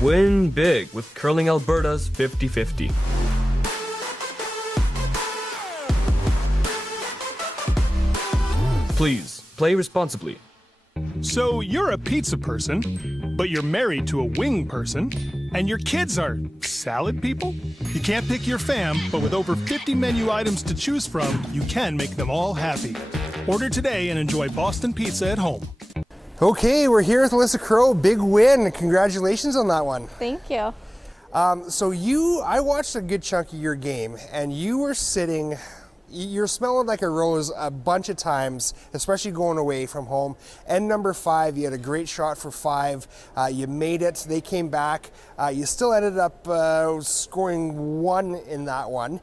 Win big with Curling Alberta's 50-50. Please, play responsibly. So you're a pizza person, but you're married to a wing person, and your kids are salad people? You can't pick your fam, but with over 50 menu items to choose from, you can make them all happy. Order today and enjoy Boston pizza at home. Okay, we're here with Alyssa Crowe. Big win. Congratulations on that one. Thank you. I watched a good chunk of your game, and you were sitting, you're smelling like a rose a bunch of times, especially going away from home. End number 5, you had a great shot for 5. You made it. They came back. You still ended up scoring 1 in that one.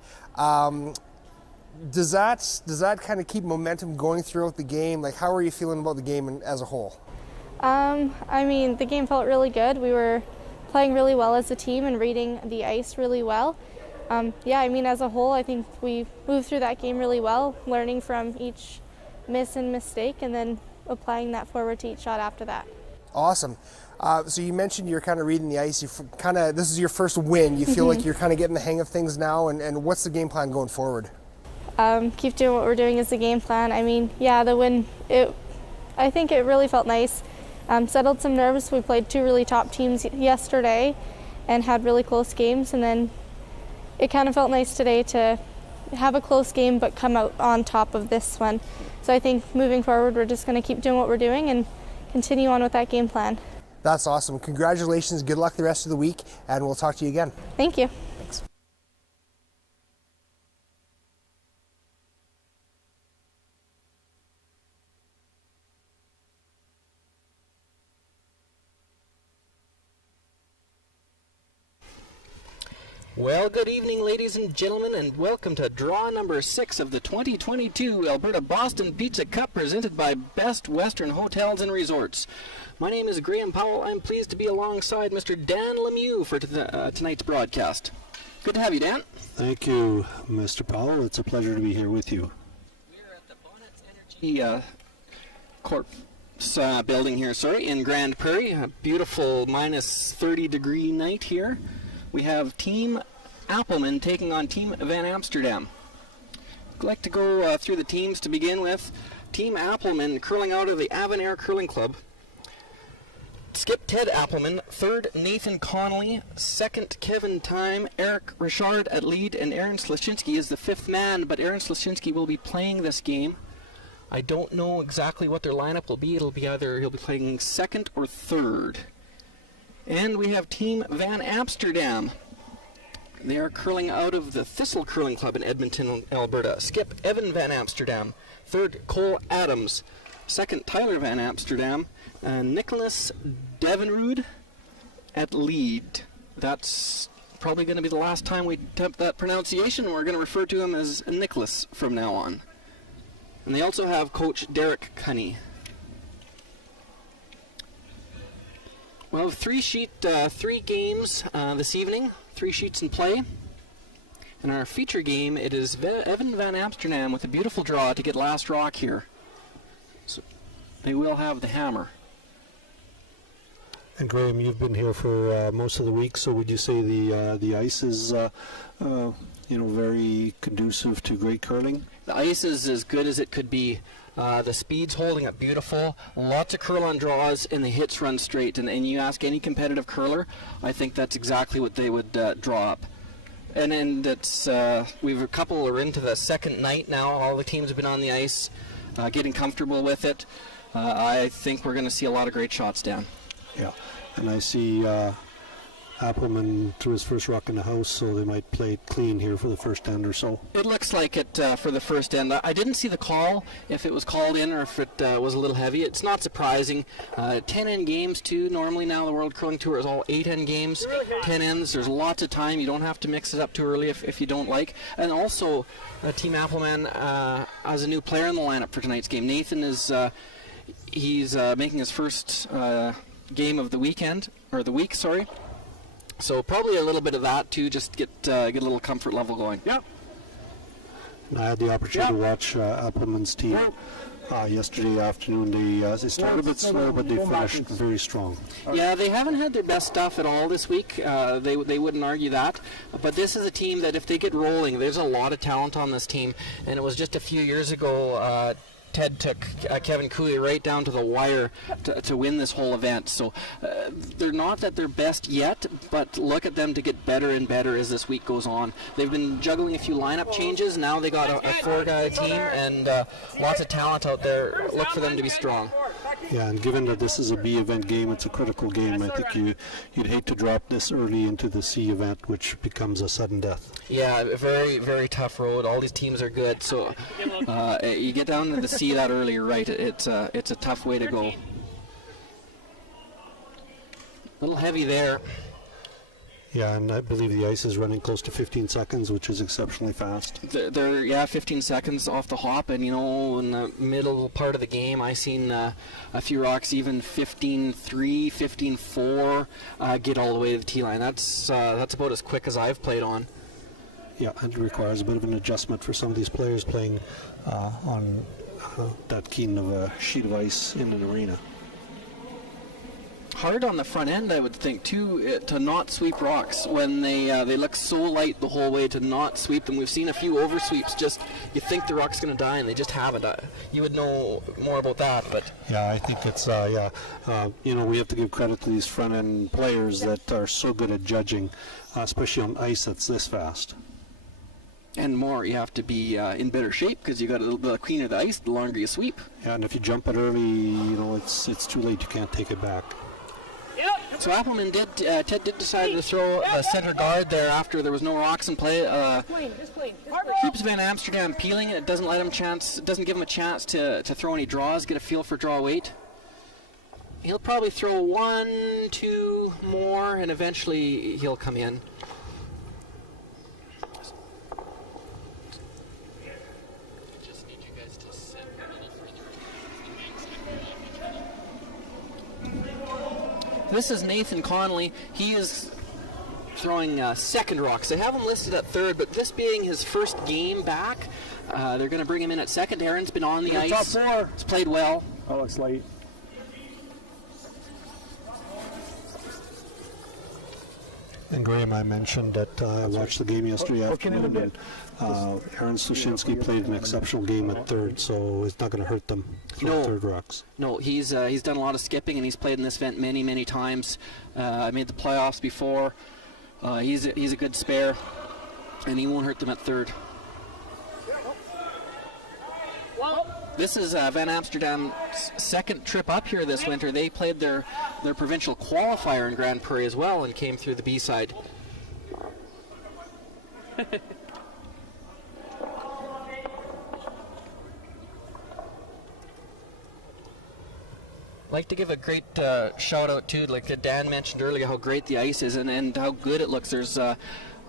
Does that kind of keep momentum going throughout the game? Like, how are you feeling about the game as a whole? The game felt really good. We were playing really well as a team and reading the ice really well. As a whole, I think we moved through that game really well, learning from each miss and mistake and then applying that forward to each shot after that. Awesome. So you mentioned you're kind of reading the ice. This is your first win. You feel like you're kind of getting the hang of things now, and what's the game plan going forward? Keep doing what we're doing is the game plan. The win, I think it really felt nice. Settled some nerves. We played 2 really top teams yesterday and had really close games, and then it kind of felt nice today to have a close game but come out on top of this one. So I think moving forward we're just going to keep doing what we're doing and continue on with that game plan. That's awesome. Congratulations. Good luck the rest of the week, and we'll talk to you again. Thank you. Thanks. Well, good evening, ladies and gentlemen, and welcome to draw number 6 of the 2022 Alberta Boston Pizza Cup presented by Best Western Hotels and Resorts. My name is Graham Powell. I'm pleased to be alongside Mr. Dan Lemieux for tonight's broadcast. Good to have you, Dan. Thank you, Mr. Powell. It's a pleasure to be here with you. We're at the Bonnets Energy Corp building here, in Grand Prairie. A beautiful minus 30 degree night here. We have Team Appleman taking on Team Van Amsterdam. I'd like to go through the teams to begin with. Team Appleman curling out of the Avonayre Curling Club. Skip Ted Appleman, 3rd Nathan Connolly, 2nd Kevin Time, Eric Richard at lead, and Aaron Slashinsky is the 5th man, but Aaron Slashinsky will be playing this game. I don't know exactly what their lineup will be. It'll be either he'll be playing 2nd or 3rd. And we have Team Van Amsterdam. They are curling out of the Thistle Curling Club in Edmonton, Alberta. Skip Evan Van Amsterdam, 3rd Cole Adams, 2nd Tyler Van Amsterdam, and Nicholas Devenrood at lead. That's probably going to be the last time we attempt that pronunciation. We're going to refer to him as Nicholas from now on. And they also have Coach Derek Cunny. Well, 3 games this evening, 3 sheets in play. In our feature game, it is Evan Van Amsterdam with a beautiful draw to get last rock here. So they will have the hammer. And Graham, you've been here for most of the week, so would you say the ice is very conducive to great curling? The ice is as good as it could be. The speed's holding up beautiful, lots of curl on draws, and the hits run straight. And you ask any competitive curler, I think that's exactly what they would draw up. And it's we've a couple are into the second night now. All the teams have been on the ice, getting comfortable with it. I think we're going to see a lot of great shots down. Yeah, and I see Appleman threw his first rock in the house, so they might play it clean here for the first end or so. It looks like it for the first end. I didn't see the call, if it was called in or if it was a little heavy. It's not surprising. 10 end games too. Normally now the World Curling Tour is all 8 end games. 10 ends, there's lots of time. You don't have to mix it up too early if you don't like. And also Team Appleman has a new player in the lineup for tonight's game. Nathan is he's making his first game of the weekend, or the week, sorry. So probably a little bit of that too, just get a little comfort level going. Yeah. I had the opportunity to watch Appleman's team yesterday afternoon. They started a bit slow, but they finished very strong. Yeah, they haven't had their best stuff at all this week. They wouldn't argue that. But this is a team that if they get rolling, there's a lot of talent on this team. And it was just a few years ago, Ted took Kevin Cooley right down to the wire to win this whole event. So they're not at their best yet, but look at them to get better and better as this week goes on. They've been juggling a few lineup changes. Now they got a four-guy team and lots of talent out there. Look for them to be strong. Yeah, and given that this is a B event game, it's a critical game. I think you'd hate to drop this early into the C event, which becomes a sudden death. Yeah, a very, very tough road. All these teams are good, so you get down to the C that early, you're right. It's a tough way to go. A little heavy there. Yeah, and I believe the ice is running close to 15 seconds, which is exceptionally fast. They're 15 seconds off the hop, and in the middle part of the game, I seen a few rocks even 15-3, 15-4 get all the way to the T line. That's about as quick as I've played on. Yeah, it requires a bit of an adjustment for some of these players playing on that keen of a sheet of ice in an arena. Hard on the front end, I would think, too, to not sweep rocks when they look so light the whole way, to not sweep them. We've seen a few oversweeps, just you think the rock's going to die and they just haven't. You would know more about that, but... Yeah, I think it's, we have to give credit to these front end players that are so good at judging, especially on ice that's this fast. And more, you have to be in better shape because you got the cleaner the ice, the longer you sweep. Yeah, and if you jump it early, it's too late. You can't take it back. So Appleman Ted did decide to throw a center guard there after there was no rocks in play. Keeps Van Amsterdam peeling it. It doesn't give him a chance to throw any draws, get a feel for draw weight. He'll probably throw 1, 2 more, and eventually he'll come in. This is Nathan Connolly. He is throwing second rocks. They have him listed at third, but this being his first game back, they're going to bring him in at second. Aaron's been on the ice. Top four. He's played well. Oh, it's late. And Graham, I mentioned that I watched the game yesterday afternoon, and Aaron Sushinsky played an exceptional game at third, so it's not going to hurt them throwing third rocks. No, he's done a lot of skipping, and he's played in this event many, many times. Made the playoffs before. He's a good spare, and he won't hurt them at third. This is Van Amsterdam's second trip up here this winter. They played their provincial qualifier in Grand Prairie as well and came through the B side. Like to give a great shout out to, like Dan mentioned earlier, how great the ice is and how good it looks. There's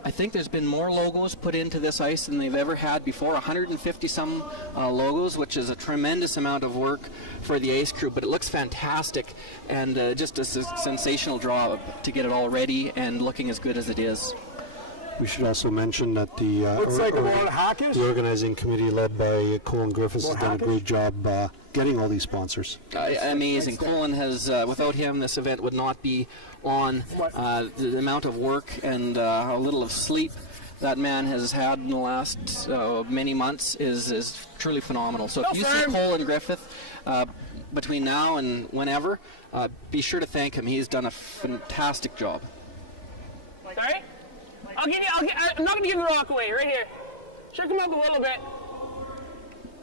I think there's been more logos put into this ice than they've ever had before, 150 some logos, which is a tremendous amount of work for the ice crew, but it looks fantastic and just a sensational draw to get it all ready and looking as good as it is. We should also mention that the organizing committee led by Colin Griffiths has done a great job getting all these sponsors. Amazing. Colin has, without him, this event would not be on. The amount of work and how little of sleep that man has had in the last many months is truly phenomenal. So if you see Colin Griffith between now and whenever, be sure to thank him. He's done a fantastic job. Sorry? I'm not going to give the rock away, right here. Shook him up a little bit.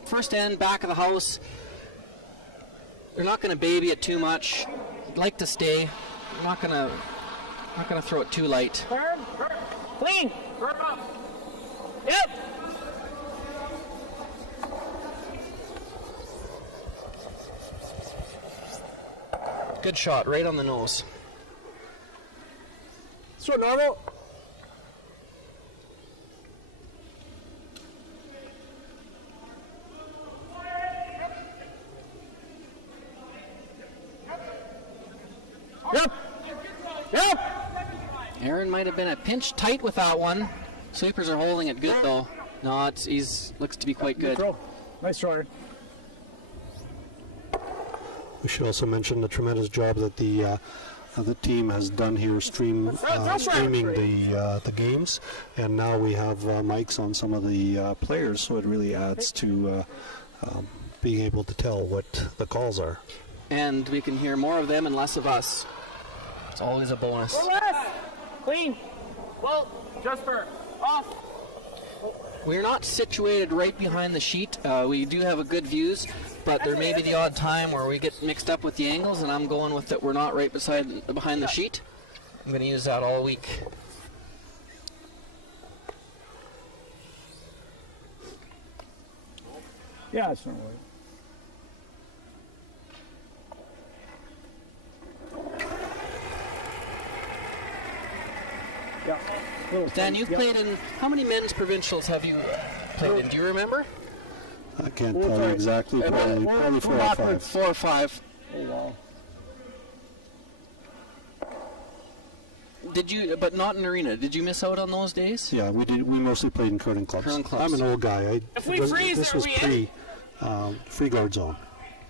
First end, back of the house. They're not going to baby it too much. Like to stay. Not going to throw it too light. Firm. Clean. Firm up. Yep. Good shot, right on the nose. So normal. Yep. Aaron might have been a pinch tight with that one. Sweepers are holding it good though. No, he's looks to be quite good. Nice try. We should also mention the tremendous job that the team has done here streaming the games, and now we have mics on some of the players, so it really adds to being able to tell what the calls are. And we can hear more of them and less of us. It's always a bonus. Clean. Well, Jasper, off. We're not situated right behind the sheet. We do have a good views, but there may be the odd time where we get mixed up with the angles, and I'm going with that we're not right behind the sheet. I'm going to use that all week. Yeah, it's not right. Dan, you've played in, how many men's provincials have you played in? Do you remember? I can't tell you exactly, probably 4 or 5. 4 or 5. Did you, but not in arena, did you miss out on those days? Yeah, we did. We mostly played in curling clubs. I'm an old guy. If we freeze, this was free guard zone.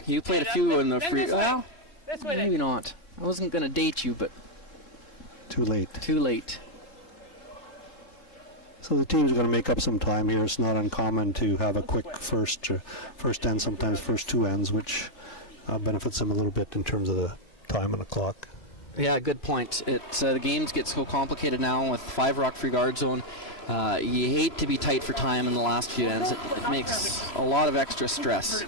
You played a few in the free, well, This way, maybe not. I wasn't going to date you, but Too late. too late. So the teams are going to make up some time here. It's not uncommon to have a quick first end, sometimes first 2 ends, which benefits them a little bit in terms of the time on the clock. Yeah, good point. It's the games get so complicated now with 5 rock free guard zone. You hate to be tight for time in the last few ends. It makes a lot of extra stress.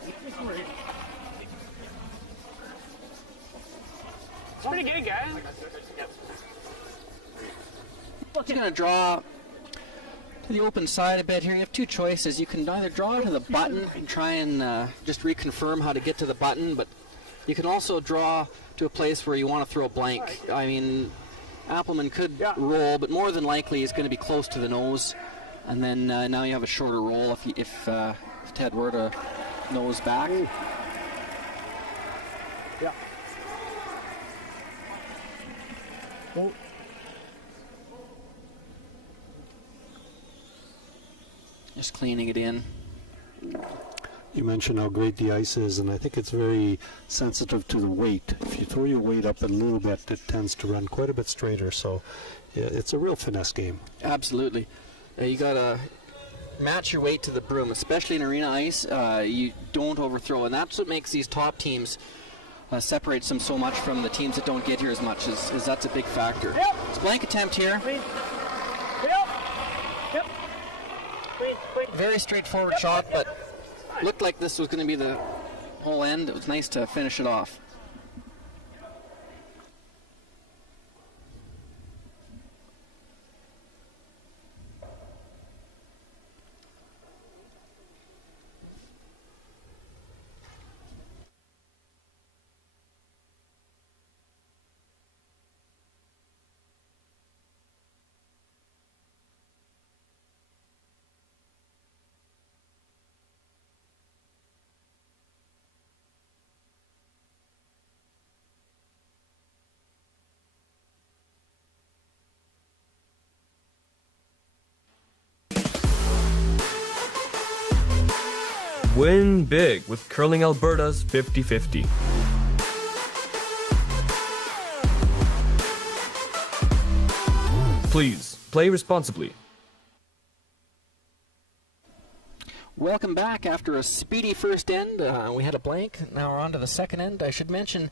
It's pretty good, guys. Just going to draw to the open side a bit here. You have 2 choices. You can either draw to the button and try and just reconfirm how to get to the button, but you can also draw to a place where you want to throw a blank. I mean, Appleman could roll, but more than likely he's going to be close to the nose, and then now you have a shorter roll if Ted were to nose back. Yeah. Oh. Just cleaning it in. You mentioned how great the ice is, and I think it's very sensitive to the weight. If you throw your weight up a little bit, it tends to run quite a bit straighter, so it's a real finesse game. Absolutely. You got to match your weight to the broom, especially in arena ice. You don't overthrow, and that's what makes these top teams separates them so much from the teams that don't get here as much, is that's a big factor. Yep. It's blank attempt here. Clean. Yep. Clean. Very straightforward shot, but looked like this was going to be the whole end. It was nice to finish it off. Win big with Curling Alberta's 50-50. Please, play responsibly. Welcome back. After a speedy first end, we had a blank. Now we're on to the second end. I should mention,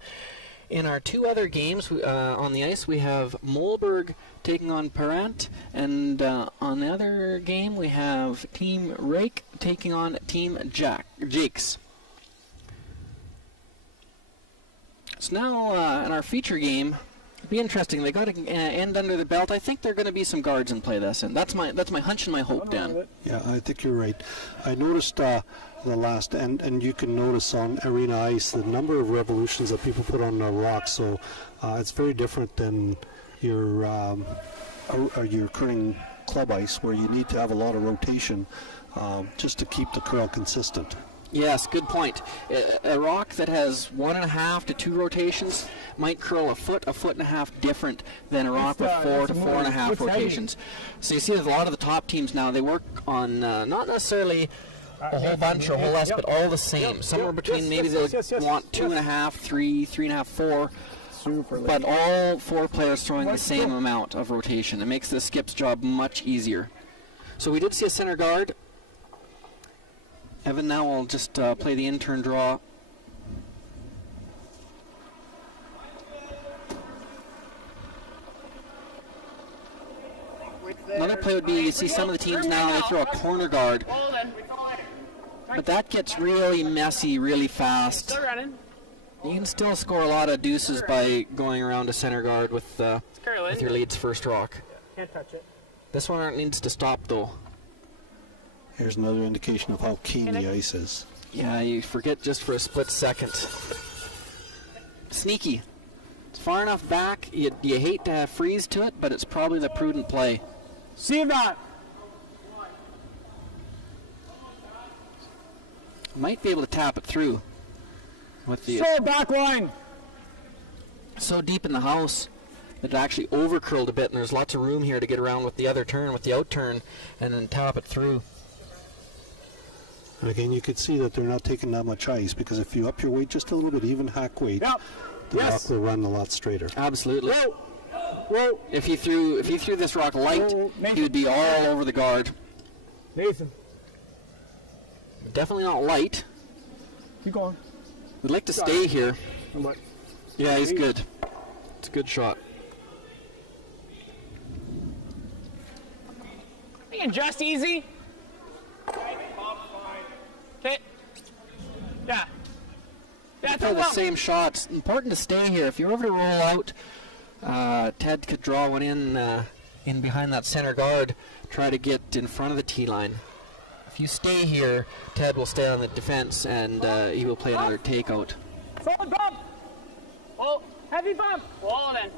in our 2 other games on the ice, we have Mohlberg taking on Parent, and on the other game we have Team Rake taking on Team Jakes. So now in our feature game, it'll be interesting. They got an end under the belt. I think there are going to be some guards in play this, and that's my hunch and my hope, Dan. Yeah, I think you're right. I noticed the last end, and you can notice on arena ice the number of revolutions that people put on the rocks. So it's very different than your curling club ice, where you need to have a lot of rotation just to keep the curl consistent. Yes, good point. A rock that has 1.5 to 2 rotations might curl a foot and a half different than a rock with 4 to 4.5 rotations. So you see that a lot of the top teams now, they work on not necessarily a whole bunch or a whole less, but all the same. Somewhere between maybe they'll want 2.5, 3, 3.5, 4. Super late. But all 4 players throwing the same amount of rotation. It makes the skip's job much easier. So we did see a center guard. Evan now will just play the intern draw. Another play would be, you see some of the teams now, they throw a corner guard. But that gets really messy really fast. Still running. You can still score a lot of deuces by going around a center guard with your lead's first rock. Can't touch it. This one needs to stop though. Here's another indication of how keen the ice is. Yeah, you forget just for a split second. Sneaky. It's far enough back, you hate to freeze to it, but it's probably the prudent play. See that. Might be able to tap it through. With the back line. so deep in the house that it actually over curled a bit, and there's lots of room here to get around with the other turn, with the out turn, and then tap it through. And again, you could see that they're not taking that much ice, because if you up your weight just a little bit, even hack weight, the rock will run a lot straighter. Absolutely. Whoa. If you threw this rock light, he would be all over the guard. Nathan. Definitely not light. Keep going. We'd like to stay here. What? Yeah, he's good. It's a good shot. You can adjust easy. Okay. Yeah. Yeah, They're the same shots. Important to stay here. If you're over to roll out, Ted could draw one in behind that center guard, try to get in front of the tee line. If you stay here, Ted will stay on the defense, and he will play another takeout. Solid bump. Oh, heavy bump. Hold in.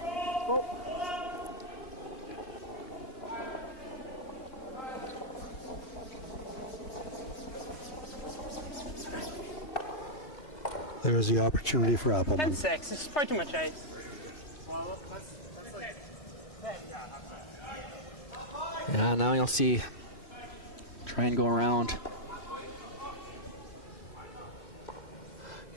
There's the opportunity for Appleman. 10-6. This is far too much ice. Yeah, now you'll see. Try and go around.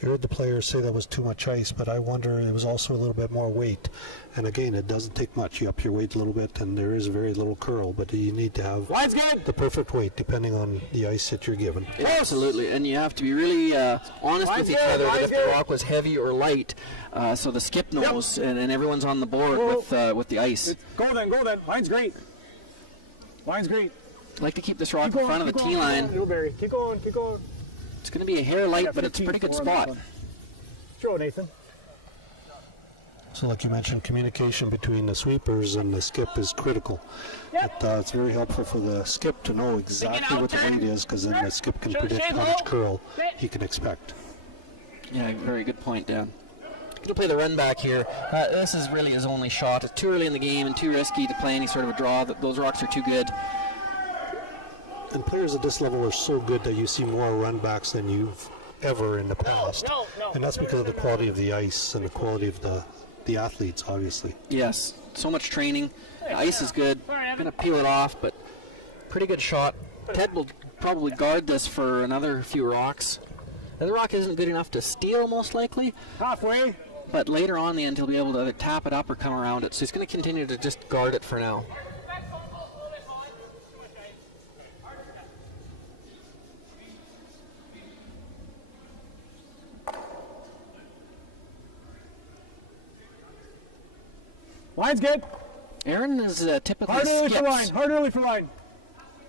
You heard the players say that was too much ice, but I wonder it was also a little bit more weight. And again, it doesn't take much. You up your weight a little bit, and there is very little curl, but you need to have Line's good. the perfect weight depending on the ice that you're given. Absolutely, and you have to be really honest with each other that if the rock was heavy or light, so the skip knows, and everyone's on the board with the ice. Go then. Line's great. Line's great. I'd like to keep this rock in front of the tee line. Keep going. It's going to be a hair light, but it's a pretty good spot. Throw it, Nathan. So like you mentioned, communication between the sweepers and the skip is critical. It's very helpful for the skip to know exactly what the weight is, because then the skip can predict how much curl he can expect. Yeah, very good point, Dan. Going to play the run back here. This is really his only shot. It's too early in the game and too risky to play any sort of a draw. Those rocks are too good. And players at this level are so good that you see more run backs than you've ever in the past. And that's because of the quality of the ice and the quality of the athletes, obviously. Yes, so much training. The ice is good. Going to peel it off, but pretty good shot. Ted will probably guard this for another few rocks. The rock isn't good enough to steal, most likely. Halfway. But later on in the end, he'll be able to either tap it up or come around it. So he's going to continue to just guard it for now. Line's good. Aaron is typically Hard early for line.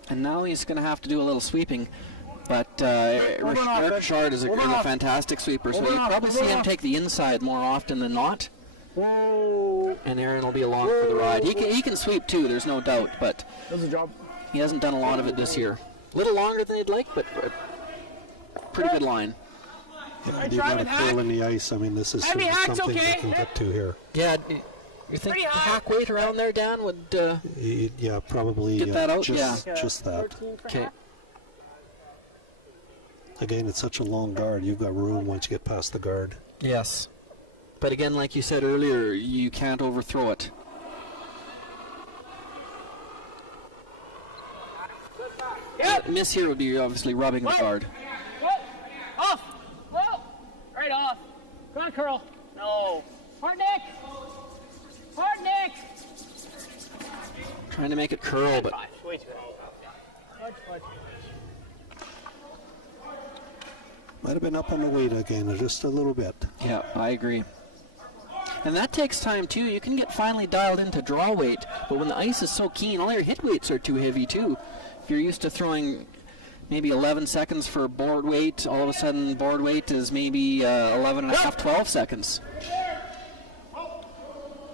And now he's going to have to do a little sweeping. But Richard is a fantastic sweeper, so you'll probably see him take the inside more often than not. Whoa. And Aaron will be along for the ride. He can sweep too, there's no doubt, but That's a job. he hasn't done a lot of it this year. A little longer than he'd like, but pretty good line. You've got a curl in the ice. I mean, this is something you can get to here. Yeah, you think the hack weight around there, Dan, would Yeah, probably get that out? just that. Okay. Again, it's such a long guard. You've got room once you get past the guard. Yes. But again, like you said earlier, you can't overthrow it. Yeah. miss here would be obviously rubbing the guard. Off! Whoa! Right off. Come on, curl. No. Hard neck! Hard neck! Trying to make it curl, but Way too high. Fudge. Might have been up on the weight again, just a little bit. yeah, I agree. And that takes time too. You can get finally dialed into draw weight, but when the ice is so keen, all your hit weights are too heavy too. If you're used to throwing maybe 11 seconds for board weight, all of a sudden board weight is maybe 11 and a half, 12 seconds.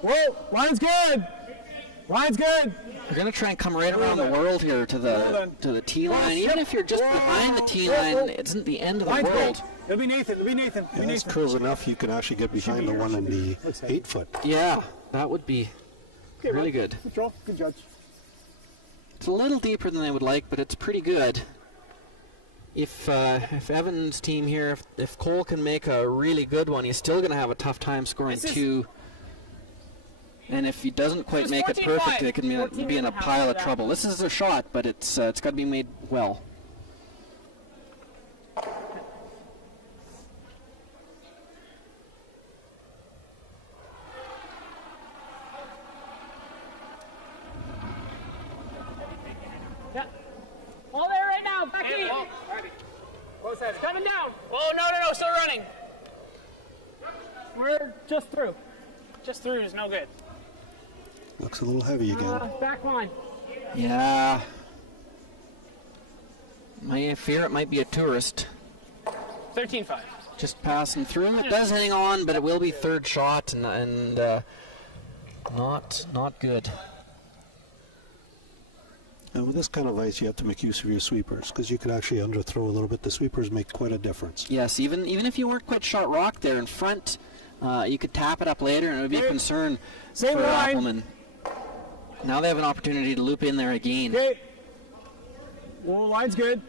Whoa, line's good. Line's good. You're going to try and come right around the world here to the tee line. Even if you're just behind the tee line, it isn't the end of the Line's world. good. It'll be Nathan. Yeah, it's close enough. You can actually get behind the one in the 8 foot. Yeah, that would be really good. Good draw. Good judge. It's a little deeper than I would like, but it's pretty good. If Evan's team here, if Cole can make a really good one, he's still going to have a tough time scoring 2. And if he doesn't quite make it perfect, it can be in a pile of trouble. This is a shot, but it's got to be made well. Yeah. All there right now. Back in. Close head. Coming down. Oh, no. Still running. We're just through. Just through is no good. Looks a little heavy again. Back line. Yeah. I fear it might be a tourist. 13-5. Just passing through. It does hang on, but it will be third shot and not good. And with this kind of ice, you have to make use of your sweepers because you could actually underthrow a little bit. The sweepers make quite a difference. Yes, even if you weren't quite shot rock there in front, you could tap it up later, and it would be a concern for Appleman. Now they have an opportunity to loop in there again. Okay. Well, line's good.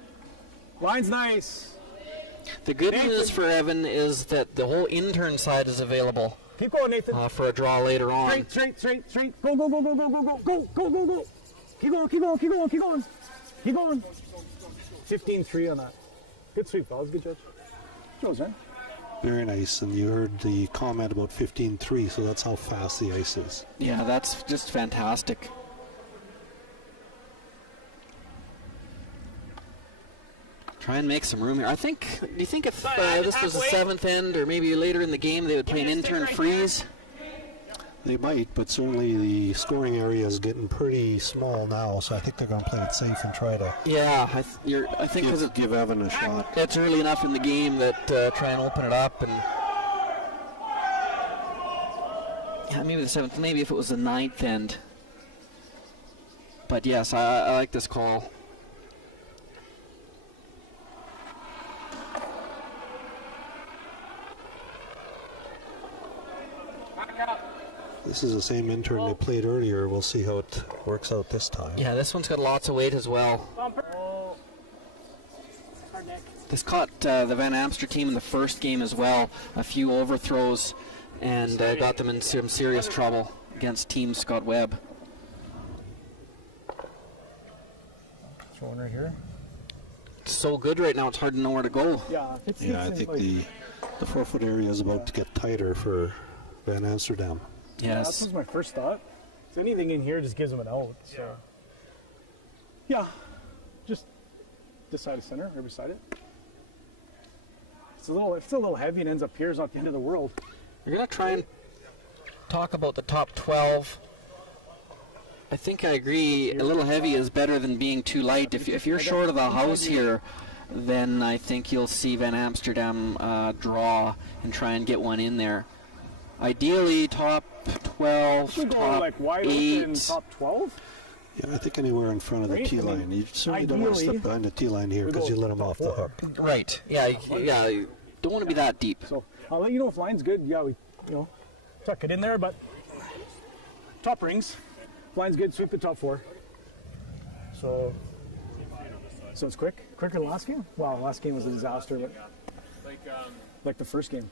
Line's nice. The good news for Evan is that the whole intern side is available Keep going, Nathan. for a draw later on. Straight. Go. Go. Keep going. 15-3 on that. Good sweep, fellas. Good judge. Joe's right. Very nice. And you heard the comment about 15-3, so that's how fast the ice is. Yeah, that's just fantastic. Try and make some room here. Do you think if this was the 7th end or maybe later in the game, they would play an intern freeze? They might, but certainly the scoring area is getting pretty small now, so I think they're going to play it safe and try to I think because give Evan a shot. it's early enough in the game that try and open it up. And yeah, maybe the 7th, maybe if it was the 9th end. But yes, I like this call. This is the same intern they played earlier. We'll see how it works out this time. Yeah, this one's got lots of weight as well. This caught the Van Amster team in the first game as well. A few overthrows and got them in some serious trouble against Team Scott Webb. Throwing right here. It's so good right now, it's hard to know where to go. Yeah, I think the 4-foot area is about to get tighter for Van Amsterdam. Yeah, Yes. that was my first thought. So anything in here just gives them an out. So. Yeah. Just this side of center, or beside it. If it's a little heavy and ends up here, it's not the end of the world. We're going to try and talk about the top 12. I think I agree, a little heavy is better than being too light. If you're short of the house here, then I think you'll see Van Amsterdam draw and try and get one in there. Ideally, top 12, We're going top like wide 8. open, top 12. Yeah, I think anywhere in front of the Right, tee I mean, line. You certainly don't want to ideally, step behind the tee line here we because go you let them top off the 4. hook. Right, yeah, you don't want to be that deep. So I'll let you know if line's good. Yeah, we tuck it in there, but top rings. If line's good, sweep the top 4. So it's quicker than last game. Wow, last game was a disaster, but like the first game.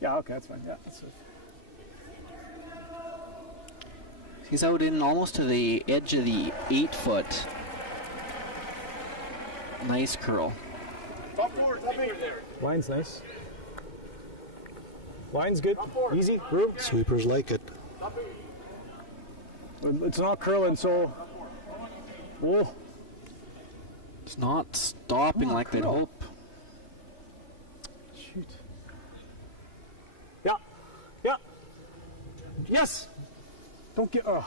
Yeah, okay, that's fine. Yeah, that's it. He's out in almost to the edge of the 8-foot. Nice curl. Line's nice. Line's good. Easy. Room. Sweepers like it. It's not curling, so. Whoa. It's not stopping like they'd hope. Shoot. Yeah. Yeah. Yes. Don't get. Oh.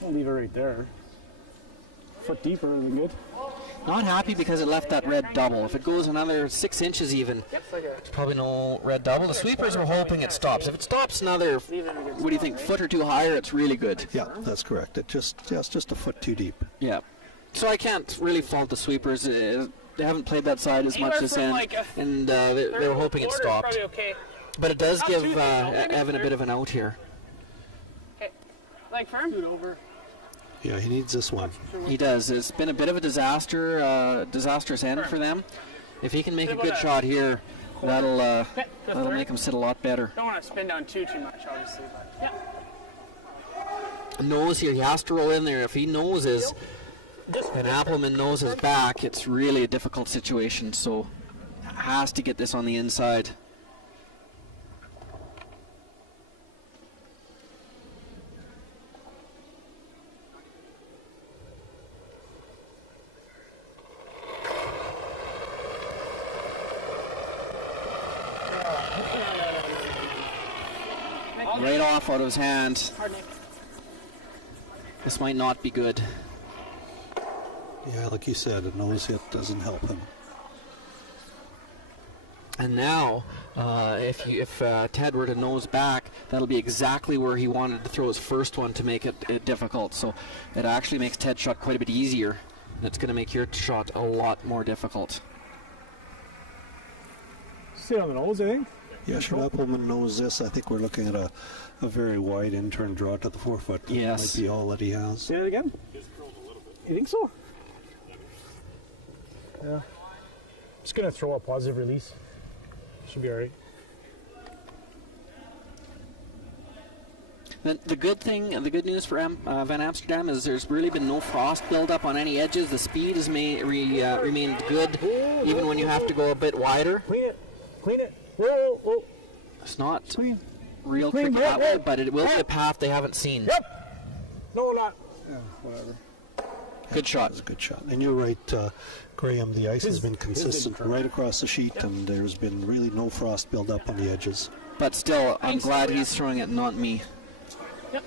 Don't leave it right there. Foot deeper would be good. Not happy because it left that red double. If it goes another 6 inches even, there's probably no red double. The sweepers are hoping it stops. If it stops another, what do you think, foot or two higher, it's really good. Yeah, that's correct. It's just a foot too deep. Yeah. So I can't really fault the sweepers. They haven't played that side as much this end, and they were hoping it stopped. But it does give Evan a bit of an out here. Okay. Like firm? Over. Yeah, he needs this one. He does. It's been a bit of a disastrous end for them. If he can make a good shot here, that'll make him sit a lot better. Don't want to spin down too much, obviously. But yeah. Nose here, he has to roll in there. If he noses and Appleman noses back, it's really a difficult situation. So has to get this on the inside. Right off out of his hand. This might not be good. Yeah, like you said, a nose hit doesn't help him. And now, if Ted were to nose back, that'll be exactly where he wanted to throw his first one to make it difficult. So it actually makes Ted's shot quite a bit easier. And it's going to make your shot a lot more difficult. Sit on the nose, I think. Yeah, should Appleman knows this, I think we're looking at a very wide in-turn draw to the 4-foot. Yes. Might be all that he has. Say that again? You think so? Yeah. Just going to throw a positive release. Should be all right. The good thing, and the good news for Van Amsterdam is there's really been no frost buildup on any edges. The speed has remained good, even when you have to go a bit wider. Clean it. Clean it. Whoa, whoa. It's not Clean. real Clean, tricky that way, but it will be a path they haven't seen. Yep. No, not. Yeah, whatever. Good shot. That's a good shot. And you're right, Graham, the ice has been consistent right across the sheet, and there's been really no frost buildup on the edges. But still, I'm glad he's throwing it, not me. Yep.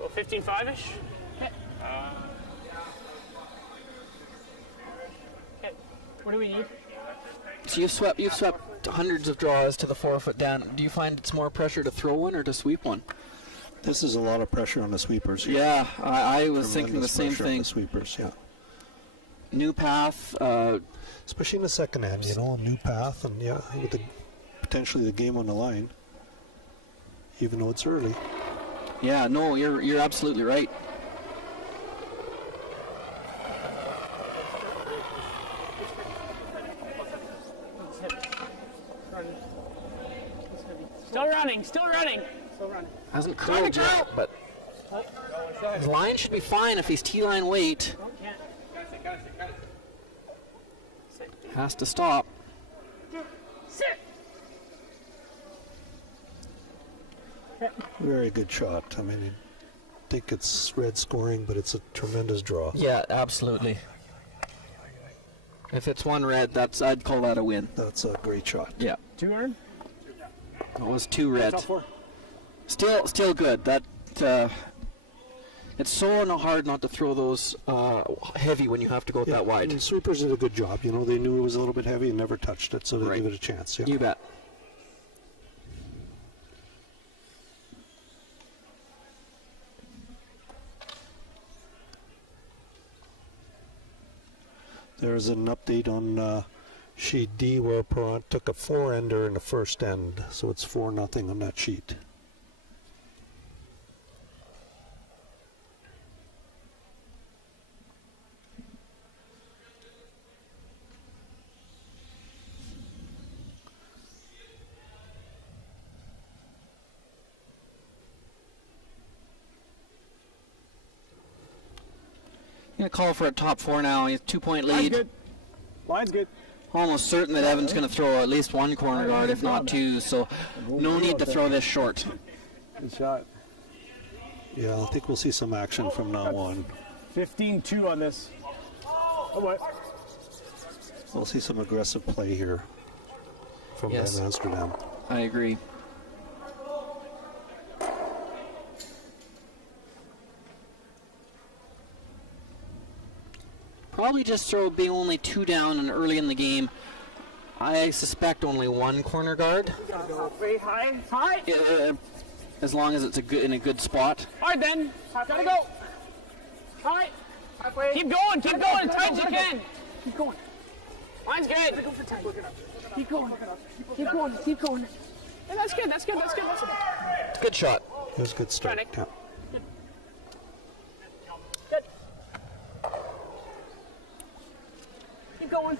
Well, 15.5-ish. Okay. Okay. What do we need? So you've swept hundreds of draws to the 4-foot down. Do you find it's more pressure to throw one or to sweep one? This is a lot of pressure on the sweepers here. Yeah, I was thinking the same Tremendous pressure on thing. the sweepers, yeah. New path. Especially in the second end, a new path, and yeah, with potentially the game on the line, even though it's early. Yeah, no, you're absolutely right. Still running, still running. Still running. Hasn't curled yet, but his line should be fine if he's T-line weight. Oh, can't. Has to stop. Sit. Very good shot. I mean, I think it's red scoring, but it's a tremendous draw. Yeah, absolutely. If it's one red, I'd call that a win. That's a great shot. Yeah. 2 earn? It was 2 red. Top 4. Still good. That it's so hard not to throw those heavy when you have to go that wide. And sweepers did a good job. They knew it was a little bit heavy and never touched it, so they Right. gave it a chance. Yeah. You bet. There's an update on sheet D where Perrant took a 4-ender in the first end, so it's 4-0 on that sheet. Going to call for a top 4 now. He's 2-point Line's lead. good. Line's good. Almost certain that Evan's going to throw at least one corner guard, if not two, so no need to throw this short. Good shot. Yeah, I think we'll see some action from now on. 15-2 on this. Oh, boy. We'll see some aggressive play here from Yes. Van Amsterdam. I agree. Probably just throw being only 2 down and early in the game. I suspect only one corner guard. Way high. High. As long as it's in a good spot. All right, then. Gotta go. High. Keep going as tight as you can. Keep going. Line's good. Go for 10. Keep going. Keep going. Yeah, that's good. Good shot. It was a good start. Try, Nick. Yeah. Good. Keep going.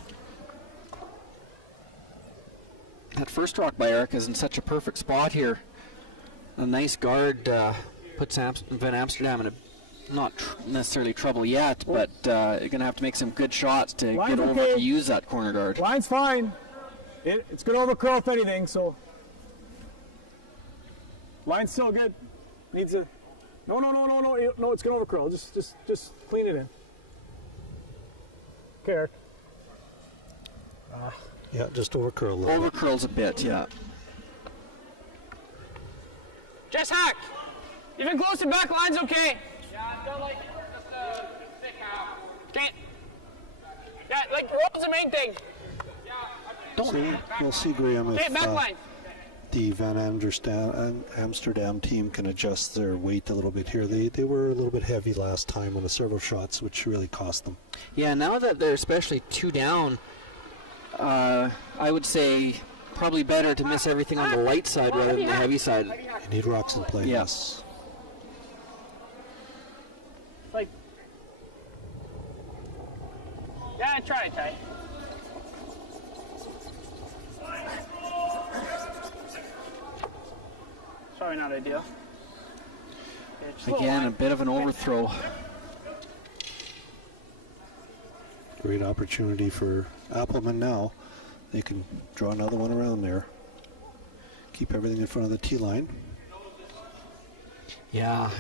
That first rock by Eric is in such a perfect spot here. A nice guard puts Van Amsterdam in a not necessarily trouble yet, but you're going to have to make some good shots to get over to use that corner guard. Line's fine. It's going to overcurl if anything, so. Line's still good. Needs a. No, it's going to overcurl. Just clean it in. Okay, Eric. Yeah, just overcurl a little bit. Overcurls a bit, yeah. Just hack. Even close to back line's okay. Yeah, don't like just thick out. Okay. Yeah, like roll's the main thing. We'll see, Graham, Okay, if back line. the Van Amsterdam team can adjust their weight a little bit here. They were a little bit heavy last time on the several shots, which really cost them. Yeah, now that they're especially 2 down, I would say probably better to miss everything on the light side rather than the heavy side. You need rocks in play. Yes. Like. Yeah, try it, Ty. Sorry, not ideal. Again, a bit of an overthrow. Great opportunity for Appleman now. They can draw another one around there. Keep everything in front of the tee line. Yeah,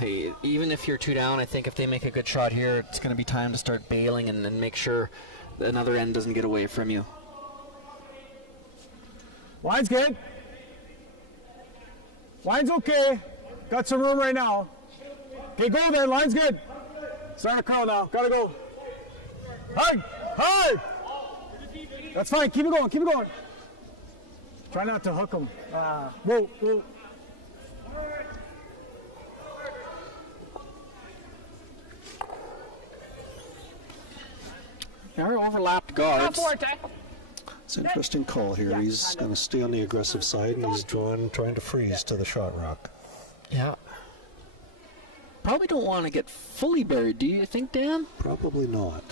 even if you're 2 down, I think if they make a good shot here, it's going to be time to start bailing and make sure that another end doesn't get away from you. Line's good. Line's okay. Got some room right now. Okay, go then. Line's good. Start to curl now. Gotta go. Hi! That's fine. Keep it going. Try not to hook them. Whoa. There are overlapped guards. It's an interesting call here. He's going to stay on the aggressive side, and he's trying to freeze to the shot rock. Yeah. Probably don't want to get fully buried, do you think, Dan? Probably not.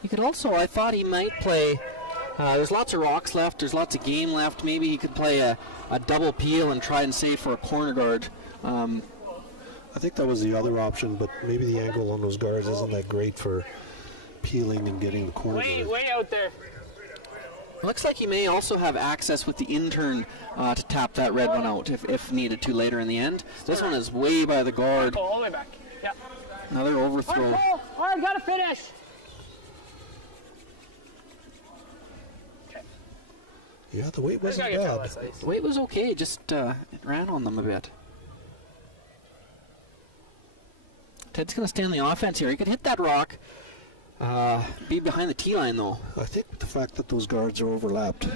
He could also, I thought he might play, there's lots of rocks left, there's lots of game left. Maybe he could play a double peel and try and save for a corner guard. I think that was the other option, but maybe the angle on those guards isn't that great for peeling and getting the corner guard. Way out there. Looks like he may also have access with the intern to tap that red one out if needed to later in the end. This one is way by the guard. All the way back. Yeah. Another overthrow. All right, gotta finish. Yeah, the weight wasn't bad. The weight was okay, just it ran on them a bit. Ted's going to stay on the offense here. He could hit that rock. Be behind the tee line, though. I think the fact that those guards are overlapped,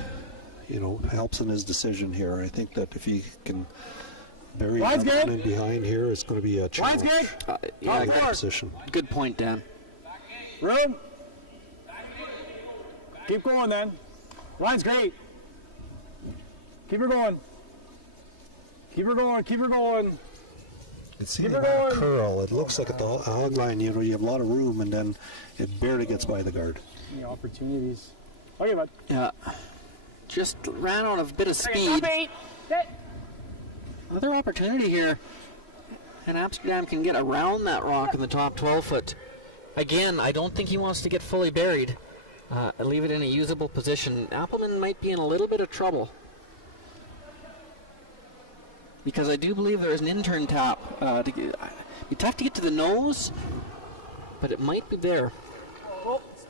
helps in his decision here. I think that if he can bury that one in behind here, it's going to be a challenge. Yeah, good position. Good point, Dan. Room. Keep going then. Line's great. Keep her going. It's seeing that curl. It looks like at the hog line, you have a lot of room, and then it barely gets by the guard. Any opportunities? Okay, bud. Yeah. Just ran out of a bit of speed. Another opportunity here. And Amsterdam can get around that rock in the top 12 foot. Again, I don't think he wants to get fully buried. Leave it in a usable position. Appleman might be in a little bit of trouble, because I do believe there is an intern tap. It'd be tough to get to the nose, but it might be there.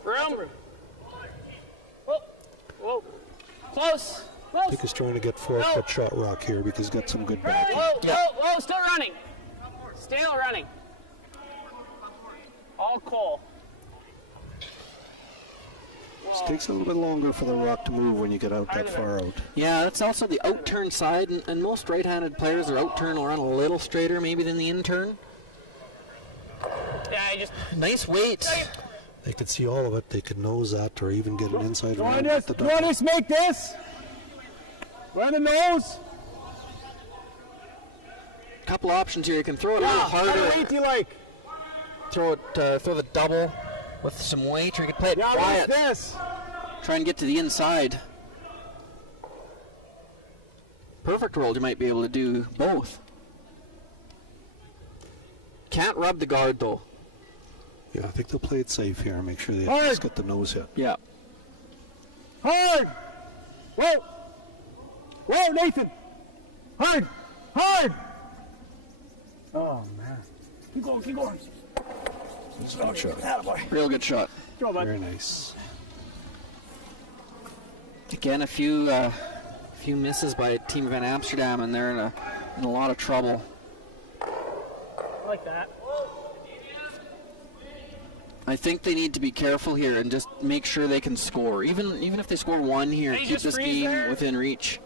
Room. Whoa. Close. I think he's trying to get 4-foot shot rock here because he's got some good backing. Whoa, still running. Still running. All coal. It takes a little bit longer for the rock to move when you get out that far out. Yeah, that's also the out-turn side, and most right-handed players, their out-turn will run a little straighter maybe than the in-turn. Yeah, I just... Nice weight. They could see all of it. They could nose that or even get an inside You round want with the to just make this? Where the nose? Couple options here. You can throw it a little How much weight harder. do you like? Throw the double with some weight, or you can play it Yeah, quiet. what's this? Try and get to the inside. Perfect world, you might be able to do both. Can't rub the guard though. Yeah, I think they'll play it safe here and make sure they Hard. just get the nose hit. Yeah. Hard! Whoa, Nathan! Hard! Oh, man. Keep going. Stop shot. Real good shot. Go, bud. Very nice. Again, a few misses by Team Van Amsterdam, and they're in a lot of trouble. I like that. I think they need to be careful here and just make sure they can score. Even if they score one here, Hey, keep just this freeze game there. within reach.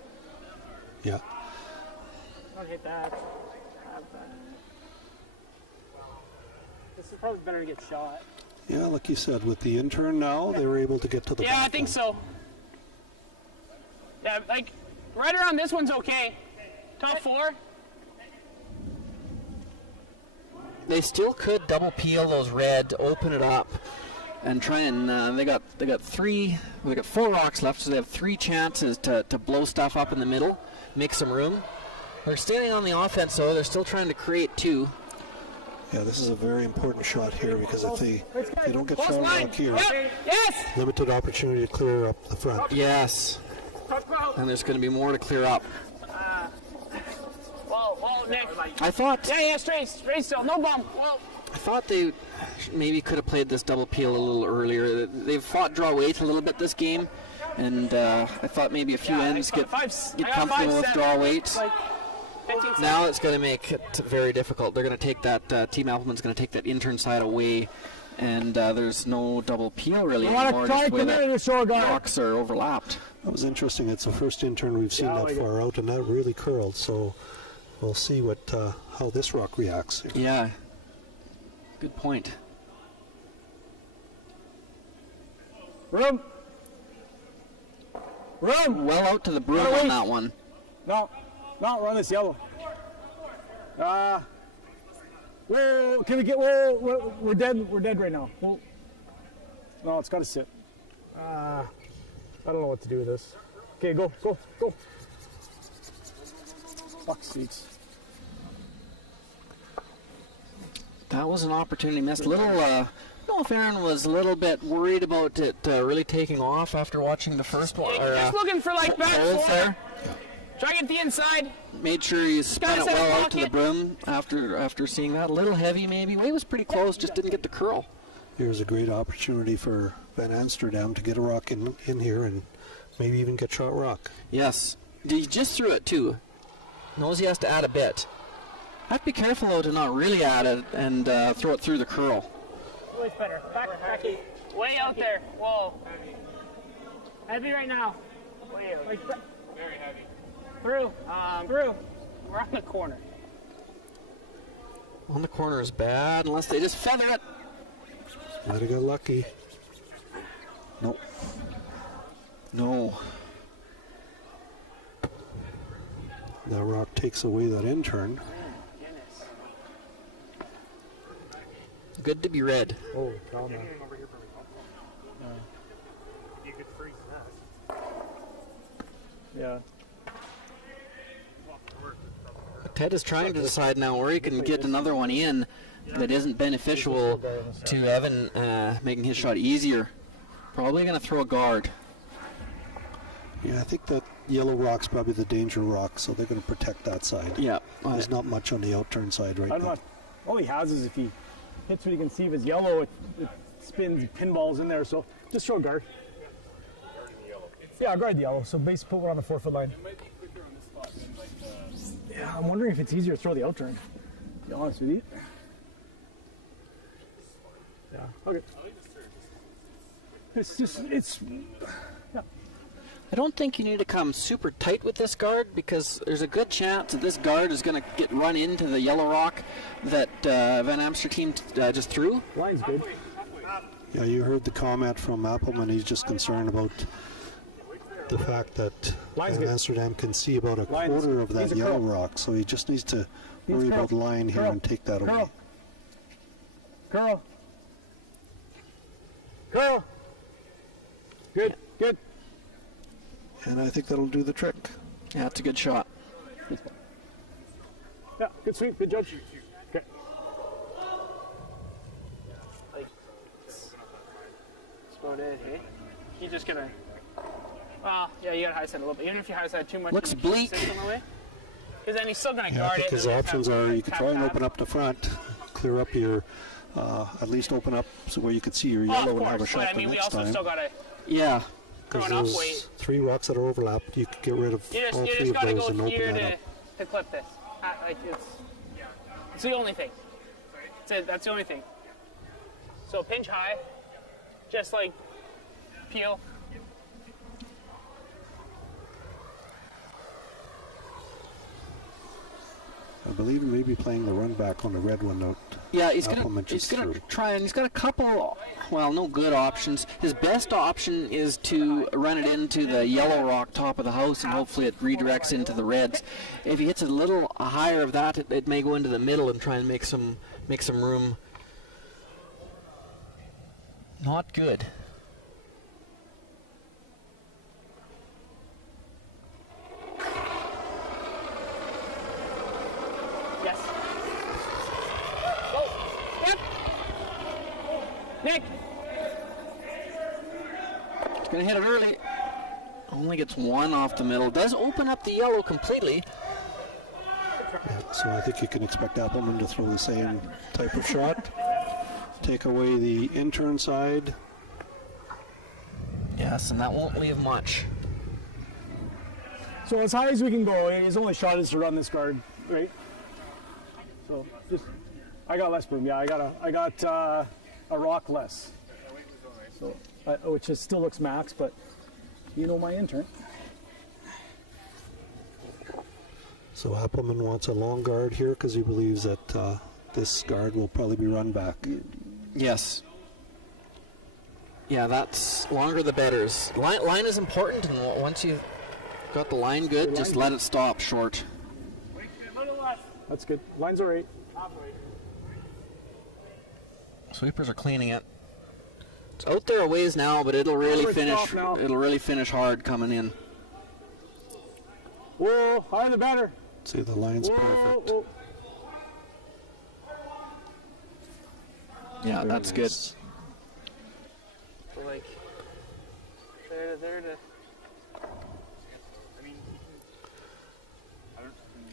Yeah. Don't hit that. Have that. This is probably better to get shot. Yeah, like you said, with the intern now, they were able to get to the Yeah, I back think line. so. Yeah, like, right around this one's okay. Top 4. They still could double peel those red, open it up, and try and they got 4 rocks left, so they have 3 chances to blow stuff up in the middle, make some room. They're standing on the offense, though. They're still trying to create 2. Yeah, this is a very important shot here because if they don't get shot line. back here, Yep. Yes! limited opportunity to clear up the front. Yes, and there's going to be more to clear up. Whoa, Nick. I thought Yeah, straight still. No bump. Whoa. I thought they maybe could have played this double peel a little earlier. They've fought draw weight a little bit this game, and I thought maybe a few ends get comfortable with draw weight. Like 15 Now it's going to make it very difficult. They're going to take that, Team Appleman's going to take that intern side away, and there's no double peel really anymore. Just the way that rocks are overlapped. That was interesting. It's the first intern we've seen that far out, and that really curled. So we'll see how this rock reacts. Yeah, good point. Room. Well out to the broom on that one. No, we're on this yellow. Whoa, can we get, we're dead right now. No, it's got to sit. I don't know what to do with this. Okay, go. Fuck seats. That was an opportunity missed. I don't know if Aaron was a little bit worried about it really taking off after watching the first one. Just looking for like back holes 4. there. Try to get the inside. Made sure he spun it Guys, well have a out to the pocket. broom after seeing that. A little heavy maybe. Weight was pretty close, just didn't get the curl. Here's a great opportunity for Van Amsterdam to get a rock in here and maybe even get shot rock. Yes. He just threw it too. Knows he has to add a bit. Have to be careful though to not really add it and throw it through the curl. Always better. Back. Way out there. Whoa. Heavy right now. Way out. Very heavy. Through. Through. We're on the corner. On the corner is bad unless they just feather it. Might have got lucky. Nope. No. That rock takes away that intern. Good to be red. Oh, calm down. Yeah. Ted is trying to decide now where he can get another one in. that isn't beneficial to Evan making his shot easier. Probably going to throw a guard. Yeah, I think that yellow rock's probably the danger rock, so they're going to protect that side. Yeah. There's not much on the outturn side right now. All he has is if he hits what he can see if it's yellow, it spins pinballs in there, so just throw a guard. Yeah, guard the yellow, so basically put one on the 4-foot line. Yeah, I'm wondering if it's easier to throw the outturn, to be honest with you. Yeah, okay. I don't think you need to come super tight with this guard because there's a good chance that this guard is going to get run into the yellow rock that Van Amsterdam team just threw. Line's good. Yeah, you heard the comment from Appleman. He's just concerned about the fact that Van Amsterdam can see about a quarter of that yellow rock, so he just needs to worry about line here and take that away. Curl. Good. And I think that'll do the trick. Yeah, that's a good shot. Yeah, good sweep, good judge. Okay. Spot it, hey? You just gotta. Well, yeah, you gotta high side a little bit. Even if you high side too much, looks bleak. Because then he's still gonna Yeah, guard I think it. his options are you could try and open up the front, clear up your, at least open up so where you could see your yellow and have a shot but I mean, the we next also time. still gotta. Yeah. Because enough those weight. 3 rocks that are overlapped, you could get rid of all You 3 just of gotta those and go open here that up. to clip this. It's the only thing. That's the only thing. So pinch high, just like peel. I believe he may be playing the run back on the red one note. Yeah, he's gonna try, and he's got a couple, well, no good options. His best option is to run it into the yellow rock top of the house, and hopefully it redirects into the reds. If he hits a little higher of that, it may go into the middle and try and make some room. Not good. Yes. Go. Yep. Nick. He's going to hit it early. Only gets 1 off the middle. Does open up the yellow completely. Yeah, so I think you can expect Appleman to throw the same type of shot. Take away the intern side. Yes, and that won't leave much. So as high as we can go, his only shot is to run this guard, right? So just, I got less room. Yeah, I got a rock less. So, which still looks max, but you know my intern. So Appleman wants a long guard here because he believes that this guard will probably be run back. Yes. Yeah, that's longer the better. Line is important, and once you've got the line good, just let it stop short. That's good. Line's all right. Sweepers are cleaning it. It's out there a ways now, but it'll really finish. It'll really finish hard coming in. Whoa, higher the better. See, the line's perfect. Whoa. Yeah, that's good. Like there to.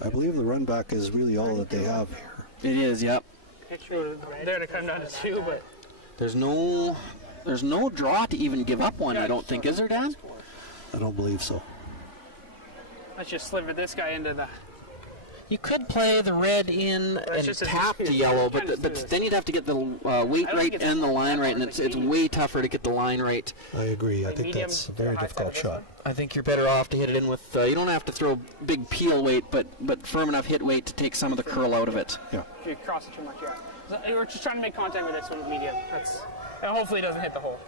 I believe the run back is really all that they have here. It is, yep. Picture there to come down to 2, but There's no draw to even give up one, I don't think, is there, Dan? I don't believe so. let's just sliver this guy into the. You could play the red in and tap the yellow, but then you'd have to get the weight right and the line right, and it's way tougher to get the line right. I agree. I think that's a very difficult shot. I think you're better off to hit it in with. You don't have to throw big peel weight, but firm enough hit weight to take some of the curl out of it. Yeah. If you cross it too much, yeah. So we're just trying to make contact with this one medium. And hopefully it doesn't hit the hole.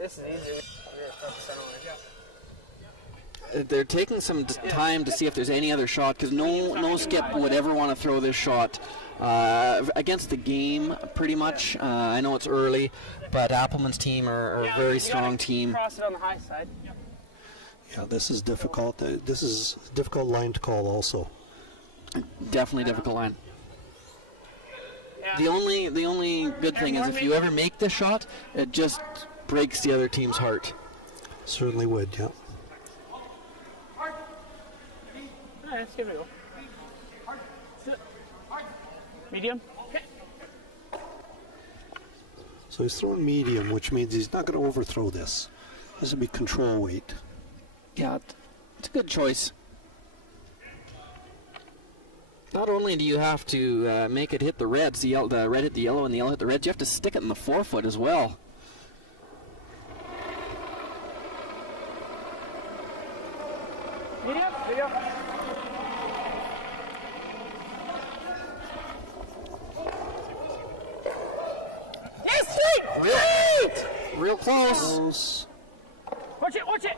This is easy. They're taking some time to see if there's any other shot, because no skip would ever want to throw this shot against the game, pretty much. I know it's early, but Appleman's team are a very strong team. Cross it on the high side. Yeah, this is difficult. This is a difficult line to call also. Definitely difficult line. The only good thing is if you ever make this shot, it just breaks the other team's heart. Certainly would, yeah. All right, let's give it a go. Medium. Okay. So he's throwing medium, which means he's not going to overthrow this. This would be control weight. Yeah, it's a good choice. Not only do you have to make it hit the reds, the red hit the yellow and the yellow hit the reds, you have to stick it in the forefoot as well. Medium. Medium. Yes, sweet! Real close. Watch it, watch it!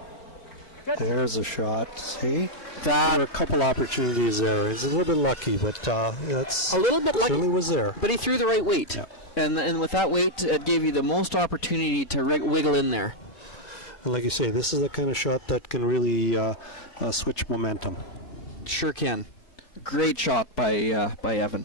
There's a shot. See? That There are a couple opportunities there. He's a little bit lucky, but that's a little bit lucky, certainly was there. but he threw the right weight. Yeah. And with that weight, it gave you the most opportunity to wiggle in there. And like you say, this is the kind of shot that can really switch momentum. Sure can. Great shot by Evan.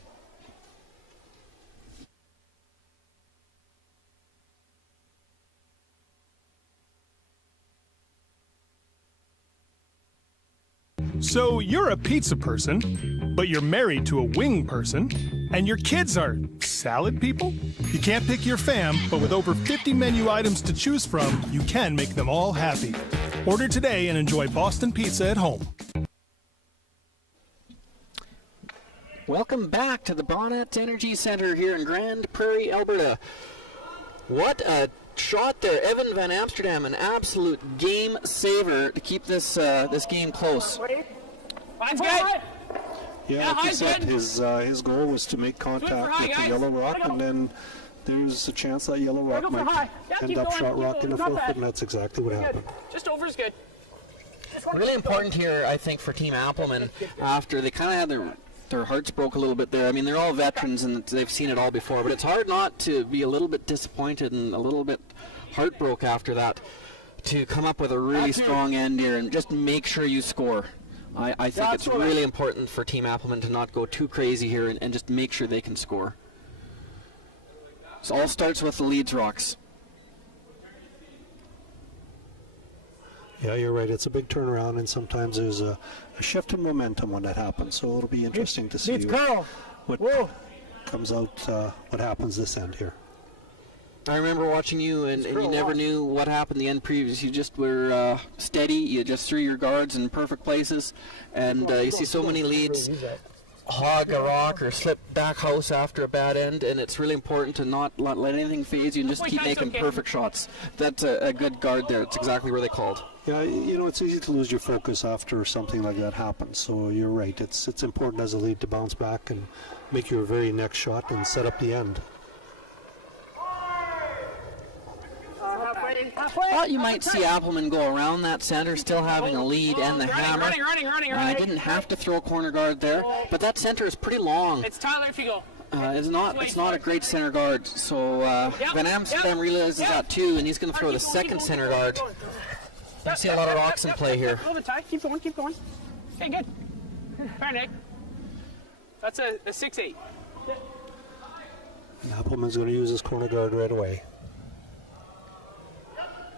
So you're a pizza person, but you're married to a wing person, and your kids are salad people? You can't pick your fam, but with over 50 menu items to choose from, you can make them all happy. Order today and enjoy Boston Pizza at home. Welcome back to the Bonnet Energy Center here in Grand Prairie, Alberta. What a shot there, Evan van Amsterdam, an absolute game saver to keep this this game close. Mine's good. Yeah, like you high's said, good. his goal was to make contact high, with the guys. yellow rock, Go. and then there's a chance that yellow rock go for might high. Yeah, end keep up going, shot keep rock in the going. Not forefoot, bad. and that's exactly what happened. Just over is good. Really important here, I think, for Team Appleman, after they kind of had their hearts broke a little bit there. I mean, they're all veterans and they've seen it all before, but it's hard not to be a little bit disappointed and a little bit heartbroken after that, to come up with a really strong end here and just make sure you score. I think it's really important for Team Appleman to not go too crazy here and just make sure they can score. So all starts with the leads rocks. Yeah, you're right. It's a big turnaround, and sometimes there's a shift in momentum when that happens. So it'll be interesting to see what comes out, what happens this end here. I remember watching you, and you never knew what happened the end previous. You just were steady. You just threw your guards in perfect places, and you see so many leads hog a rock or slip back house after a bad end, and it's really important to not let anything phase you and just keep making perfect shots. That's a good guard there. It's exactly where they called. Yeah, you know, it's easy to lose your focus after something like that happens. So you're right. It's important as a lead to bounce back and make your very next shot and set up the end. Thought you might see Appleman go around that center, still having a lead and the hammer. Running. Didn't have to throw a corner guard there, but that center is pretty long. It's Tyler if you go. It's not a great center guard. So Van Amsterdam realizes that too, and he's going to throw the second center guard. You see a lot of rocks in play here. A little bit tight. Keep going. Okay, good. Fair, Nick. That's a 6-8. And Appleman's going to use his corner guard right away.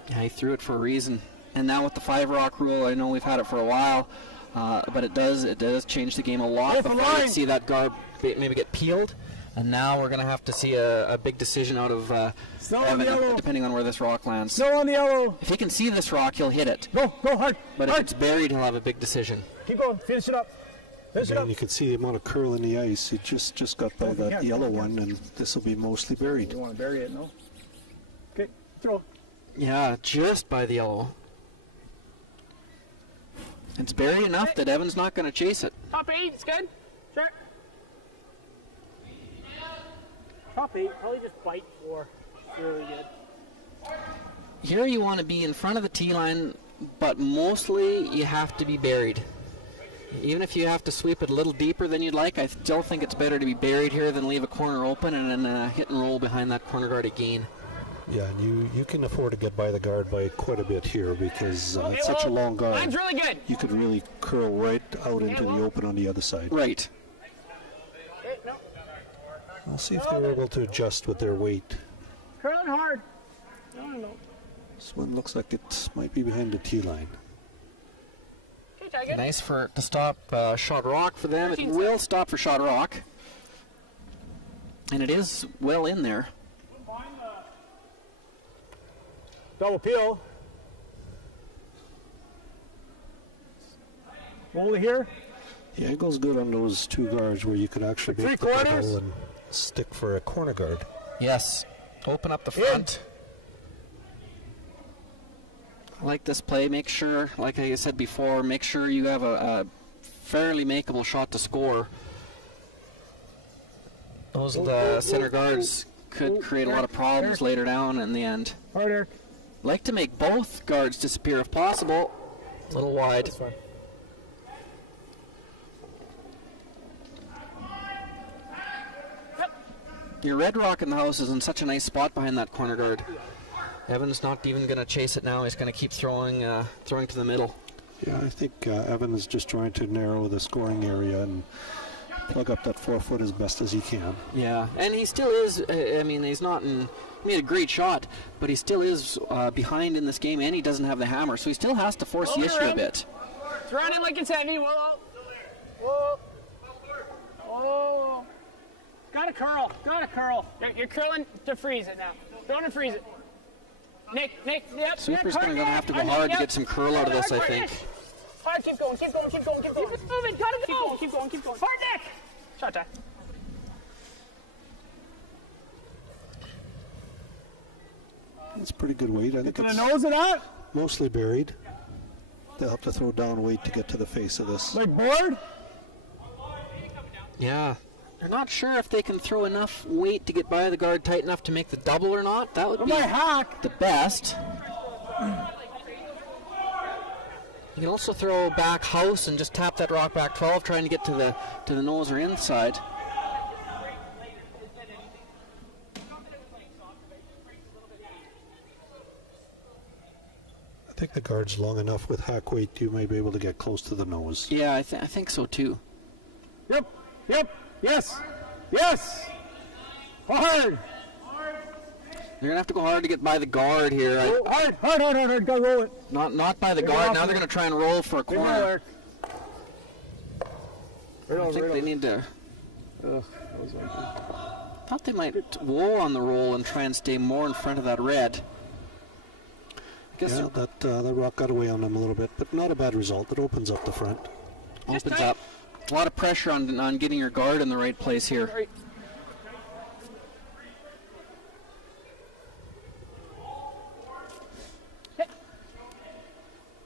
Yeah, he threw it for a reason. And now with the 5-rock rule, I know we've had it for a while, but it does change the game a lot. Before you see that guard maybe get peeled, and now we're going to have to see a big decision out of Evan, depending on where this rock lands. Snow on the yellow. If he can see this rock, he'll hit it. Go hard. But if it's buried, he'll have a big decision. Keep going. Finish it up. Again, you can see the amount of curl in the ice. It just got by that yellow one, and this will be mostly buried. You want to bury it, no? Okay, throw. Yeah, just by the yellow. It's buried enough that Evan's not going to chase it. Top 8, it's good. Sure. Top 8, probably just bite 4. Really good. Here you want to be in front of the tee line, but mostly you have to be buried. Even if you have to sweep it a little deeper than you'd like, I still think it's better to be buried here than leave a corner open and then hit and roll behind that corner guard again. Yeah, and you can afford to get by the guard by quite a bit here because it's such a long guard. Line's really good. You could really curl right out into the open on the other side. Right. I'll see if they're able to adjust with their weight. Curling hard. No. This one looks like it might be behind the tee line. Nice to stop shot rock for them. It will stop for shot rock. And it is well in there. Double peel. Roll it here. Yeah, it goes good on those two guards where you could actually make the double and stick for a corner guard. Yes. Open up the front. I like this play. Make sure, like I said before, make sure you have a fairly makeable shot to score. Those center guards could create a lot of problems later down in the end. Hard, Eric. Like to make both guards disappear if possible. A little wide. Your red rock in the house is in such a nice spot behind that corner guard. Evan's not even going to chase it now. He's going to keep throwing to the middle. Yeah, I think Evan is just trying to narrow the scoring area and plug up that 4 foot as best as he can. Yeah, and he still is. I mean, he's not in. He made a great shot, but he still is behind in this game, and he doesn't have the hammer, so he still has to force the issue a bit. It's running like it's heavy. Whoa. Oh. Gotta curl. You're curling to freeze it now. Don't unfreeze it. Nick, yep. Super's going to have to go hard to get some curl out of this, I think. All right, keep going. Keep it moving. Gotta go. Keep going. Hard, Nick. Shot time. It's pretty good weight. I think Can I it's nose it out? mostly buried. They'll have to throw down weight to get to the face of this. Like board? Yeah. They're not sure if they can throw enough weight to get by the guard tight enough to make the double or not. That would be the best. You can also throw back house and just tap that rock back 12, trying to get to the nose or inside. I think the guard's long enough with hack weight you may be able to get close to the nose. Yeah, I think so too. Yep. Yes. Hard. They're gonna have to go hard to get by the guard here. Hard. Gotta roll it. Not by the guard. Now they're gonna try and roll for a corner. I think they need to. Thought they might roll on the roll and try and stay more in front of that red. Yeah, that rock got away on them a little bit, but not a bad result. It opens up the front. Opens up. A lot of pressure on getting your guard in the right place here.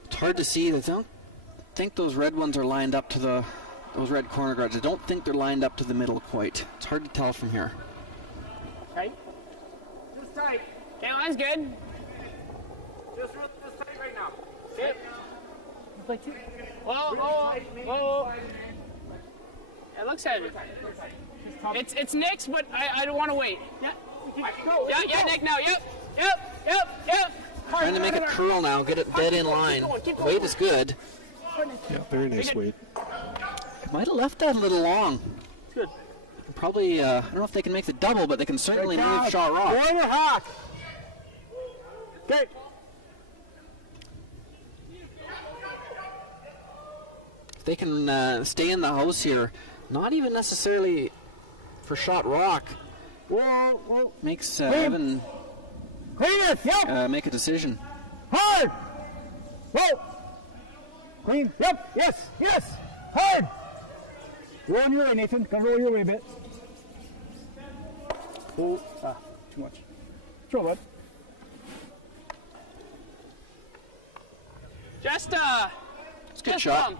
It's hard to see. I don't think those red ones are lined up to those red corner guards. I don't think they're lined up to the middle quite. It's hard to tell from here. Tight. Just tight. Okay, line's good. Just tight right now. Okay. Whoa. It looks heavy. It's Nick's, but I don't want to wait. Yeah, Nick now. Yep. Trying to make it curl now, get it dead in line. Weight is good. Yeah, very nice weight. Might have left that a little long. It's good. Probably, I don't know if they can make the double, but they can certainly move shot rock. Corner hack. Okay. If they can stay in the house here, not even necessarily for shot rock, Whoa. makes Evan Clean it. Yep. make a decision. Hard. Whoa. Clean. Yep. Yes. Hard. Roll your way, Nathan. Gotta roll your way a bit. Oh, too much. Throw it. Just It's a good shot.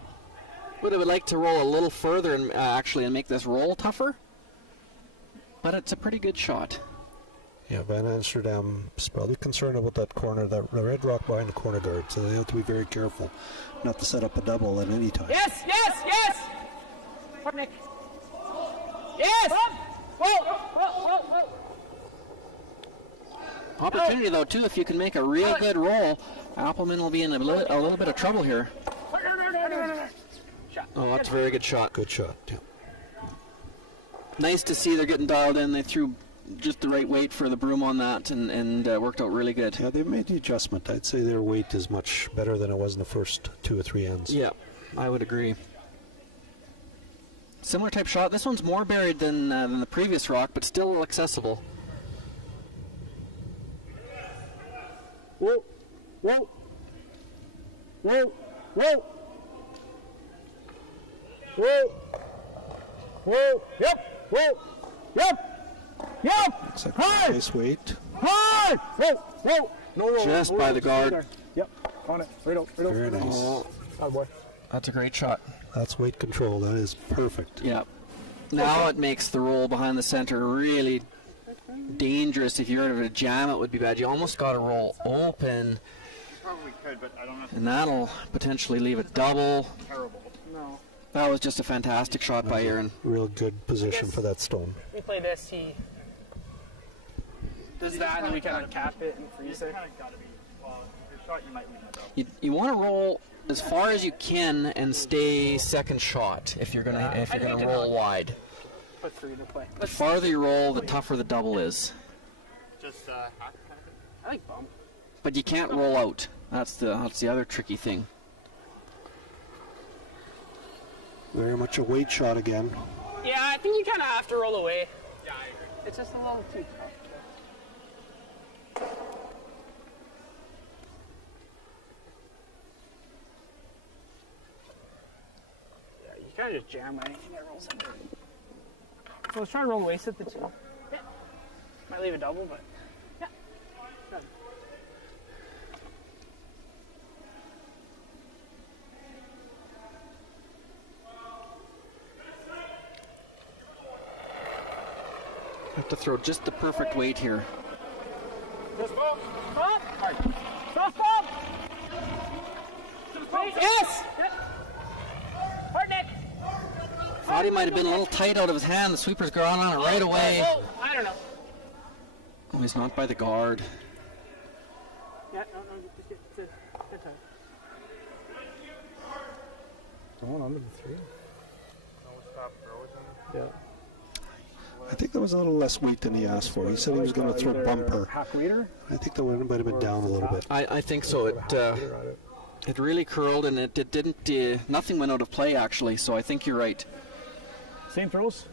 Would have liked to roll a little further and actually make this roll tougher, but it's a pretty good shot. Yeah, Van Amsterdam is probably concerned about that corner, the red rock behind the corner guard, so they have to be very careful not to set up a double at any time. Yes. Hard, Nick. Yes. Whoa. Opportunity, though, too, if you can make a real good roll. Appleman will be in a little bit of trouble here. Oh, that's a very good shot. Good shot. Yeah. Nice to see they're getting dialed in. They threw just the right weight for the broom on that and worked out really good. Yeah, they've made the adjustment. I'd say their weight is much better than it was in the first 2 or 3 ends. Yeah, I would agree. Similar type shot. This one's more buried than the previous rock, but still accessible. Whoa, whoa, whoa, whoa, whoa, whoa, yep, whoa, yep, yep. Looks like a nice weight. Hard! Whoa, whoa. No roll. Just no by roll. the guard. Yep, on it. Right out, right out. Very nice. Oh, Oh, boy. that's a great shot. That's weight control. That is perfect. Yeah. Now it makes the roll behind the center really dangerous. If you were to jam, it would be bad. You almost got to roll open. Probably could, but I don't know. And that'll potentially leave a double. Terrible. No. That was just a fantastic shot by Aaron. Real good position for that stone. We play this, he does that, and then we kind of cap it and freeze it. Kind of got to be. Well, your shot, you might leave it up. You want to roll as far as you can and stay second shot if you're gonna roll wide. Put 3 to play. The farther you roll, the tougher the double is. Just hack kind of thing. I like bump. But you can't roll out. That's the other tricky thing. Very much a weight shot again. Yeah, I think you kind of have to roll away. Yeah, I agree. It's just a little too tough. Yeah, you kind of just jam anything that rolls in. So let's try to roll away, sit the 2. Yeah. Might leave a double, but yeah. Done. Have to throw just the perfect weight here. Just bump. Bump. Hard. Just bump. Yes. Hard neck. Thought he might have been a little tight out of his hand. The sweeper's gone on it right away. Oh, I don't know. Oh, he's not by the guard. Yeah, no, just get tight. Going on to the 3. Yeah. I think there was a little less weight than he asked for. He said he was going to throw bumper. Hack waiter. I think that might have been down a little bit. I think so. It really curled and it didn't. Nothing went out of play actually. So I think you're right. Same throws.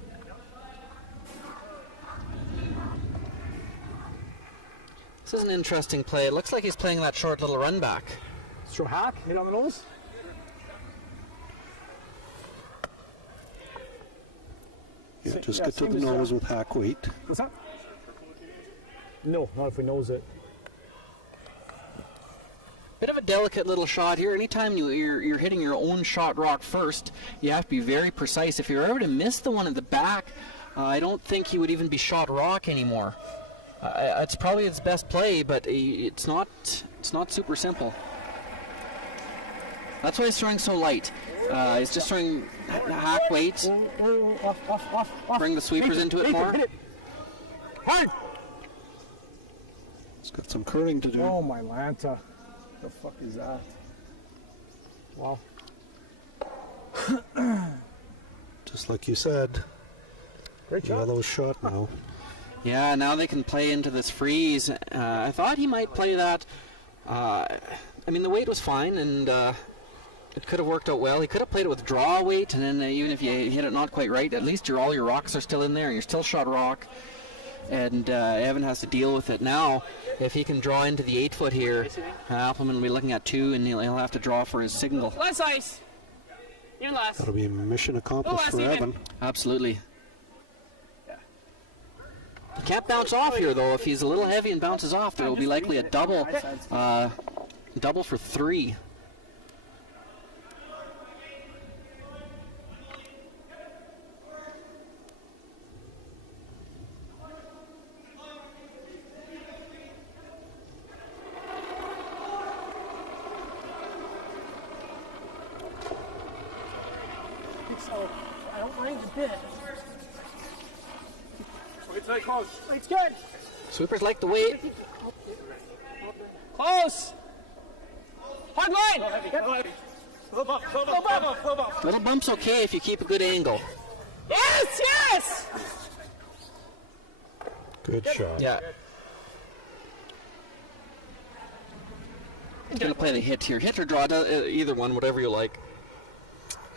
This is an interesting play. It looks like he's playing that short little run back. Let's throw hack. Hit on the nose. Yeah, just get to the nose with hack weight. What's that? No, not if we nose it. Bit of a delicate little shot here. Anytime you're hitting your own shot rock first, you have to be very precise. If you're ever to miss the one at the back, I don't think he would even be shot rock anymore. It's probably his best play, but it's not super simple. That's why he's throwing so light. He's just throwing hack weights. Off. Bring the sweepers into it more. Hit it. Hard. It's got some curling to do. Oh my Lanta. The fuck is that? Wow. Just like you said. Great job. Yellow shot now. Yeah, now they can play into this freeze. I thought he might play that. I mean, the weight was fine, and it could have worked out well. He could have played it with draw weight, and then even if you hit it not quite right, at least all your rocks are still in there, and you're still shot rock. And Evan has to deal with it now. If he can draw into the 8-foot here, Appleman will be looking at 2, and he'll have to draw for his signal. Less ice. Even less. That'll be mission accomplished for Evan. Absolutely. He can't bounce off here, though. If he's a little heavy and bounces off, there will be likely a double for 3. I don't mind a bit. It's very close. It's good. Sweepers like the weight. Close. Hard line. Little bump's okay if you keep a good angle. Yes, yes. Good shot. Yeah. He's going to play the hit here. Hit or draw, either one, whatever you like.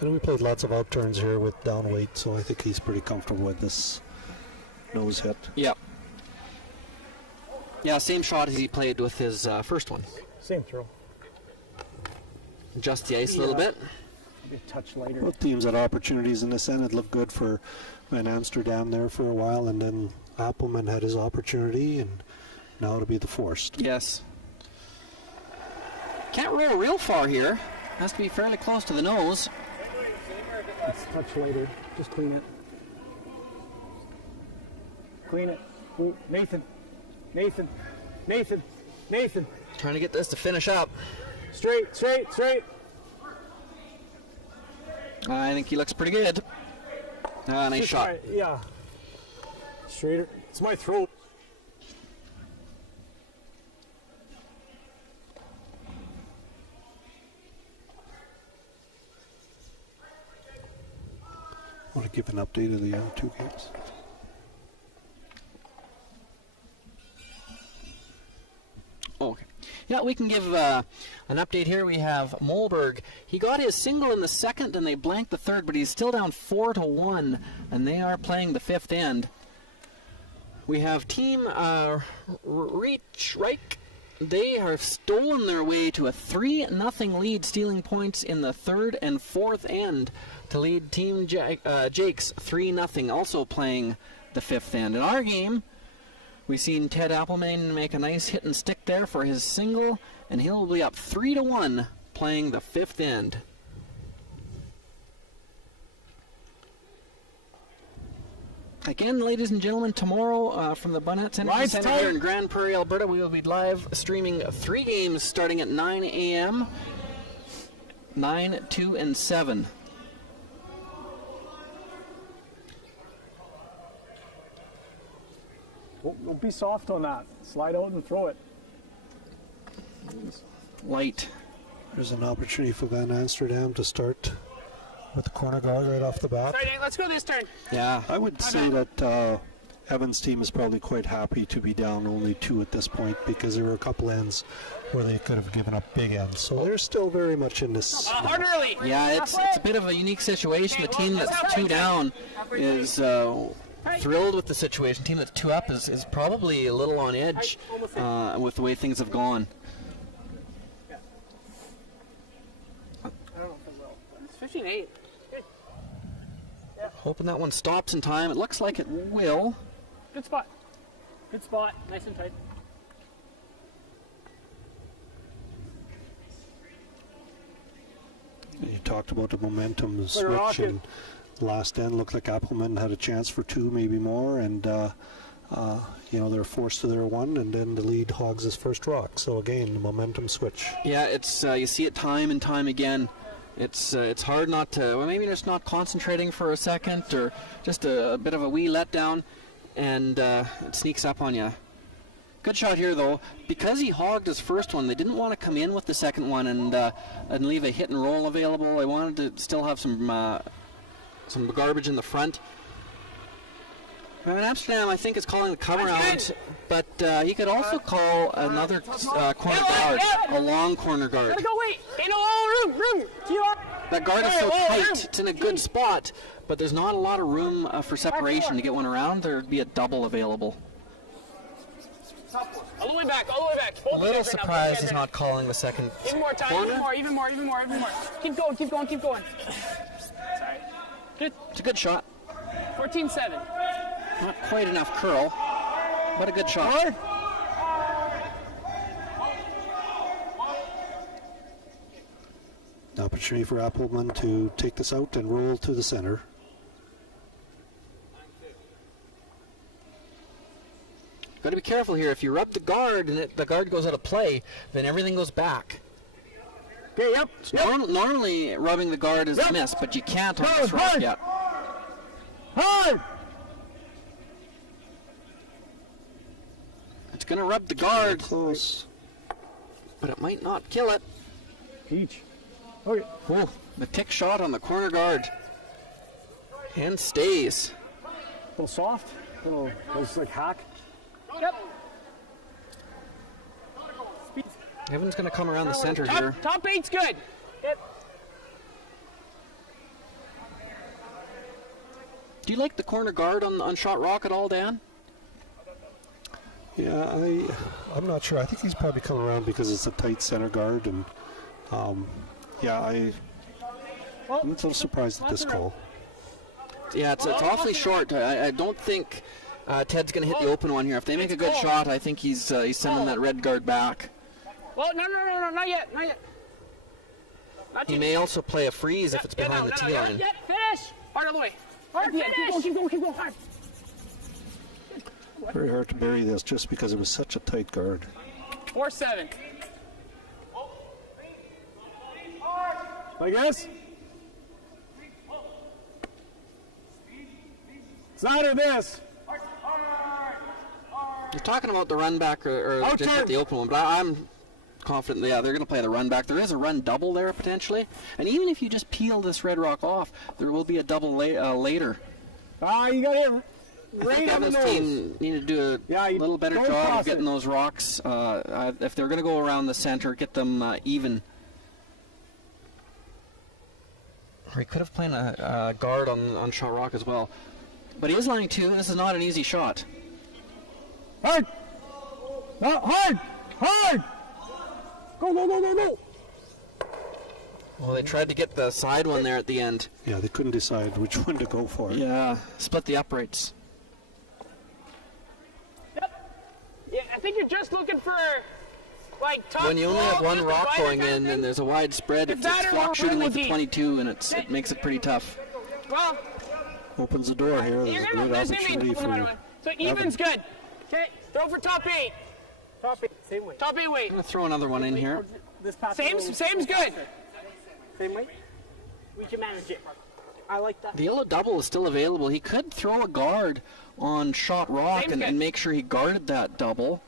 And we played lots of out turns here with down weight, so I think he's pretty comfortable with this nose hit. Yep. Yeah, same shot as he played with his first one. Same throw. Adjust the ice a little bit. Maybe a touch lighter. Both teams had opportunities in this end. It looked good for Van Amsterdam there for a while, and then Appelman had his opportunity, and now it'll be the Forced. Yes. Can't roll real far here. Has to be fairly close to the nose. It's a touch lighter. Just clean it. Clean it. Ooh, Nathan. Nathan. Nathan. Nathan. Trying to get this to finish up. Straight, straight, straight. I think he looks pretty good. Nice shot. Right, yeah. Straighter. It's my throat. Want to give an update of the other two games? Okay. Yeah, we can give an update here. We have Mohlberg. He got his single in the second, and they blanked the third, but he's still down 4-1, and they are playing the fifth end. We have Team Reich. They have stolen their way to a 3-0 lead, stealing points in the third and fourth end to lead Team Jakes 3-0, also playing the fifth end. In our game, we've seen Ted Appelman make a nice hit and stick there for his single, and he'll be up 3-1 playing the fifth end. Again, ladies and gentlemen, tomorrow from the Bunnett Energy Center here in Grand Prairie, Alberta, we will be live streaming 3 games starting at 9 a.m., 9, 2, and 7. Don't be soft on that. Slide out and throw it. Light. There's an opportunity for Van Amsterdam to start with the corner guard right off the bat. Sorry, let's go this turn. Yeah. I would say that Evan's team is probably quite happy to be down only 2 at this point, because there were a couple ends where they could have given up big ends. So they're still very much in this. Hard early. Yeah, it's a bit of a unique situation. The team that's 2 down is thrilled with the situation. The team that's 2 up is probably a little on edge with the way things have gone. I don't know if it will. It's 15-8. Hoping that one stops in time. It looks like it will. Good spot. Good spot. Nice and tight. You talked about the momentum switch, and last end looked like Appelman had a chance for 2, maybe more, and they're forced to their 1, and then the lead hogs his first rock. So again, the momentum switch. Yeah, it's you see it time and time again. It's hard not to, well, maybe just not concentrating for a second, or just a bit of a wee letdown, and it sneaks up on you. Good shot here, though. Because he hogged his first one, they didn't want to come in with the second one and leave a hit and roll available. They wanted to still have some garbage in the front. Amsterdam, I think, is calling the cover out, but he could also call another corner guard, a long corner guard. Gotta go, wait. Ain't no room. That guard is so tight, it's in a good spot, but there's not a lot of room for separation to get one around. There'd be a double available. All the way back. A little surprised he's not calling the second Even more time, corner. even more. Keep going. Sorry. Good. It's a good shot. 14-7. Not quite enough curl, but a good shot. An opportunity for Appelman to take this out and roll to the center. Got to be careful here. If you rub the guard and the guard goes out of play, then everything goes back. Okay, yep. Normally, rubbing the guard is a miss, but you can't on this rock yet. Hard! gonna rub the guard, Close. but it might not kill it. Peach. Okay. Oh, the tick shot on the corner guard. And stays. A little soft. A little, it's like hack. Yep. Evan's gonna come around the center here. Top 8's good. Yep. Do you like the corner guard on shot rock at all, Dan? Yeah, I'm not sure. I think he's probably coming around because it's a tight center guard, and yeah, I'm a little surprised at this call. Yeah, it's awfully short. I don't think Ted's going to hit the open one here. If they make a good shot, I think he's sending that red guard back. Well, no, not yet. He may also play a freeze if it's behind the tee line. Yet, finish. Hard all the way. Hard finish. Keep going. Hard. Very hard to bury this just because it was such a tight guard. 4-7. I guess. It's either this. You're talking about the run back or just hit the open one, but I'm confident, yeah, they're going to play the run back. There is a run double there potentially, and even if you just peel this red rock off, there will be a double later. You got it. I think Evan's team need to do a little better job of getting those rocks. If they're going to go around the center, get them even. Or he could have played a guard on shot rock as well. But he is lining 2. This is not an easy shot. Hard! Hard! Go! Well, they tried to get the side one there at the end. Yeah, they couldn't decide which one to go for. Yeah, split the uprights. Yep. Yeah, I think you're just looking for, like, top. When you only have one rock going in and there's a wide spread, it's shooting with the 22, and it makes it pretty tough. Well, opens the door here. There's a good opportunity for. So even's good. Okay, throw for top 8. Top 8, same way. Top 8 weight. I'm going to throw another one in here. Same's good. Same way? We can manage it. I like that. The yellow double is still available. He could throw a guard on shot rock and make sure he guarded that double.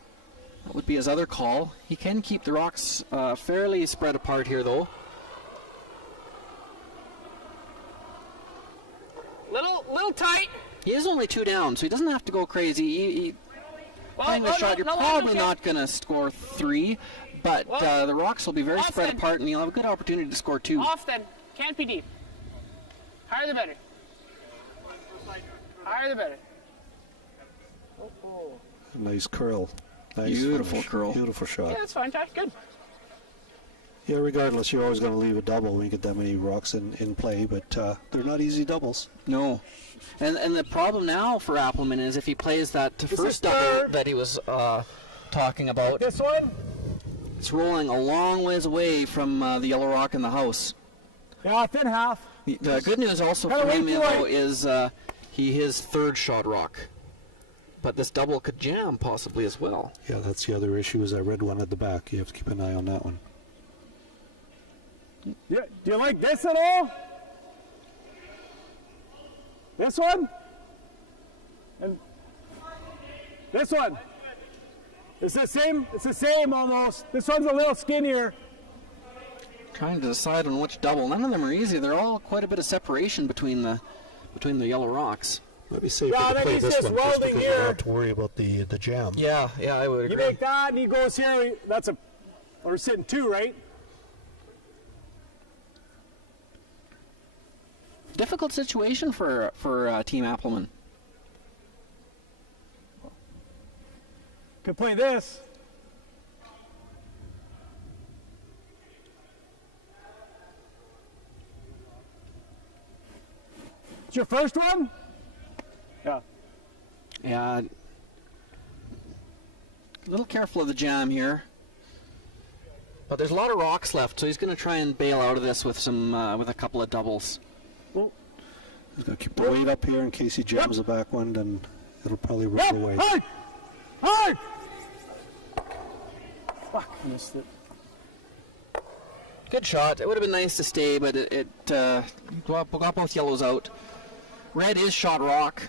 That would be his other call. He can keep the rocks fairly spread apart here, though. Little tight. He is only 2 down, so he doesn't have to go crazy. Playing the shot, you're probably not going to score 3, but the rocks will be very spread apart, and you'll have a good opportunity to score 2. Off then. Can't be deep. Higher the better. Higher the better. Nice curl. Nice Beautiful finish. curl. Beautiful shot. Yeah, that's fine, Ty. Good. Yeah, regardless, you're always going to leave a double when you get that many rocks in play, but they're not easy doubles. No. And the problem now for Appleman is if he plays that first double that he was talking about. This one? It's rolling a long ways away from the yellow rock in the house. Yeah, thin half. The good news also for him, though, is his 3rd shot rock. But this double could jam possibly as well. Yeah, that's the other issue is that red one at the back. You have to keep an eye on that one. Yeah, do you like this at all? This one? And this one? It's the same almost. This one's a little skinnier. Trying to decide on which double. None of them are easy. They're all quite a bit of separation between the yellow rocks. Let me see if I can play this one just because you don't have to worry about the jam. Yeah, I would agree. You make that and he goes here. We're sitting 2, right? Difficult situation for Team Appleman. Could play this. It's your first one? Yeah. Yeah. A little careful of the jam here. But there's a lot of rocks left, so he's going to try and bail out of this with a couple of doubles. He's going to keep the weight up here in case he jams the back one, and it'll probably rip away. Hard! Fuck, I missed it. Good shot. It would have been nice to stay, but it got both yellows out. Red is shot rock.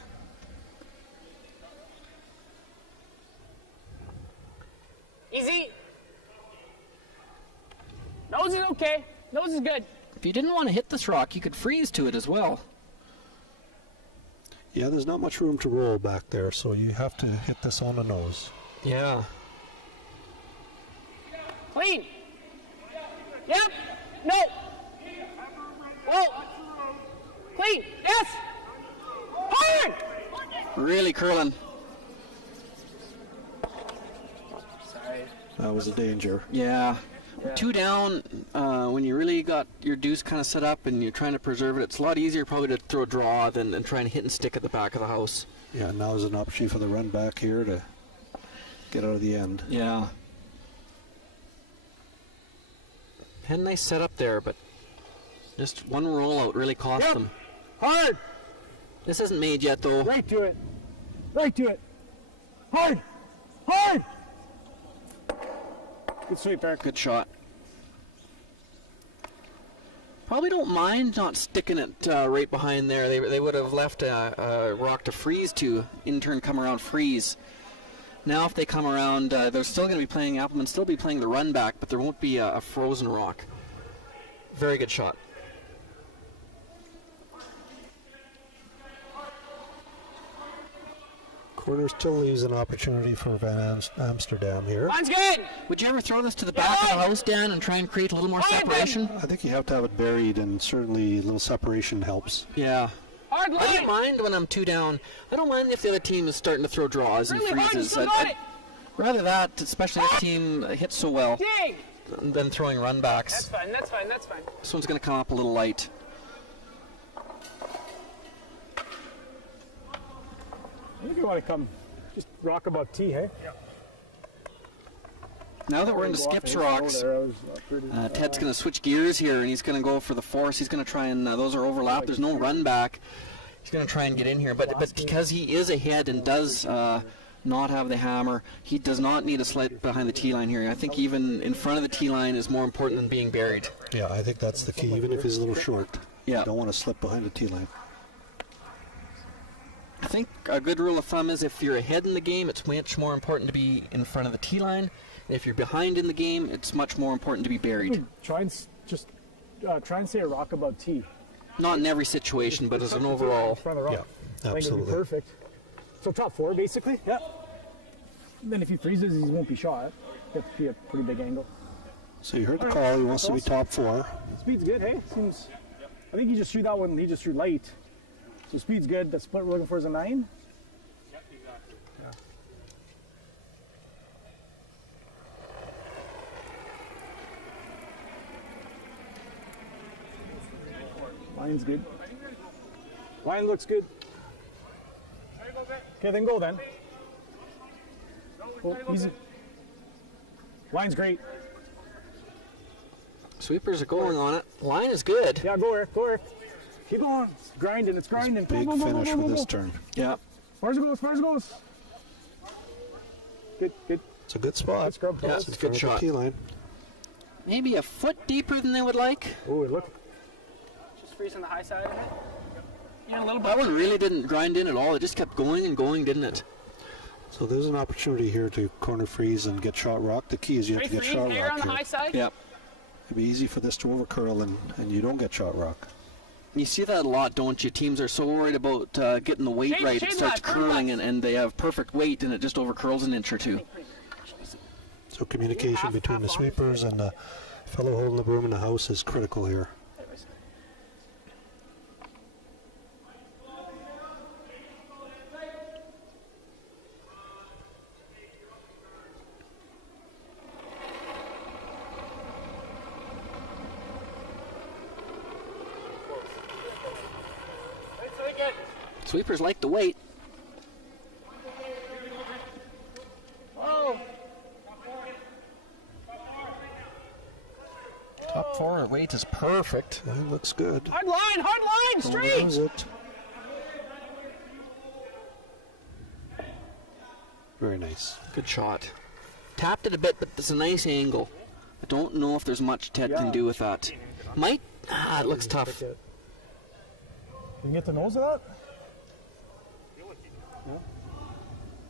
okay. Nose is good. If you didn't want to hit this rock, you could freeze to it as well. Yeah, there's not much room to roll back there, so you have to hit this on the nose. Yeah. Clean. Yep. No. Whoa. Clean. Yes. Hard. Really curling. That was a danger. Yeah. 2 down, when you really got your deuce kind of set up and you're trying to preserve it, it's a lot easier probably to throw a draw than trying to hit and stick at the back of the house. Yeah, now there's an opportunity for the run back here to get out of the end. Yeah. Had a nice setup there, but just one rollout really cost them. Hard. This isn't made yet, though. Right to it. Right to it. Hard. Hard. Good sweep there. Good shot. Probably don't mind not sticking it right behind there. They would have left a rock to freeze to, in turn come around freeze. Now if they come around, they're still going to be playing, Appleman still be playing the run back, but there won't be a frozen rock. Very good shot. Corner still leaves an opportunity for Van Amsterdam here. Line's good. Would you ever throw this to the back of the house, Dan, and try and create a little more separation? I think you have to have it buried, and certainly a little separation helps. Yeah. Hard line. I don't mind when I'm 2 down. I don't mind if the other team is starting to throw draws and Really hard, you freezes. still got it. Rather that, especially if the team hits so well, Dig. than throwing run backs. That's fine. That's fine. That's fine. This one's going to come up a little light. I think you want to come just rock about tee, hey? Now that we're into skips rocks, Ted's going to switch gears here, and he's going to go for the force. He's going to try and, those are overlapped. There's no run back. He's going to try and get in here, but because he is ahead and does not have the hammer, he does not need a slide behind the tee line here. I think even in front of the tee line is more important than being buried. Yeah, I think that's the key, even if he's a little short. Yeah. You don't want to slip behind the tee line. I think a good rule of thumb is if you're ahead in the game, it's much more important to be in front of the tee line. If you're behind in the game, it's much more important to be buried. Try and try and say a rock about tee. Not in every situation, but as an overall. In front of the rock. Yeah, I think it'd be absolutely. perfect. So top 4, basically. Yeah. And then if he freezes, he won't be shot. You have to be a pretty big angle. So you heard the call. He wants to be top 4. Speed's good, hey? Seems. I think he just threw that one. He just threw light. So speed's good. The split we're looking for is a 9. Yep, exactly. Line's good. Line looks good. Okay, then go then. Oh, easy. Line's great. Sweepers are going on it. Line is good. Yeah, go Eric, go Eric. Keep going. It's grinding, it's grinding. Big Go, go, go, finish go, go, for go, this go. turn. Yeah. As far as it goes, as far as it goes. Good, good. It's a good spot. Good scrub Yeah, toes. it's a good shot. Tee line. Maybe a foot deeper than they would like. Oh, look. Just freeze on the high side of it. Yeah, a little bit. That one really didn't grind in at all. It just kept going and going, didn't it? So there's an opportunity here to corner freeze and get shot rock. The key is you have Straight to get freeze, shot hair on rock the high here. side. Yep. It'd be easy for this to overcurl and you don't get shot rock. You see that a lot, don't you? Teams are so worried about getting the weight Shade- right. shade It starts left, turn curling left. and they have perfect weight and it just overcurls an inch or two. So communication between the sweepers and the fellow holding the broom in the house is critical here. Sweepers like the weight. Oh, Top 4 weight is perfect. That looks good. hard line, straight. Does it? Very nice. Good shot. Tapped it a bit, but it's a nice angle. I don't know if there's much Ted can do with that. Might. It looks tough. You can get the nose of that?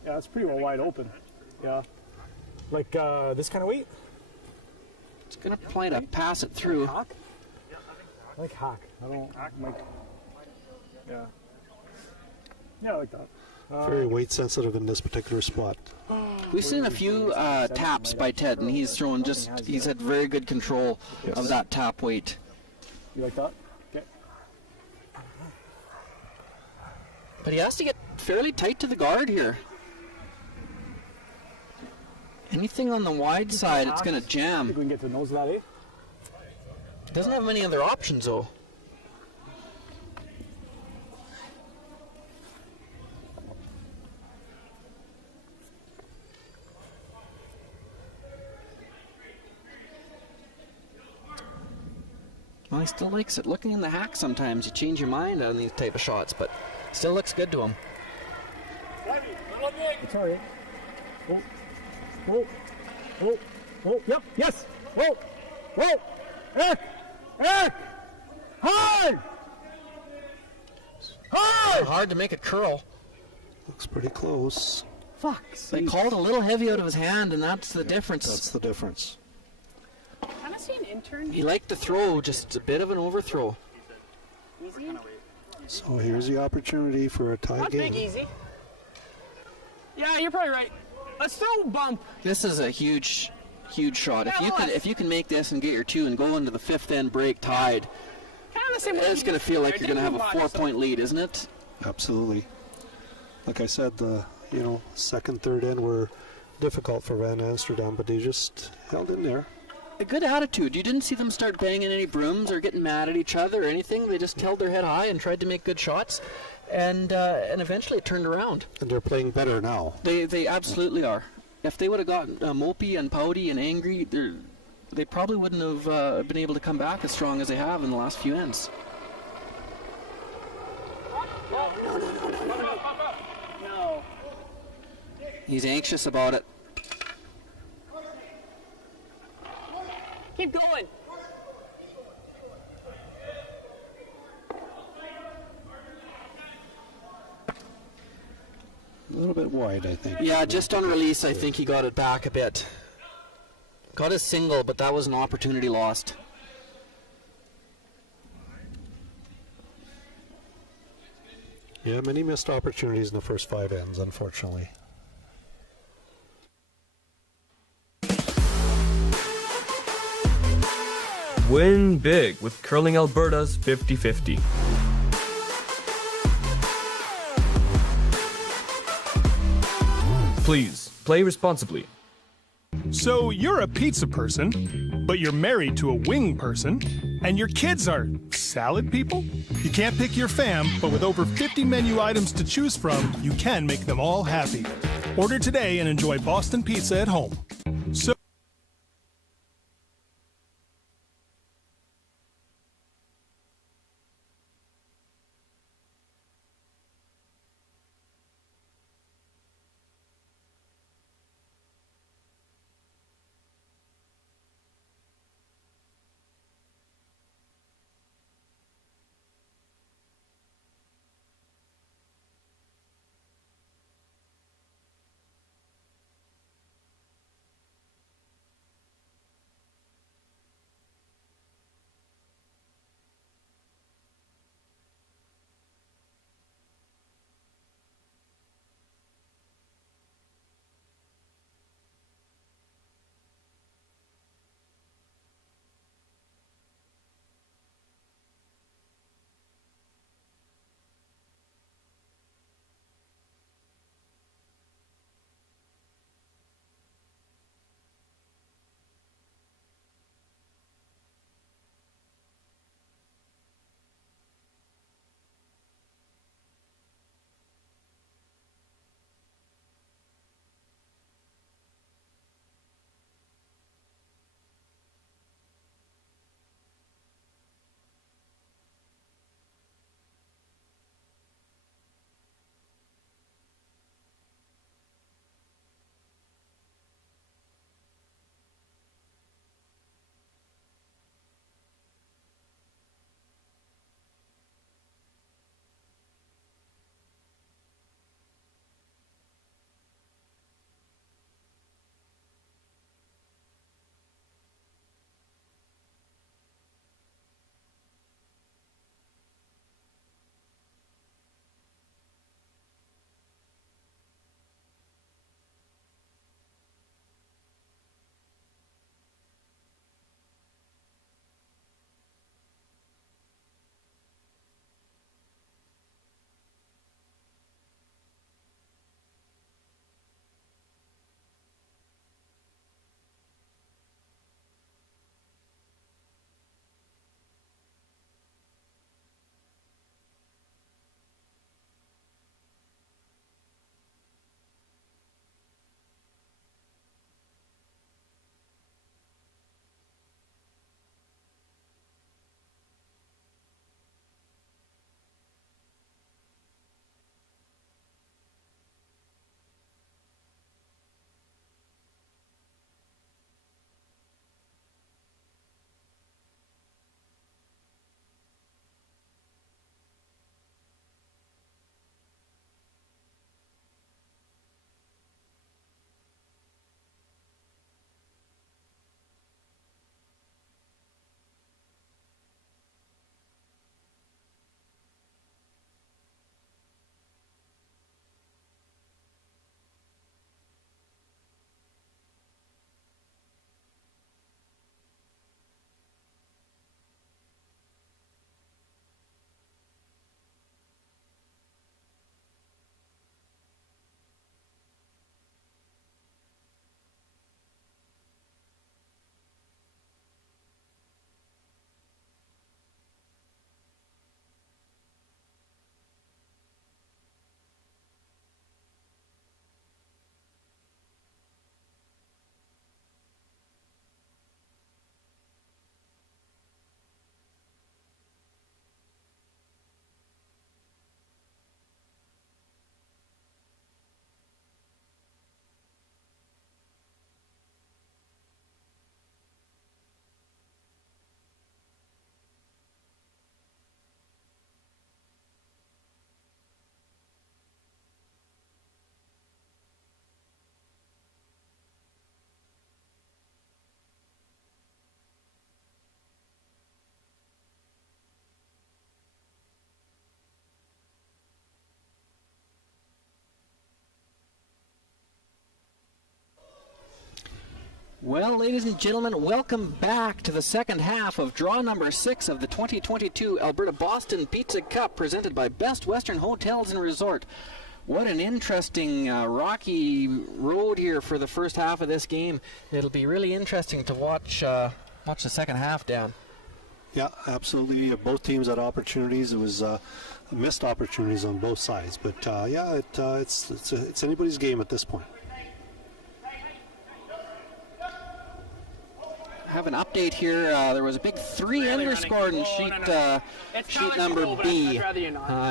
Yeah, it's pretty well wide open. Yeah. Like this kind of weight? It's going to try to pass it through. Hawk? I like Hawk. I don't like. Yeah. Yeah, I like that. Very weight sensitive in this particular spot. We've seen a few taps by Ted, and he's had very good control of that tap weight. You like that? Okay. But he has to get fairly tight to the guard here. Anything on the wide side, it's going to I jam. think we can get to the nose of that, eh? Doesn't have many other options, though. Well, he still likes it. Looking in the hack sometimes, you change your mind on these type of shots, but still looks good to him. It's all right. Oh. Oh. Oh. Oh. Yep. Yes. Whoa. Whoa. Eric. Eric. Hard. Hard. Hard to make it curl. Looks pretty close. Fuck. They called a little heavy out of his hand, and that's the difference. That's the difference. Can I see an intern? He liked to throw, just a bit of an overthrow. Easy. So here's the opportunity for a tie Not game. big easy. Yeah, you're probably right. Let's throw bump. This is a huge shot. If you can make this and get your 2 and go into the 5th end break tied, Kind of the same way. it's going to feel like you're going to have a 4-point lead, isn't it? Absolutely. Like I said, the second, third end were difficult for Van Amsterdam, but they just held in there. A good attitude. You didn't see them start banging any brooms or getting mad at each other or anything. They just held their head high and tried to make good shots, and eventually it turned around. And they're playing better now. They absolutely are. If they would have gotten mopey and pouty and angry, they probably wouldn't have been able to come back as strong as they have in the last few ends. No. He's anxious about it. Keep going. A little bit wide, I think. Yeah, just on release, I think he got it back a bit. Got his single, but that was an opportunity lost. Yeah, many missed opportunities in the first 5 ends, unfortunately. Win big with Curling Alberta's 50-50. Please, play responsibly. So you're a pizza person, but you're married to a wing person, and your kids are salad people? You can't pick your fam, but with over 50 menu items to choose from, you can make them all happy. Order today and enjoy Boston pizza at home. So Well, ladies and gentlemen, welcome back to the second half of draw number 6 of the 2022 Alberta Boston Pizza Cup, presented by Best Western Hotels and Resort. What an interesting rocky road here for the first half of this game. It'll be really interesting to watch the second half, Dan. Yeah, absolutely. Both teams had opportunities. It was missed opportunities on both sides, but it's anybody's game at this point. I have an update here. There was a big 3 underscored in sheet number B.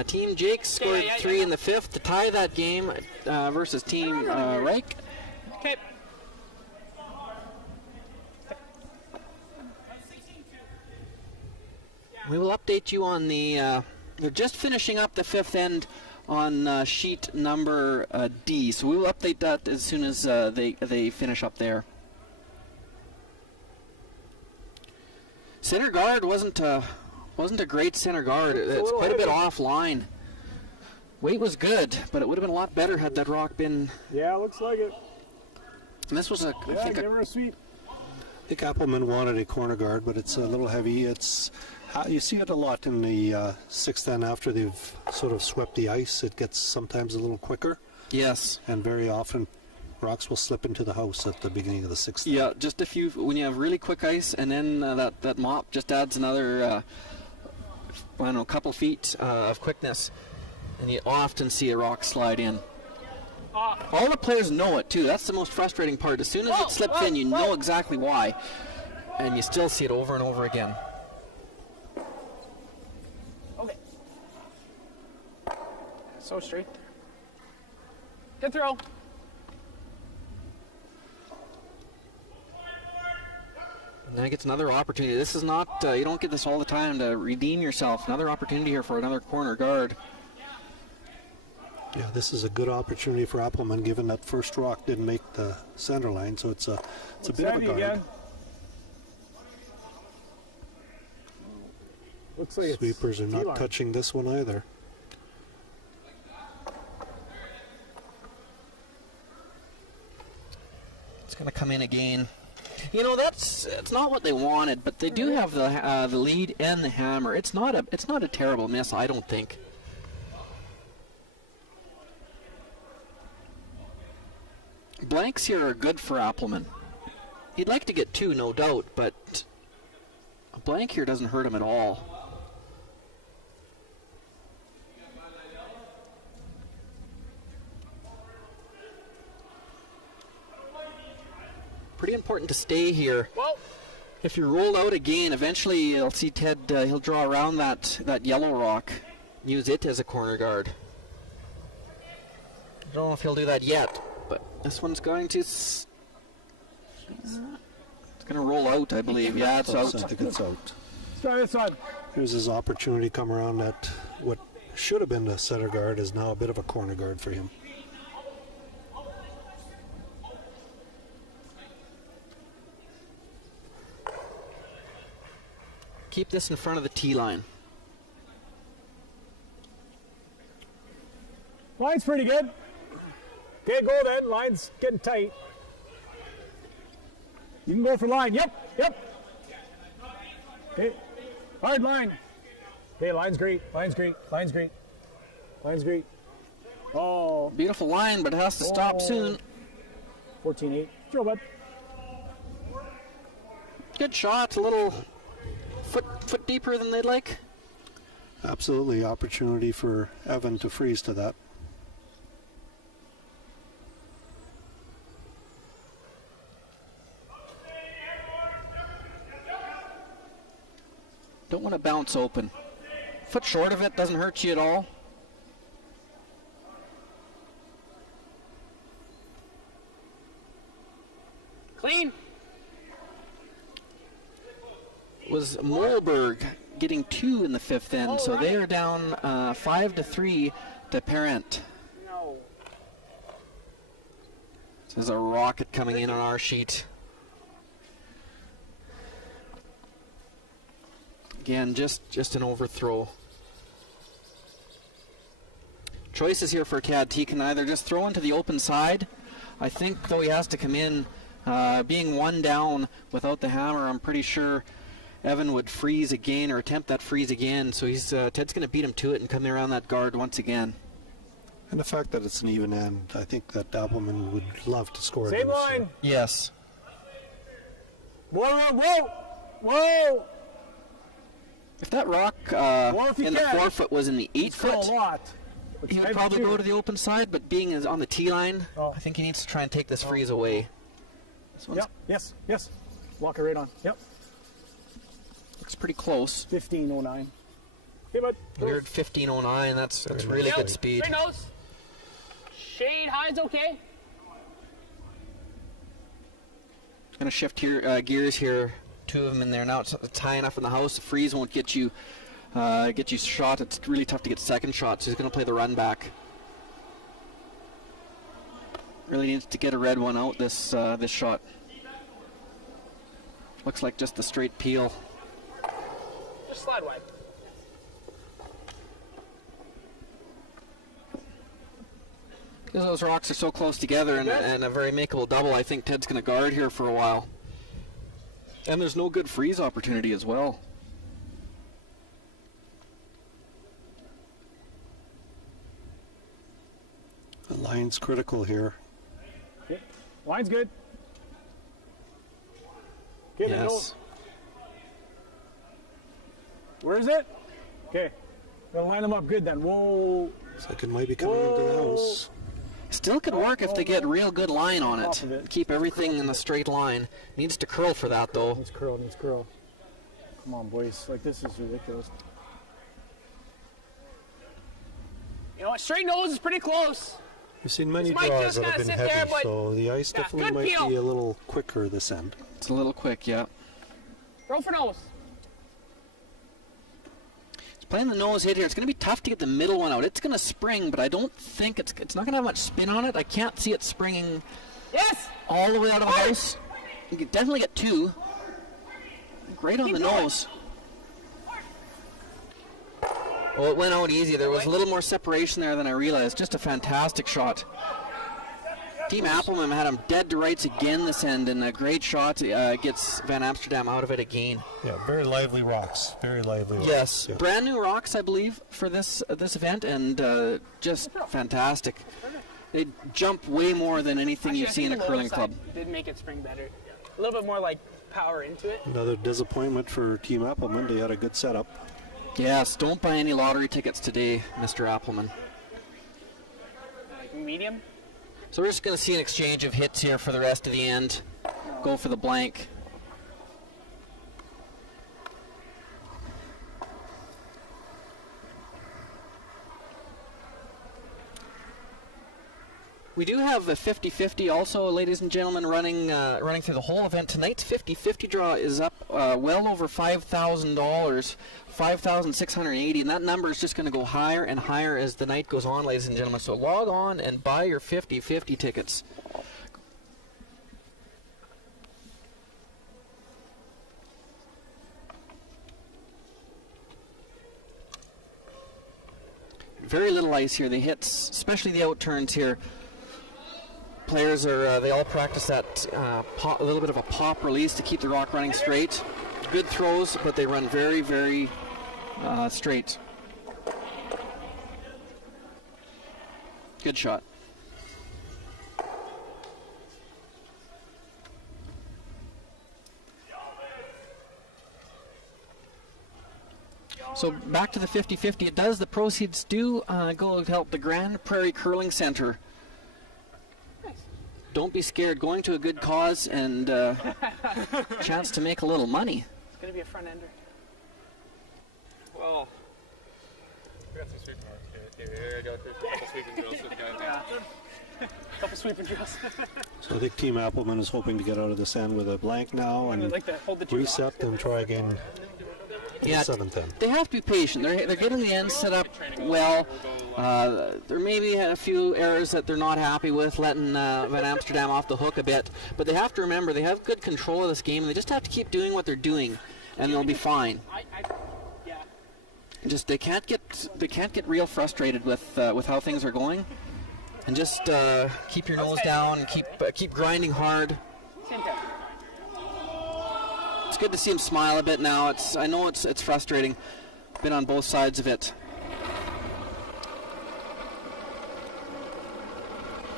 Team Jake scored 3 in the 5th to tie that game versus Team Reich. Okay. We will update you on the. They're just finishing up the 5th end on sheet number D, so we will update that as soon as they finish up there. Center guard wasn't a great center guard. It's quite a bit offline. Weight was good, but it would have been a lot better had that rock been. Yeah, looks like it. And this was give her a sweep. I think Appleman wanted a corner guard, but it's a little heavy. It's you see it a lot in the 6th end after they've sort of swept the ice. It gets sometimes a little quicker. Yes. And very often rocks will slip into the house at the beginning of the 6th. Yeah, just a few. When you have really quick ice, and then that mop just adds another, couple feet of quickness, and you often see a rock slide in. All the players know it too. That's the most frustrating part. As soon as it slips in, you know exactly why, and you still see it over and over again. Okay. So straight. Good throw. And then gets another opportunity. This is not, you don't get this all the time to redeem yourself. Another opportunity here for another corner guard. Yeah, this is a good opportunity for Appleman, given that first rock didn't make the center line, so it's a bit of a guard. Again. Looks like Sweepers are not touching this one either. It's going to come in again. You know, it's not what they wanted, but they do have the lead and the hammer. It's not a terrible miss, I don't think. Blanks here are good for Appleman. He'd like to get 2, no doubt, but a blank here doesn't hurt him at all. Pretty important to stay here. If you roll out again, eventually you'll see Ted, he'll draw around that yellow rock, use it as a corner guard. I don't know if he'll do that yet, but this one's going to... It's going to roll out, I believe. Yeah, it's out. I think it's out. Let's try this one. Here's his opportunity come around that what should have been the center guard is now a bit of a corner guard for him. Keep this in front of the tee line. Line's pretty good. Okay, go then. Line's getting tight. You can go for line. Yep. Okay. Hard line. Okay, line's great. Line's great. Oh. Beautiful line, but it has to stop soon. 14-8. Throw, bud. Good shot. A little foot deeper than they'd like. Absolutely. Opportunity for Evan to freeze to that. Don't want to bounce open. Foot short of it doesn't hurt you at all. Clean. Was Mohlberg getting 2 in the 5th end, so they are down 5-3 to Parent. No. This is a rocket coming in on our sheet. Again, just an overthrow. Choices here for Cad. He can either just throw into the open side. I think, though, he has to come in Being one down without the hammer, I'm pretty sure Evan would freeze again or attempt that freeze again. So Ted's going to beat him to it and come around that guard once again. And the fact that it's an even end, I think that Appleman would love to score. Same line. Yes. Whoa, whoa, whoa! If that rock in the 4 foot was in the 8 foot, a lot. he would probably go to the open side, but being on the tee line, I think he needs to try and take this freeze away. Yep, yes. Walk it right on. Yep. Looks pretty close. 1509. Okay, bud. Weird 1509, that's really good speed. Straight nose. Shade high's okay. Gonna shift here, gears here. 2 of them in there now. It's high enough in the house. The freeze won't get you shot. It's really tough to get second shot, so he's gonna play the run back. Really needs to get a red one out this shot. Looks like just a straight peel. Just slide wide. Because those rocks are so close together and a very makeable double, I think Ted's going to guard here for a while. And there's no good freeze opportunity as well. The line's critical here. Okay. Line's good. Get it, Yes. Where is it? Okay. Gotta line them up good then. Whoa. Looks like it might be coming into the house. Still could work if they get real good line on Off of it. it. Keep everything in the straight line. Needs to curl for that though. Needs curl. Come on, boys. Like, this is ridiculous. You know what? Straight nose is pretty close. We've seen many This might draws just that have kinda been sit there, heavy, but- so the ice Yeah, definitely good might peel. be a little quicker this end. It's a little quick, yeah. Roll for nose. He's playing the nose hit here. It's going to be tough to get the middle one out. It's going to spring, but I don't think it's not going to have much spin on it. I can't see it springing Yes. all the way out of the house. You could definitely get 2. Great on the nose. Well, it went out easy. There was a little more separation there than I realized. Just a fantastic shot. Team Appleman had him dead to rights again this end, and a great shot gets Van Amsterdam out of it again. Yeah, very lively rocks. Very lively rocks. Yes, Yeah. brand new rocks, I believe, for this event, and just fantastic. They jump way more than anything Actually, you've I seen think at a the lower curling club. side did make it spring better. A little bit more like power into it. Another disappointment for Team Appleman. They had a good setup. Yes, don't buy any lottery tickets today, Mr. Appleman. Like medium. So we're just going to see an exchange of hits here for the rest of the end. Go for the blank. We do have a 50-50 also, ladies and gentlemen, running through the whole event. Tonight's 50-50 draw is up well over $5,000, $5,680, and that number is just going to go higher and higher as the night goes on, ladies and gentlemen. So log on and buy your 50-50 tickets. Very little ice here. The hits, especially the out turns here. Players they all practice that a little bit of a pop release to keep the rock running straight. Good throws, but they run very, very straight. Good shot. So back to the 50-50. The proceeds do go to help the Grand Prairie Curling Center. Don't be scared. Going to a good cause and chance to make a little money. It's gonna be a front ender. Well, we got some sweeping marks here. I got a couple sweeping drills for the guy. Couple sweeping drills. So I think Team Appleman is hoping to get out of this end with a blank now and like to hold the two reset and try again in Yeah, the 7th end. they have to be patient. They're getting the end set up well. There may be a few errors that they're not happy with, letting Van Amsterdam off the hook a bit. But they have to remember they have good control of this game, and they just have to keep doing what they're doing, and they'll be fine. Yeah. Just they can't get real frustrated with how things are going, and just keep your nose down, and keep grinding hard. Same time. It's good to see him smile a bit now. I know it's frustrating. Been on both sides of it.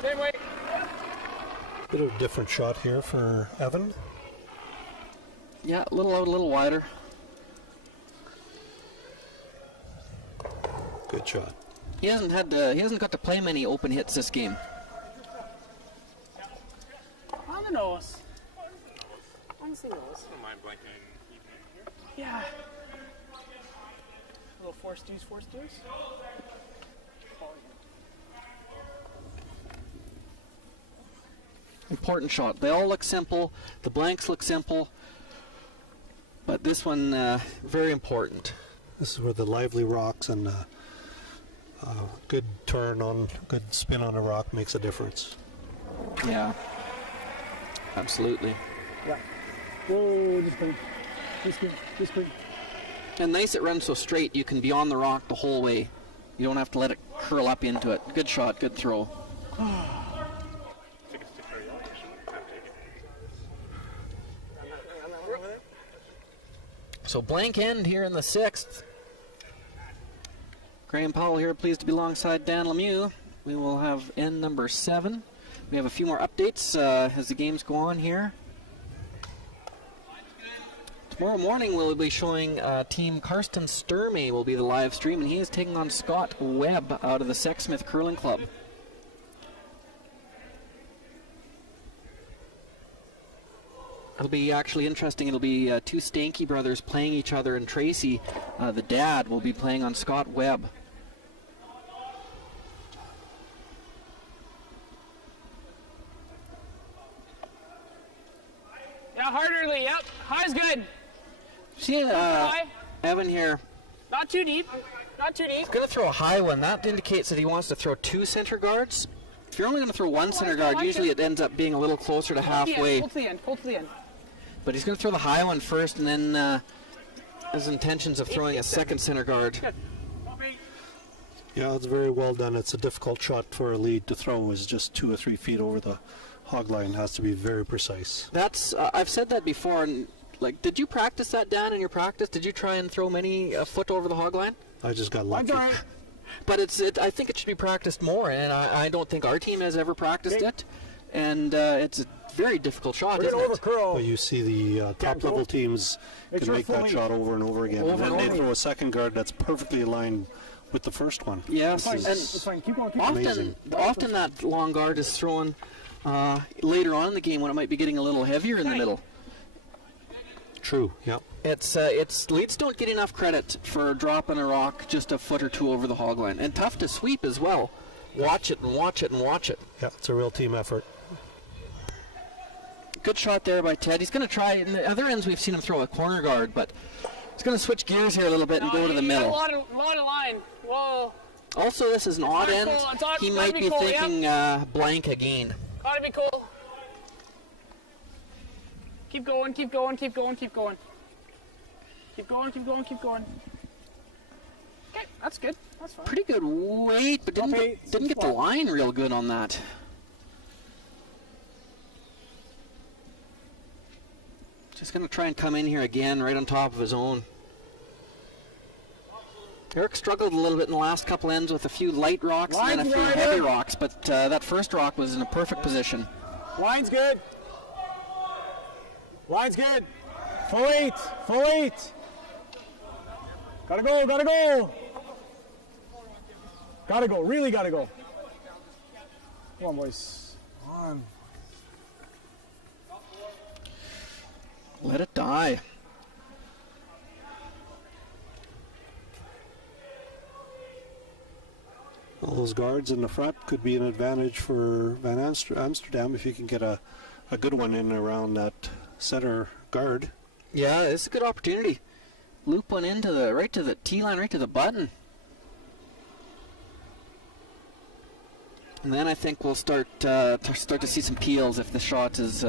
Same way. Bit of a different shot here for Evan. Yeah, a little out, a little wider. Good shot. He hasn't got to play many open hits this game. On the nose. On the nose. Don't mind blanking. Yeah. A little force deuce. Important shot. They all look simple. The blanks look simple. But this one, very important. This is where the lively rocks and good good spin on a rock makes a difference. Yeah. Absolutely. Yeah. Whoa, just green. And nice it runs so straight, you can be on the rock the whole way. You don't have to let it curl up into it. Good shot, good throw. So blank end here in the 6th. Graham Powell here, pleased to be alongside Dan Lemieux. We will have end number 7. We have a few more updates as the games go on here. Tomorrow morning we'll be showing Team Karsten Sturmey will be the live stream, and he is taking on Scott Webb out of the Sexsmith Curling Club. It'll be actually interesting. It'll be two Stanky brothers playing each other, and Tracy, the dad, will be playing on Scott Webb. Yeah, hard early. Yep. High's good. See, Evan here. Not too deep. Not too deep. He's going to throw a high one. That indicates that he wants to throw 2 center guards. If you're only going to throw 1 center guard, usually it ends up being a little closer to halfway. Pull to the end. Pull to the end. But he's going to throw the high one first, and then his intentions of throwing a 2nd center guard. Yeah, it's very well done. It's a difficult shot for a lead to throw. Is just 2 or 3 feet over the hog line. Has to be very precise. That's I've said that before. And like, did you practice that, Dan, in your practice? Did you try and throw a foot over the hog line? I just got lucky. But I think it should be practiced more, and I don't think our team has ever practiced it. And it's a very difficult shot, isn't it? But you see the top-level teams can make that shot over and over again. And then they throw a 2nd guard that's perfectly aligned with the first one. Yes, It's fine. Keep going. Often that long guard is thrown later on in the game when it might be getting a little heavier in the middle. True, yeah. It's leads don't get enough credit for dropping a rock just a foot or 2 over the hog line, and tough to sweep as well. Watch it and watch it and watch it. Yeah, it's a real team effort. Good shot there by Ted. He's going to try. In the other ends, we've seen him throw a corner guard, but he's going to switch gears here a little bit and go to the middle. A lot of line. Whoa. Also, this is an odd end. He might be thinking blank again. Gotta be cool. Keep going. Keep going. Okay, that's good. That's fine. Pretty good weight, but didn't get the line real good on that. Just going to try and come in here again, right on top of his own. Eric struggled a little bit in the last couple ends with a few light rocks and then a few heavy rocks, but that first rock was in a perfect position. Line's good. Full eight. Gotta go. Really gotta go. Come on, boys. Come on. Let it die. All those guards in the front could be an advantage for Van Amsterdam if you can get a good one in around that center guard. Yeah, it's a good opportunity. Loop one into right to the T line, right to the button. And then I think we'll start to see some peels if the shot is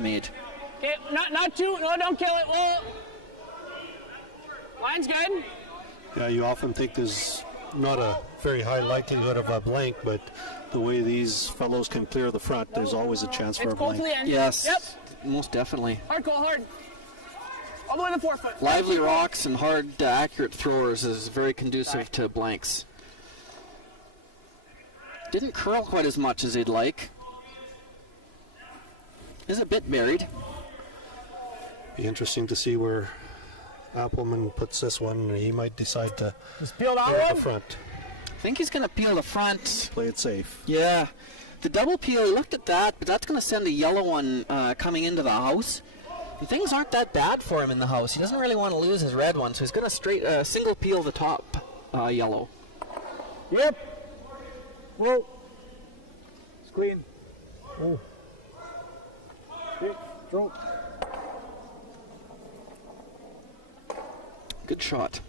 made. Okay, not too. No, don't kill it. Whoa. Line's good. Yeah, you often think there's not a very high likelihood of a blank, but the way these fellows can clear the front, there's always a chance for a Go to blank. the end. Yes, Yep. most definitely. Hard goal, hard. All the way to the forefoot. Lively rocks and hard, accurate throwers is very conducive to blanks. Didn't curl quite as much as he'd like. Is a bit buried. Be interesting to see where Appleman puts this one. He might decide to Just peel that clear the one. front. I think he's going to peel the front. Play it safe. Yeah. The double peel, he looked at that, but that's going to send a yellow one coming into the house. And things aren't that bad for him in the house. He doesn't really want to lose his red one, so he's going to single peel the top yellow. Yep. Whoa. It's clean. Oh. Okay, throw. Good shot.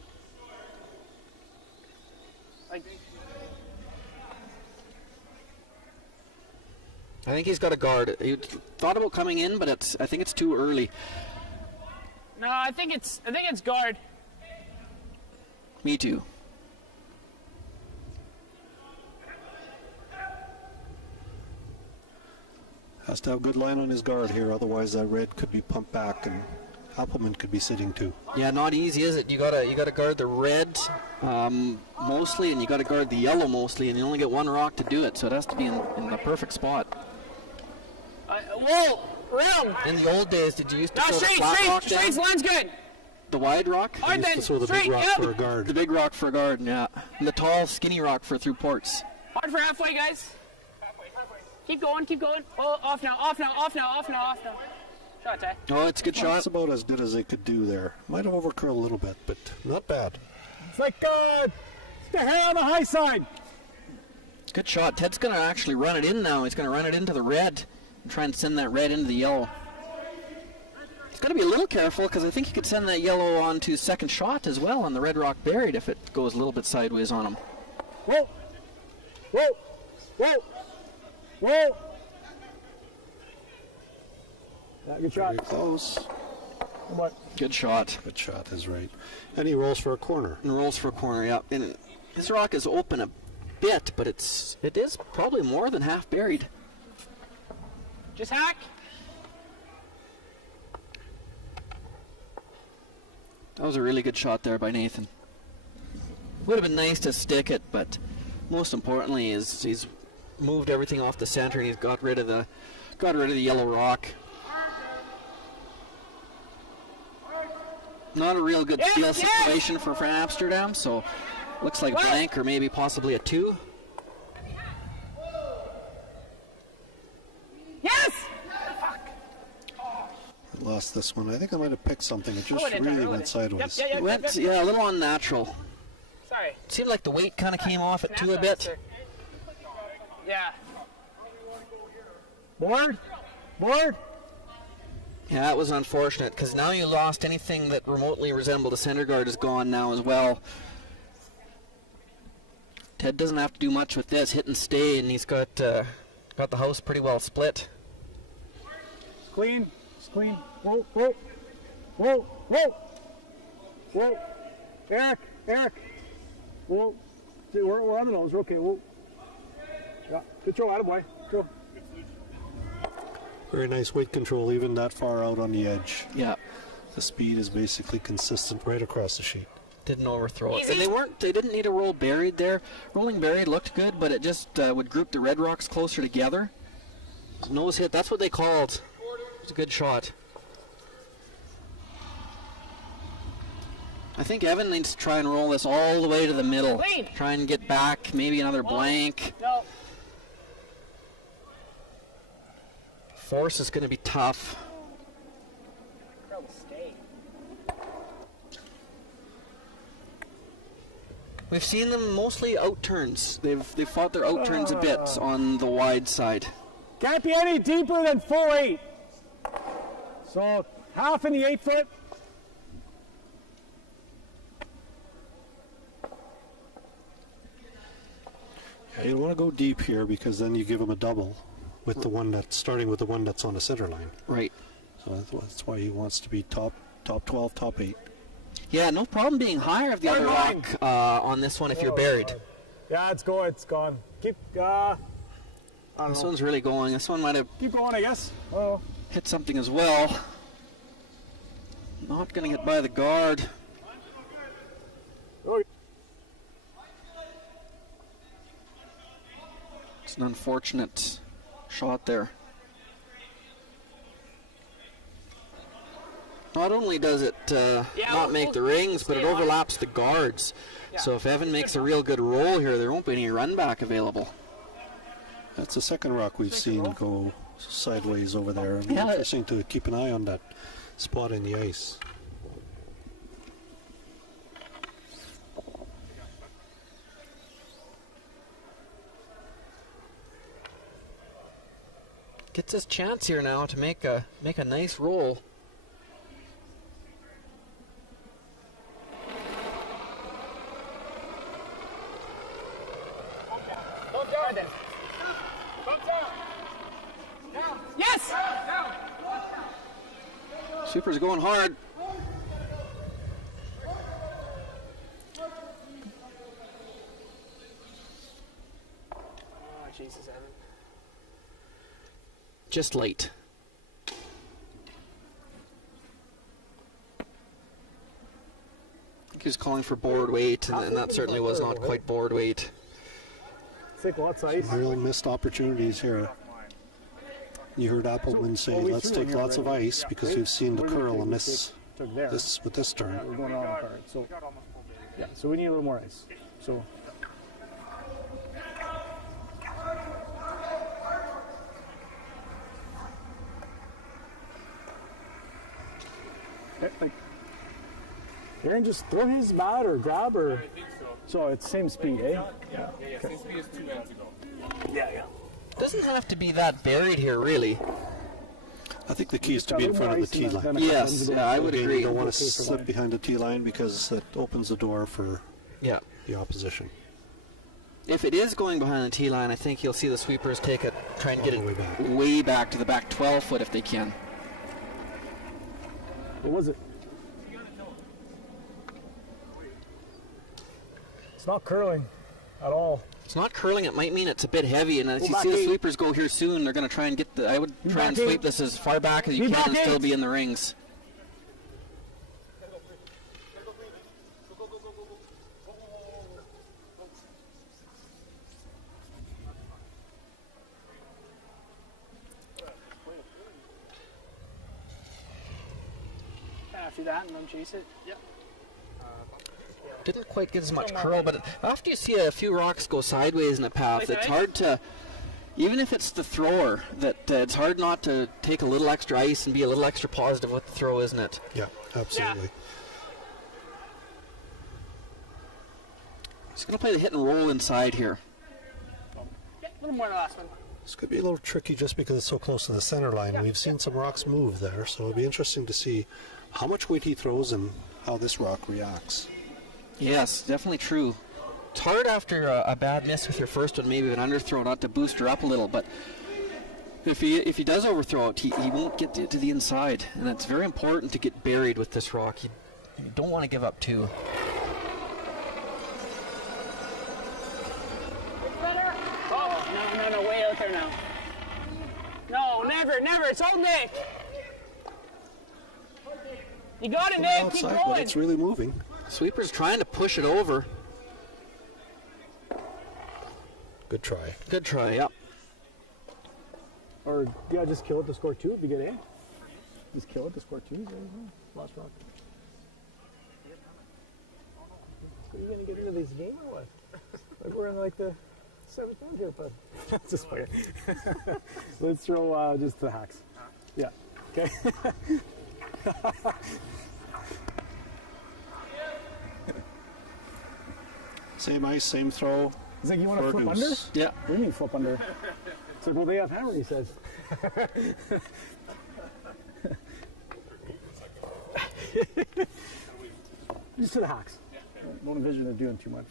I think he's got a guard. He thought about coming in, but I think it's too early. No, I think it's guard. Me too. Has to have a good line on his guard here, otherwise that red could be pumped back and Appleman could be sitting too. Yeah, not easy, is it? You gotta guard the red mostly, and you gotta guard the yellow mostly, and you only get one rock to do it, so it has to be in the perfect spot. Whoa, rim. In the old days, did you used to No, throw the flat rock down? straight, line's good. The wide rock? Hard Used then, to throw the straight, big rock yep. for a guard. The big rock for a guard, yeah. And the tall, skinny rock for through ports. Hard for halfway, guys. Keep going, keep going. Oh, off now, off now, off now, off now, off now. Shot, Ty. Oh, it's a good shot. That's about as good as they could do there. Might have overcurled a little bit, but not bad. It's like God. It's the hair on the high side. Good shot. Ted's going to actually run it in now. He's going to run it into the red and try and send that red into the yellow. He's got to be a little careful because I think he could send that yellow on to second shot as well on the red rock buried if it goes a little bit sideways on him. Whoa. Whoa. Whoa. Whoa. Yeah, good shot. Very close. Come on. Good shot. Good shot is right. And he rolls for a corner. And rolls for a corner, yeah. And this rock is open a bit, but it is probably more than half buried. Just hack. That was a really good shot there by Nathan. Would have been nice to stick it, but most importantly is he's moved everything off the center and he's got rid of the yellow rock. Not a real good steal situation for Amsterdam, so looks like blank or maybe possibly a 2. Yes! I lost this one. I think I might have picked something. It just really went sideways. It went, yeah, a little unnatural. Sorry. Seemed like the weight kind of came off it too a bit. Yeah. Board. Board. Yeah, that was unfortunate because now you lost anything that remotely resembled a center guard is gone now as well. Ted doesn't have to do much with this, hit and stay, and he's got the house pretty well split. It's clean. It's clean. Whoa, whoa. Whoa, whoa. Whoa. Eric. Whoa. See, we're on the nose. We're okay. Whoa. Yeah. Good throw, attaboy. Throw. Very nice weight control, even that far out on the edge. Yeah. The speed is basically consistent right across the sheet. Didn't overthrow it. And they didn't need a roll buried there. Rolling buried looked good, but it just would group the red rocks closer together. Nose hit, that's what they called. It was a good shot. I think Evan needs to try and roll this all the way to the middle. Clean. Try and get back, maybe another blank. No. Force is going to be tough. We've seen them mostly outturns. They've fought their outturns a bit on the wide side. Can't be any deeper than full 8. So half in the 8 foot. Yeah, you want to go deep here because then you give him a double with the one that's starting with the one that's on the center line. Right. So that's why he wants to be top 12, top 8. Yeah, no problem being higher of the other rock on this one if you're buried. Yeah, it's gone. Keep. This one's really going. This one might have Keep going, I guess. Oh. hit something as well. Not going to get by the guard. Oh. It's an unfortunate shot there. Not only does it not make the rings, but it overlaps the guards. So if Evan makes a real good roll here, there won't be any run back available. That's the second rock we've seen go sideways over there. It'll be interesting to keep an eye on that spot in the ice. Gets his chance here now to make a nice roll. Yes! Sweeper's going hard. Oh, Jesus, Evan. Just late. He was calling for board weight, and that certainly was not quite board weight. Take lots of ice. Real missed opportunities here. You heard Appleman say, let's take lots of ice, because we've seen the curl on this with this turn. We're going around the card. So, yeah, so we need a little more ice. So. Like, Aaron, just throw his bat or grab or. I think so. So it's same speed, eh? Yeah, same speed as 2 ends ago. Yeah. Doesn't have to be that buried here, really. I think the key is to be in front of the tee line. Yes, I would Again, agree. you don't want to slip behind the tee line because it opens the door for the opposition. If it is going behind the tee line, I think you'll see the sweepers try and get it way back to the back 12 foot if they can. What was it? It's not curling at all. It's not curling. It might mean it's a bit heavy, and as you see the sweepers go here soon, they're going to try and get the. I would try and sweep this as far back as you can and still be in the rings. After that, and then chase it. Yeah. Didn't quite get as much curl, but after you see a few rocks go sideways in a path, it's hard to, even if it's the thrower, that it's hard not to take a little extra ice and be a little extra positive with the throw, isn't it? Yeah, absolutely. Yeah. He's going to play the hit and roll inside here. Yeah, a little more than the last one. This could be a little tricky just because it's so close to the center line. We've seen some rocks move there, so it'll be interesting to see how much weight he throws and how this rock reacts. Yes, definitely true. It's hard after a bad miss with your first one, maybe an underthrow, not to boost her up a little, but if he does overthrow it, he won't get to the inside, and it's very important to get buried with this rock. You don't want to give up too. Oh, no, way out there now. No, never, it's all Nick. You got it, Nick, keep Outside, going. but it's really moving. Sweeper's trying to push it over. Good try. Good try, yep. Or, yeah, just kill it to score 2 would be good, eh? Just kill it to score 2. There you go. Last rock. Are you going to get into this game or what? Like we're in like the 7th round here, bud. Just play it. Let's throw just the hacks. Yeah. Okay. Same ice, same throw. It's like, you want to flip under? Yeah. What do you mean flip under? It's like, well, they have hammer, he says. Just to the hacks. Don't envision them doing too much.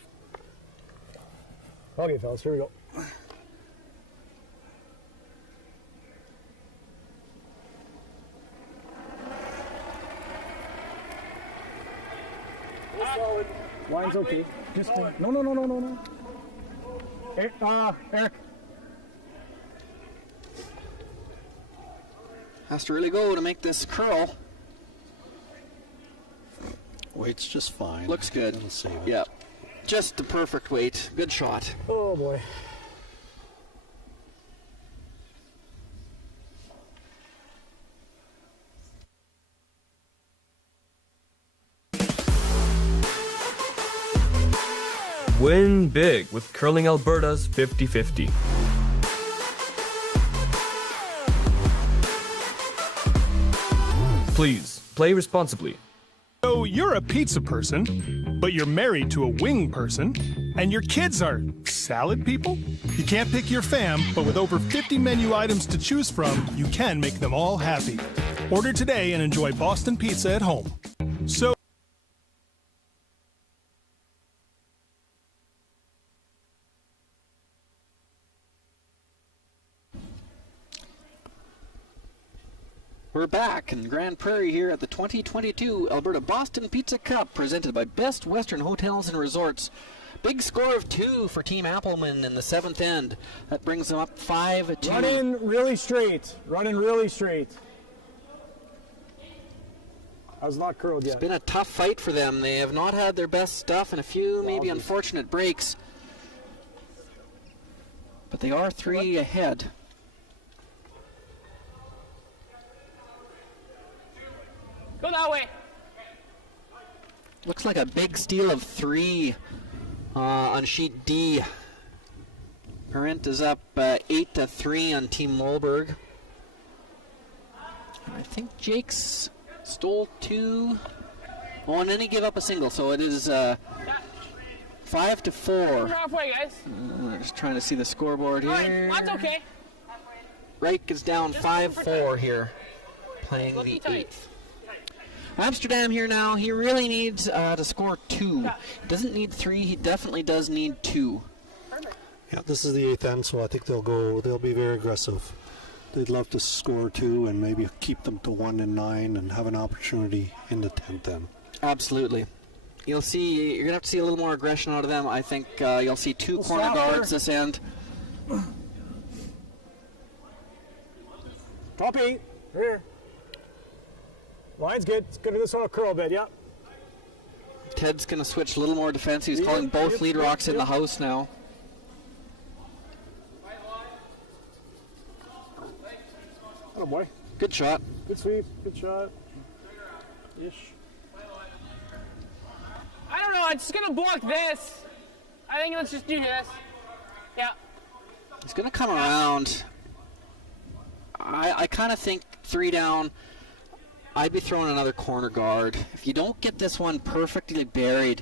Okay, fellas, here we go. Line's okay. Just no. Eric. Has to really go to make this curl. Weight's just fine. Looks good. That'll save it. Yeah. Just the perfect weight. Good shot. Oh boy. Win big with Curling Alberta's 50-50. Please, play responsibly. So you're a pizza person, but you're married to a wing person, and your kids are salad people? You can't pick your fam, but with over 50 menu items to choose from, you can make them all happy. Order today and enjoy Boston pizza at home. So We're back in Grand Prairie here at the 2022 Alberta Boston Pizza Cup, presented by Best Western Hotels and Resorts. Big score of 2 for Team Appleman in the 7th end. That brings them up 5-2. Run in really straight. Run in really straight. I was not curled yet. It's been a tough fight for them. They have not had their best stuff and a few maybe unfortunate breaks. But they are 3 ahead. Go that way. Looks like a big steal of 3 on sheet D. Parent is up 8-3 on Team Mohlberg. I think Jake's stole 2. Oh, and then he gave up a single, so it is 5-4. We're halfway, guys. Just trying to see the scoreboard here. That's okay. Reich is down 5-4 here, playing the 8th. Amsterdam here now. He really needs to score 2. He doesn't need 3. He definitely does need 2. Yeah, this is the 8th end, so I think they'll be very aggressive. They'd love to score 2 and maybe keep them to 1 and 9 and have an opportunity in the 10th end. Absolutely. You're going to have to see a little more aggression out of them. I think you'll see 2 corner guards this end. Top 8. Here. Line's good. It's good to this one curl a bit, yeah. Ted's going to switch a little more defensive. He's calling both lead rocks in the house now. Oh boy. Good shot. Good sweep. Good shot. Ish. I don't know. I'm just gonna block this. I think let's just do this. Yeah. He's going to come around. I kind of think 3 down. I'd be throwing another corner guard. If you don't get this one perfectly buried,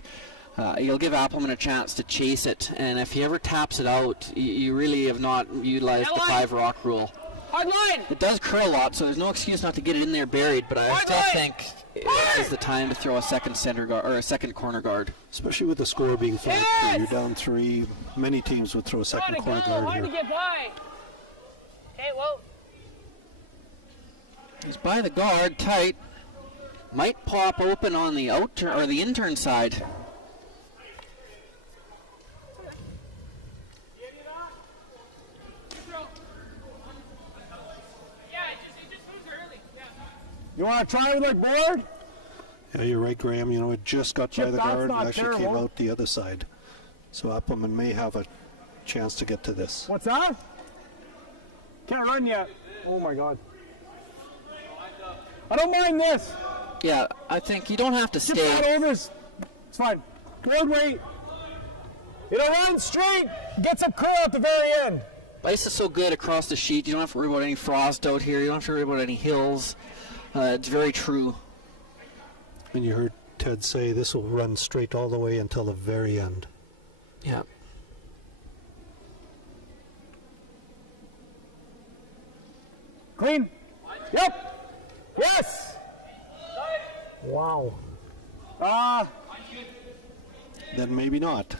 you'll give Appleman a chance to chase it. And if he ever taps it out, you really have not utilized the 5 rock rule. Hard line. It does curl a lot, so there's no excuse not to get it in there buried. But I still think it is the time to throw a second center guard or a second corner guard. Especially with the score being 5-3, you're down 3. Many teams would throw a second corner guard Hard to here. get by. Okay, well. He's by the guard, tight. Might pop open on the or the intern side. You want to try with like board? Yeah, you're right, Graham. You know, it just got by the that's guard and not actually came terrible. out the other side. So Appleman may have a chance to get to this. What's that? Can't run yet. Oh my god. I don't mind this. Yeah, I think you don't have to Get that stay. over. It's fine. Board weight. It'll run straight. Gets a curl at the very end. Ice is so good across the sheet. You don't have to worry about any frost out here. You don't have to worry about any hills. It's very true. And you heard Ted say this will run straight all the way until the very end. Yeah. Clean. Yep. Yes. Wow. Then maybe not.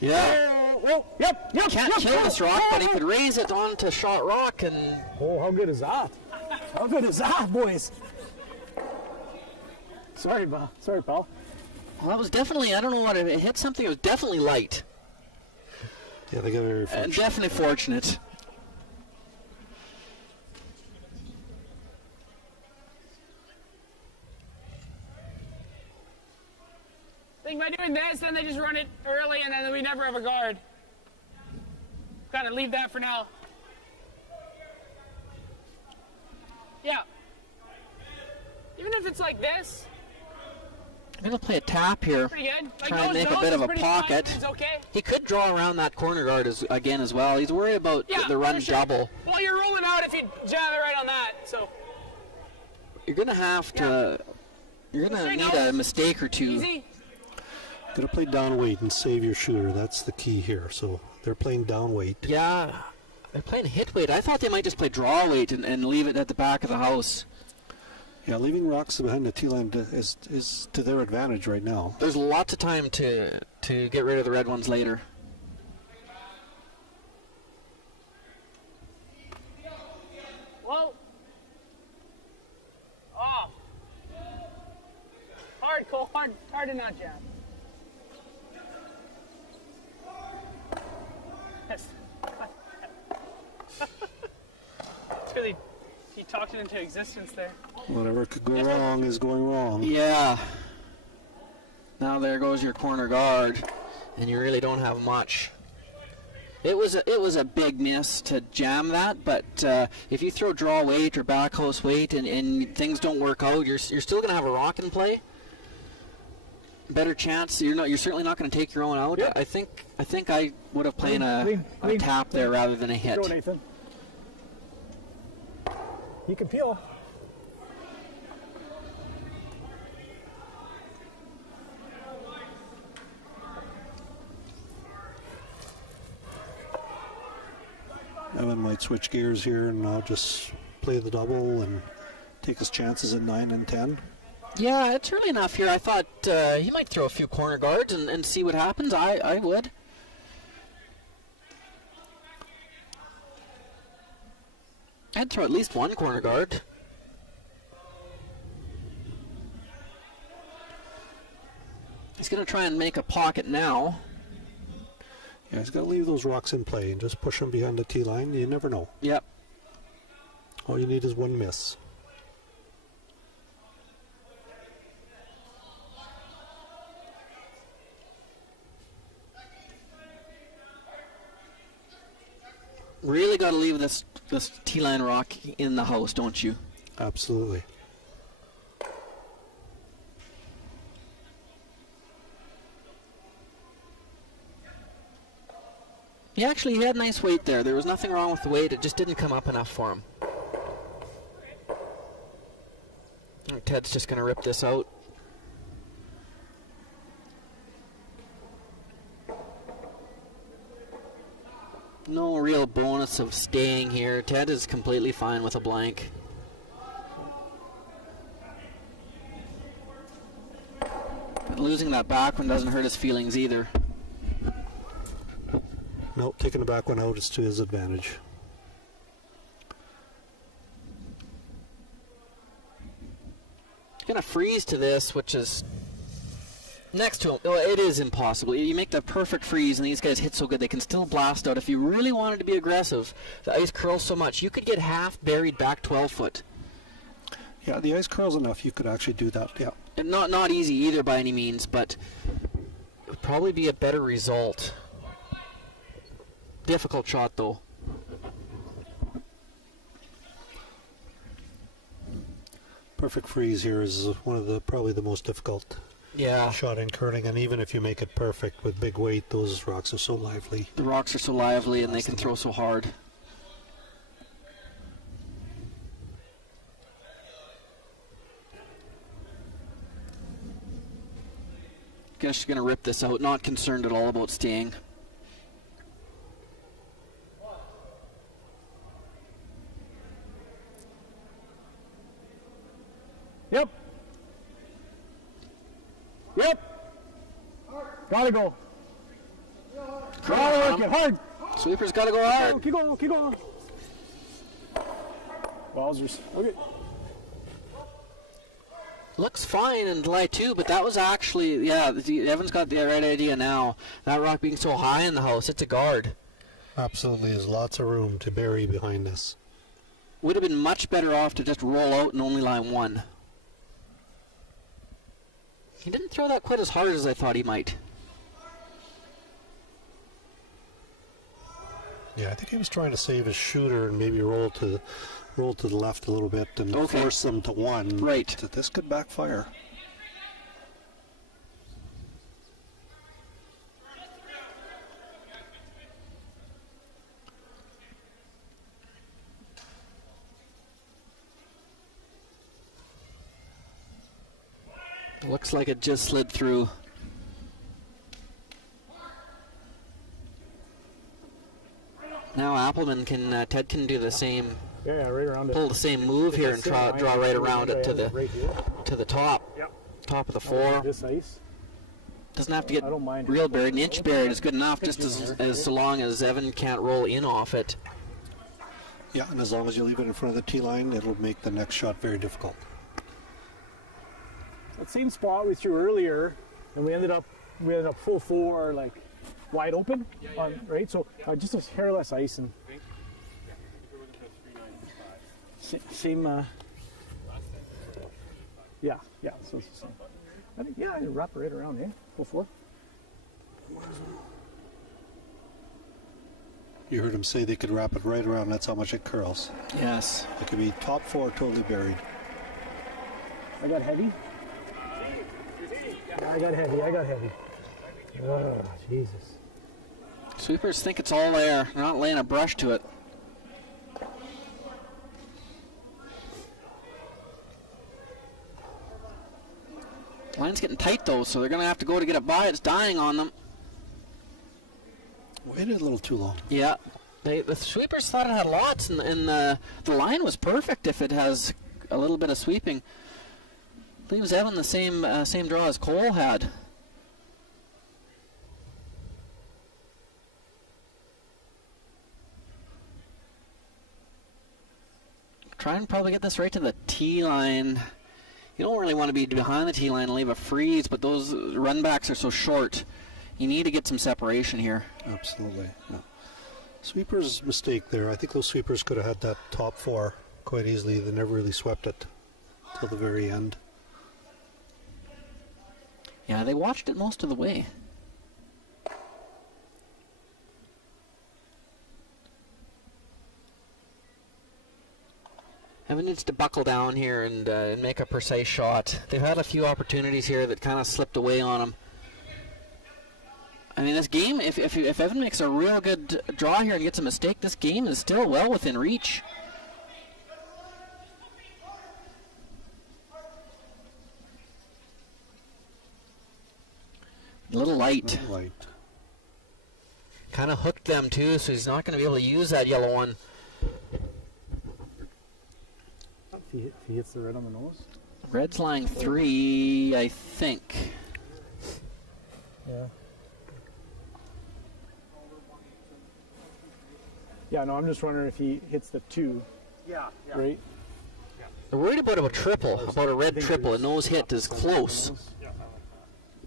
Yeah. Oh, yep. Can't kill this rock, but he could raise it onto shot rock and. Oh, how good is that? How good is that, boys? Sorry, pal. Well, that was definitely, I don't know what it hit something. It was definitely light. Yeah, they got very And fortunate. definitely fortunate. think by doing this, then they just run it early, and then we never have a guard. Kind of leave that for now. Yeah. Even if it's like this, I'm going to play a tap here. pretty good. Like Try and make a bit of a pocket. It's okay. He could draw around that corner guard again as well. He's worried about the run for sure. double. Well, you're rolling out if you jam it right on that, so. You're going to have to... You're going to need a mistake or two. Easy. Got to play down weight and save your shooter. That's the key here. So they're playing down weight. Yeah, they're playing hit weight. I thought they might just play draw weight and leave it at the back of the house. Yeah, leaving rocks behind the tee line is to their advantage right now. There's lots of time to get rid of the red ones later. Whoa. Oh. Hard, Cole. Hard to not jam. Yes. It's because he talked it into existence there. Whatever could go wrong is going wrong. Yeah. Now there goes your corner guard, and you really don't have much. It was a big miss to jam that, but if you throw draw weight or back house weight and things don't work out, you're still going to have a rock in play. Better chance. You're certainly not going to take your own out. Yep. I think I would have played a tap there rather than a hit. Go, Nathan. You can peel. Evan might switch gears here and now just play the double and take his chances at 9 and 10. Yeah, it's early enough here. I thought he might throw a few corner guards and see what happens. I would. I'd throw at least one corner guard. He's going to try and make a pocket now. Yeah, he's got to leave those rocks in play and just push them behind the tee line. You never know. Yep. All you need is one miss. Really got to leave this tee line rock in the house, don't you? Absolutely. He had nice weight there. There was nothing wrong with the weight. It just didn't come up enough for him. Ted's just going to rip this out. No real bonus of staying here. Ted is completely fine with a blank. But losing that back one doesn't hurt his feelings either. Nope, taking the back one out is to his advantage. He's going to freeze to this, which is next to him. Oh, it is impossible. You make the perfect freeze, and these guys hit so good they can still blast out. If you really wanted to be aggressive, the ice curls so much, you could get half buried back 12 foot. Yeah, the ice curls enough. You could actually do that. Yeah. And not easy either by any means, but it would probably be a better result. Difficult shot though. Perfect freeze here is one of probably the most difficult shot in curling, and even if you make it perfect with big weight, those rocks are so lively. The rocks are so lively and they can throw so hard. Guess she's gonna rip this out, not concerned at all about staying. Yep. Gotta go. Gotta work it hard. Sweeper's gotta go hard. Keep going. Wowzers. Okay. Looks fine in July 2, but that was actually, Evan's got the right idea now. That rock being so high in the house, it's a guard. Absolutely, there's lots of room to bury behind this. Would have been much better off to just roll out and only line one. He didn't throw that quite as hard as I thought he might. Yeah, I think he was trying to save his shooter and maybe roll to the left a little bit and force them to one. Right. This could backfire. Looks like it just slid through. Now Appleman can, Ted can do the same, Yeah, right around it. pull the same move here and draw right around it to right here. the top, Yep. top of the floor. This ice. Doesn't have to get I don't mind. real buried. An inch buried is good enough, just as so long as Evan can't roll in off it. Yeah, and as long as you leave it in front of the tee line, it'll make the next shot very difficult. That same spot we threw earlier, and we ended up full four, like wide open, right? So just a hair less ice and same. Yeah. So it's the same. I think I wrap it right around, full four. You heard him say they could wrap it right around. That's how much it curls. Yes. It could be top four totally buried. I got heavy. I got heavy. Oh, Jesus. Sweepers think it's all there. They're not laying a brush to it. Line's getting tight though, so they're going to have to go to get it by. It's dying on them. Waited a little too long. Yeah. The sweepers thought it had lots, and the line was perfect if it has a little bit of sweeping. Leaves Evan the same draw as Cole had. Try and probably get this right to the tee line. You don't really want to be behind the tee line and leave a freeze, but those run backs are so short. You need to get some separation here. Absolutely. Yeah. Sweeper's mistake there. I think those sweepers could have had that top four quite easily. They never really swept it till the very end. Yeah, they watched it most of the way. Evan needs to buckle down here and make a precise shot. They've had a few opportunities here that kind of slipped away on them. I mean, this game, if Evan makes a real good draw here and gets a mistake, this game is still well within reach. A little light. Kind of hooked them too, so he's not going to be able to use that yellow one. If he hits the red on the nose. Red's lying 3, I think. Yeah. Yeah, no, I'm just wondering if he hits the 2. Yeah. Right? They're worried about a triple, about a red triple. A nose hit is close.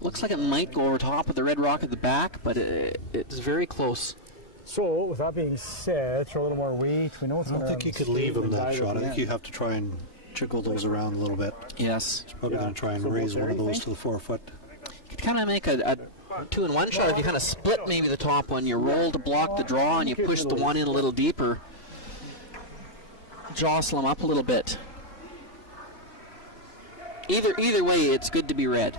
Looks like it might go over top of the red rock at the back, but it's very close. So, with that being said, throw a little more weight. We know it's I don't think you could leave him that shot. I think you have to try and jiggle those around a little bit. Yes. He's probably going to try and raise one of those to the 4 foot. You could kind of make a 2-in-1 shot if you kind of split maybe the top one. You roll to block the draw and you push the one in a little deeper. Jostle them up a little bit. Either way, it's good to be red.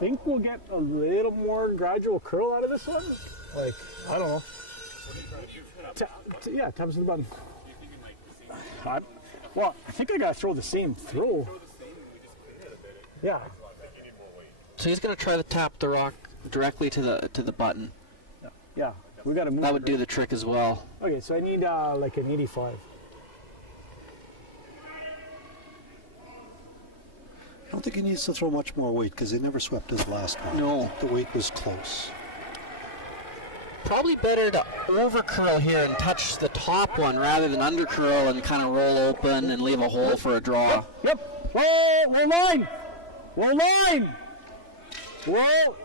Think we'll get a little more gradual curl out of this one? Like, I don't know. Yeah, tap us to the button. Well, I think I got to throw the same throw. Yeah. So he's going to try to tap the rock directly to the button. Yeah, we got to move. That would do the trick as well. Okay, so I need like an 85. I don't think he needs to throw much more weight because he never swept his last one. No. The weight was close. Probably better to over curl here and touch the top one rather than under curl and kind of roll open and leave a hole for a draw. Yep. We're line. We're line. Whoa.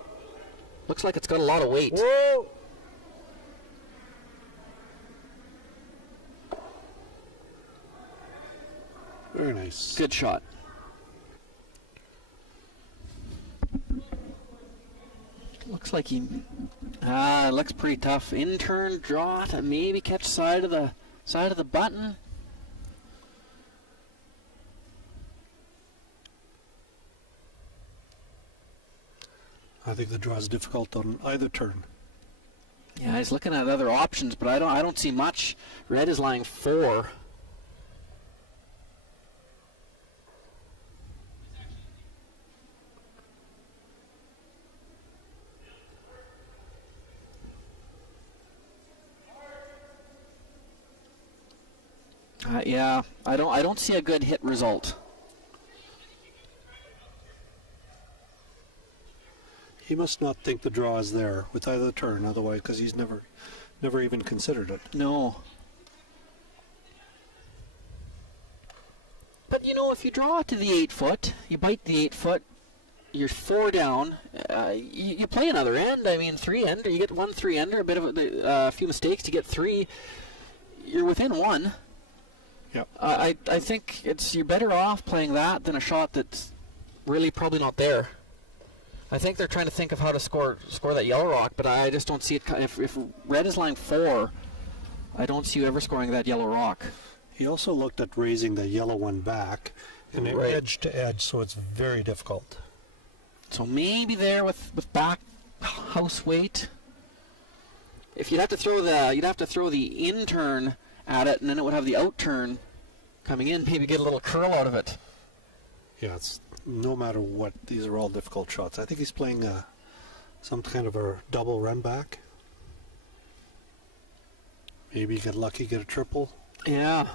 Looks like it's got a lot of weight. Whoa. Very nice. Good shot. Looks like he looks pretty tough. In turn, draw to maybe catch side of the button. I think the draw is difficult on either turn. Yeah, he's looking at other options, but I don't see much. Red is lying 4. Yeah, I don't see a good hit result. He must not think the draw is there with either turn, otherwise, because he's never even considered it. No. But you know, if you draw to the 8 foot, you bite the 8 foot, you're 4 down. You play another end. I mean, 3 ender. You get 1 3 ender. A bit of a few mistakes to get 3. You're within 1. Yep. I think you're better off playing that than a shot that's really probably not there. I think they're trying to think of how to score that yellow rock, but I just don't see it. If red is lying 4, I don't see you ever scoring that yellow rock. He also looked at raising the yellow one back, and Right. edge to edge, so it's very difficult. So maybe there with back house weight. If you'd have to throw the in turn at it, and then it would have the out turn coming in. Maybe get a little curl out of it. Yeah, it's no matter what. These are all difficult shots. I think he's playing some kind of a double run back. Maybe get lucky, get a triple. Yeah.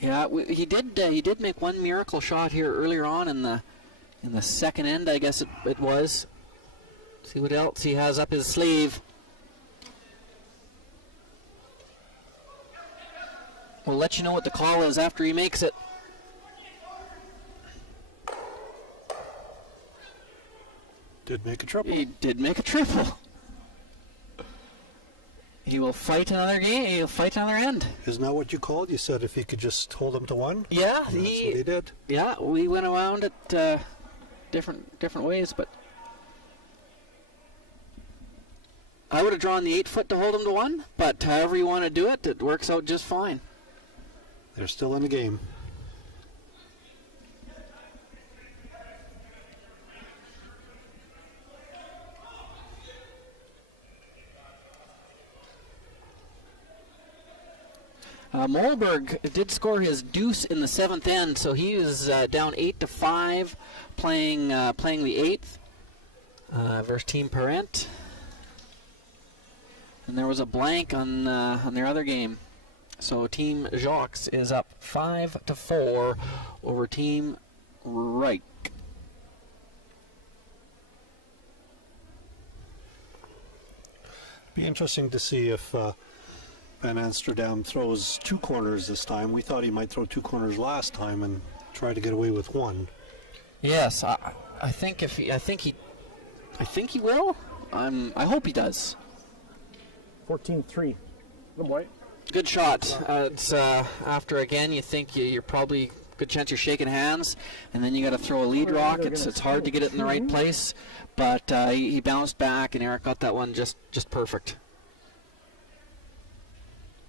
Yeah, he did make one miracle shot here earlier on in the second end, I guess it was. See what else he has up his sleeve. We'll let you know what the call is after he makes it. Did make a triple. He did make a triple. He will fight another game. He'll fight another end. Isn't that what you called? You said if he could just hold them to 1? Yeah, That's what he did. Yeah, we went around it different ways, but I would have drawn the 8 foot to hold him to 1. But however you want to do it, it works out just fine. They're still in the game. Mohlberg did score his deuce in the 7th end, so he was down 8-5, playing the 8th versus Team Parent. And there was a blank on their other game, so Team Jacques is up 5-4 over Team Reich. Be interesting to see if Van Amsterdam throws 2 corners this time. We thought he might throw 2 corners last time and try to get away with 1. Yes, I think he will. I hope he does. 14-3. Good boy. Good shot. It's after again. You think you're probably good chance you're shaking hands, and then you got to throw a lead rock. It's hard to get it in the right place, but he bounced back, and Eric got that one just perfect.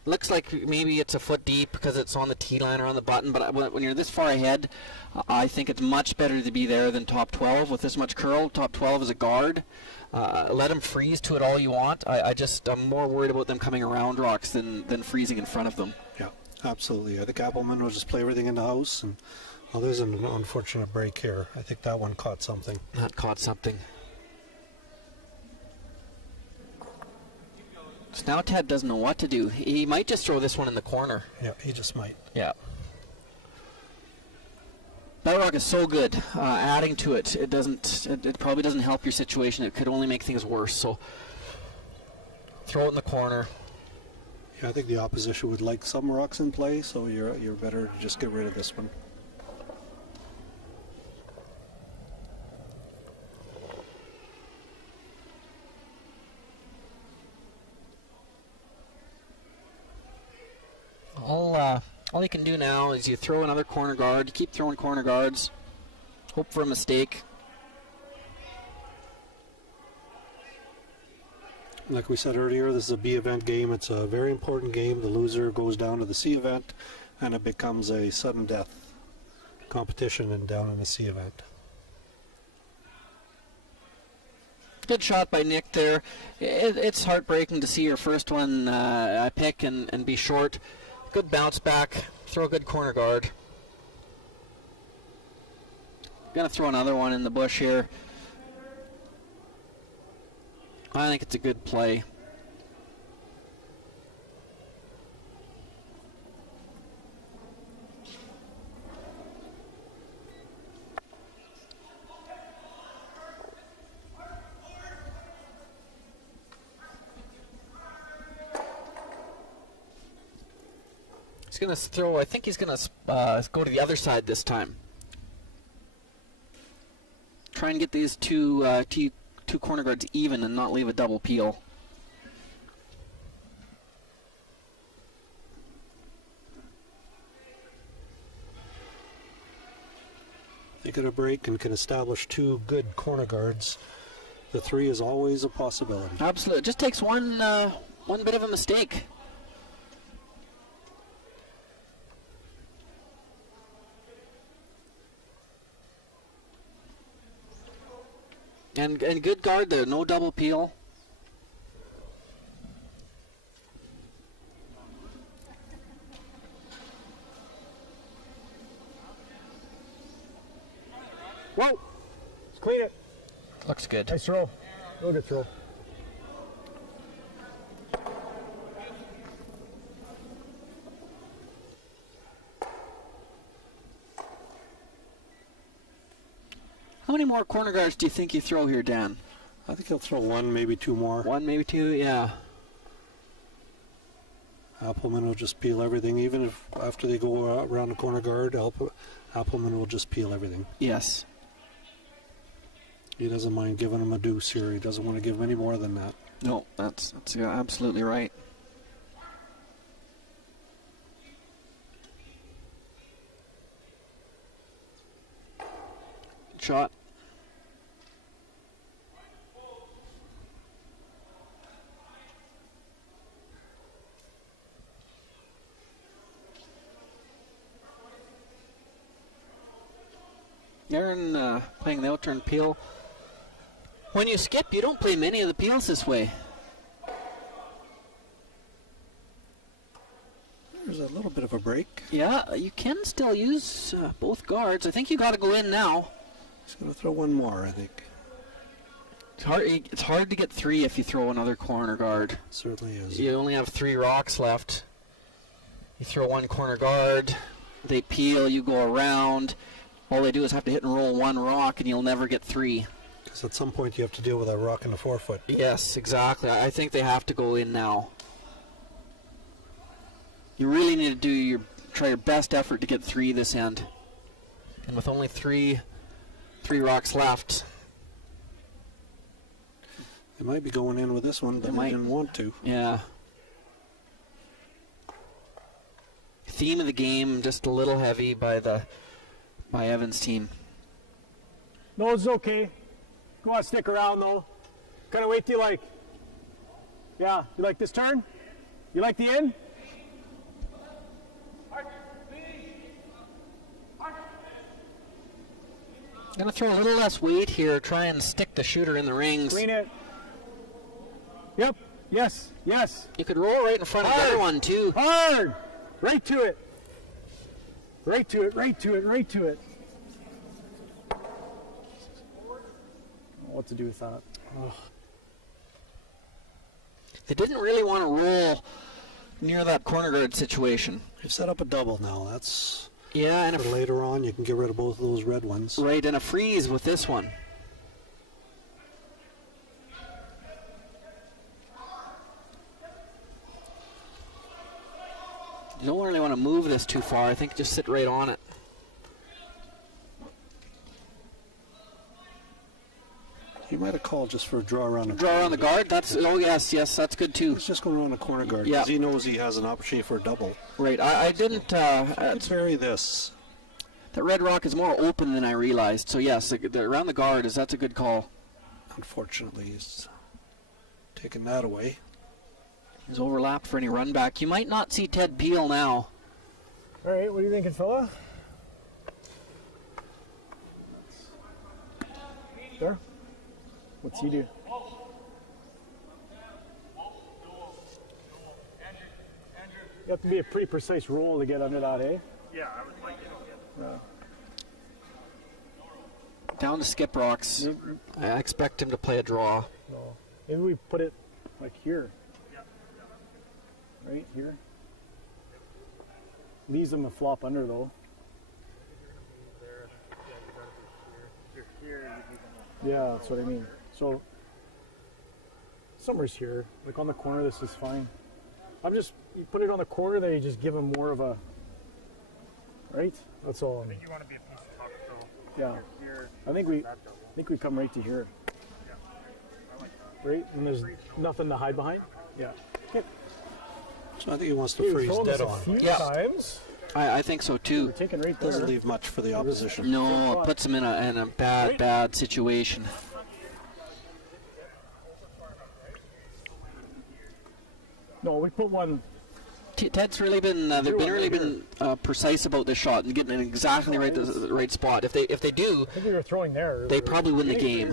Looks like maybe it's a foot deep because it's on the tee line or on the button, but when you're this far ahead, I think it's much better to be there than top 12 with this much curl. Top 12 is a guard. Let them freeze to it all you want. I'm more worried about them coming around rocks than freezing in front of them. Yeah, absolutely. I think Appleman will just play everything in the house. And there's an unfortunate break here. I think that one caught something. That caught something. So now Ted doesn't know what to do. He might just throw this one in the corner. Yeah, he just might. Yeah. That rock is so good. Adding to it, it probably doesn't help your situation. It could only make things worse. So throw it in the corner. I think the opposition would like some rocks in play, so you're better to just get rid of this one. All you can do now is you throw another corner guard. You keep throwing corner guards. Hope for a mistake. Like we said earlier, this is a B event game. It's a very important game. The loser goes down to the C event, and it becomes a sudden death competition and down in the C event. Good shot by Nick there. It's heartbreaking to see your first one pick and be short. Good bounce back. Throw a good corner guard. Gonna throw another one in the bush here. I think it's a good play. He's going to throw, I think he's going to go to the other side this time. Try and get these two corner guards even and not leave a double peel. They get a break and can establish two good corner guards. The three is always a possibility. Absolutely. It just takes one bit of a mistake. And good guard there, no double peel. Whoa! Let's clean it. Looks good. Nice throw. Real good throw. How many more corner guards do you think you throw here, Dan? I think he'll throw one, maybe two more. One, maybe two, yeah. Appleman will just peel everything, even if after they go around the corner guard, Appleman will just peel everything. Yes. He doesn't mind giving him a deuce here. He doesn't want to give him any more than that. No, that's absolutely right. Shot. Aaron playing the out-turn peel. When you skip, you don't play many of the peels this way. There's a little bit of a break. Yeah, you can still use both guards. I think you got to go in now. He's going to throw one more, I think. It's hard to get three if you throw another corner guard. Certainly is. You only have 3 rocks left. You throw one corner guard, they peel, you go around. All they do is have to hit and roll one rock, and you'll never get 3. Because at some point you have to deal with a rock in the forefoot. Yes, exactly. I think they have to go in now. You really need to try your best effort to get 3 this end. And with only 3 rocks left. They might be going in with this one, but they didn't want to. Yeah. Theme of the game, just a little heavy by Evan's team. No, it's okay. Go on, stick around though. Kind of wait till you like. Yeah, you like this turn? You like the end? Gonna throw a little less weight here, try and stick the shooter in the rings. Clean it. Yep. Yes. Yes. You could roll right in front of the other one too. Hard. Right to it. Right to it. Right to it. Right to it. What to do with that? Oh. They didn't really want to roll near that corner guard situation. You've set up a double now. That's and for later on. You can get rid of both of those red ones. Right, and a freeze with this one. You don't really want to move this too far. I think just sit right on it. He might have called just for a draw around the Draw around the guard? That's, oh yes, that's good too. He's just going around the corner guard Yeah. because he knows he has an opportunity for a double. Right, I didn't... It's very this. that red rock is more open than I realized, so yes, around the guard, that's a good call. Unfortunately, he's taken that away. He's overlapped for any run back. You might not see Ted Peel now. All right, what are you thinking, fella? There? What's he do? You have to be a pretty precise roll to get under that, eh? Yeah, I would like it. Yeah. Down to skip rocks. I expect him to play a draw. No. Maybe we put it like here. Right here. Leaves him a flop under though. Yeah, that's what I mean. So somewhere's here, like on the corner. This is fine. You put it on the corner, then you just give him more of a. Right. That's all. I think you want to be a piece of top control. Yeah. Here, I think we come right to here. yeah. I like that. Right, and there's nothing to hide behind. Yeah. Okay. So I think he wants to We've freeze rolled dead this on. a few Yeah. times. I think so We're too. taking right there. Doesn't leave much for the opposition. No, it puts him in a bad situation. No, we put one. Ted's really been they've been really been precise about this shot and getting it exactly right the right spot. If they do, I think we were throwing there. they probably win the game.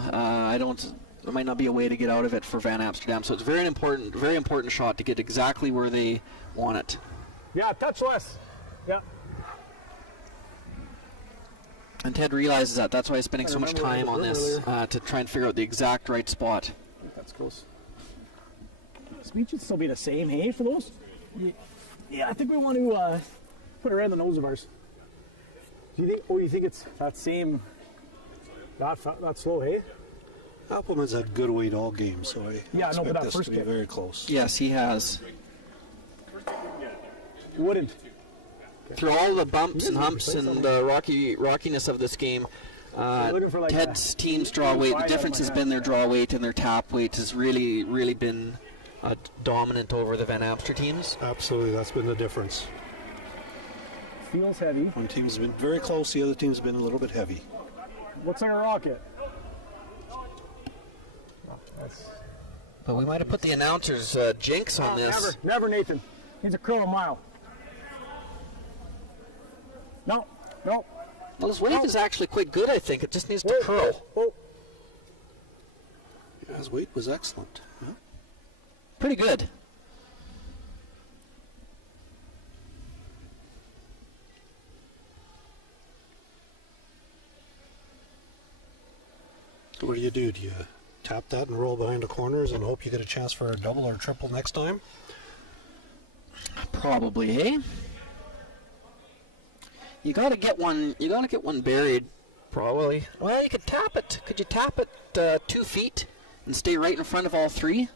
There might not be a way to get out of it for Van Amsterdam. So it's very important shot to get exactly where they want it. Yeah, touch less. Yeah. And Ted realizes that. That's why he's spending so much time on this to try and figure out the exact right spot. That's close. Speed should still be the same, hey, for those? Yeah, I think we want to put it around the nose of ours. Do you think? Oh, you think it's that same? That slow, hey? Appleman's had good weight all game, so I expect but that this first to be kick. very close. Yes, he has. Wouldn't. Through all the bumps and humps and rockiness of this game, looking for like Ted's team's draw weight, the difference has been their draw weight and their tap weight has really been dominant over the Van Amster teams. Absolutely, that's been the difference. Feels heavy. One team's been very close, the other team's been a little bit heavy. Looks like a rocket. But we might have put the announcer's jinx on this. Never, Nathan. He's a curl a mile. No. Well, his weight is actually quite good, I think. It just needs to curl. Yeah, his weight was excellent. Yeah. Pretty good. So what do you do? Do you tap that and roll behind the corners and hope you get a chance for a double or triple next time? Probably, eh? You gotta get one buried, probably. Well, you could tap it. Could you tap it 2 feet and stay right in front of all three?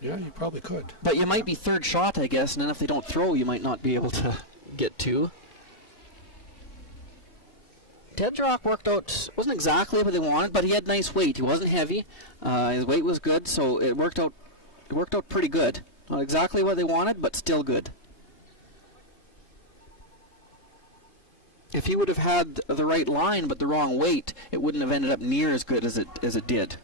Yeah, you probably could. But you might be third shot, I guess, and then if they don't throw, you might not be able to get two. Ted's rock worked out, wasn't exactly what they wanted, but he had nice weight. He wasn't heavy. His weight was good, so it worked out pretty good. Not exactly what they wanted, but still good. If he would have had the right line but the wrong weight, it wouldn't have ended up near as good as it did.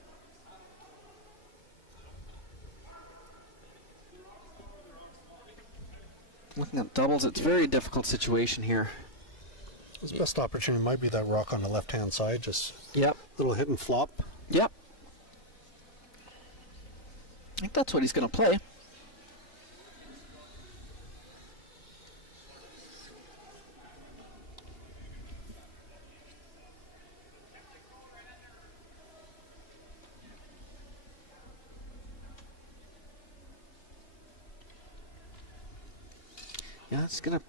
Looking at doubles, it's a very difficult situation here. His best opportunity might be that rock on the left-hand side, just Yep. little hit and flop. Yep. I think that's what he's going to play. Yeah, it's going to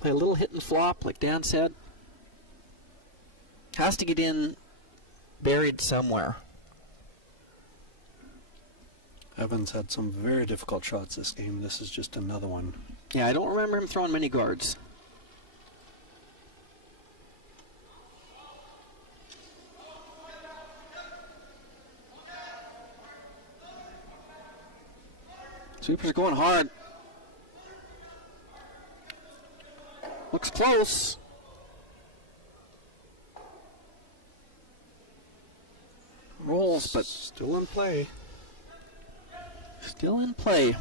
play a little hit and flop, like Dan said. Has to get in buried somewhere. Evans had some very difficult shots this game. This is just another one. Yeah, I don't remember him throwing many guards. Sweeper's going hard. Looks close. Rolls, but still in play. Still in play.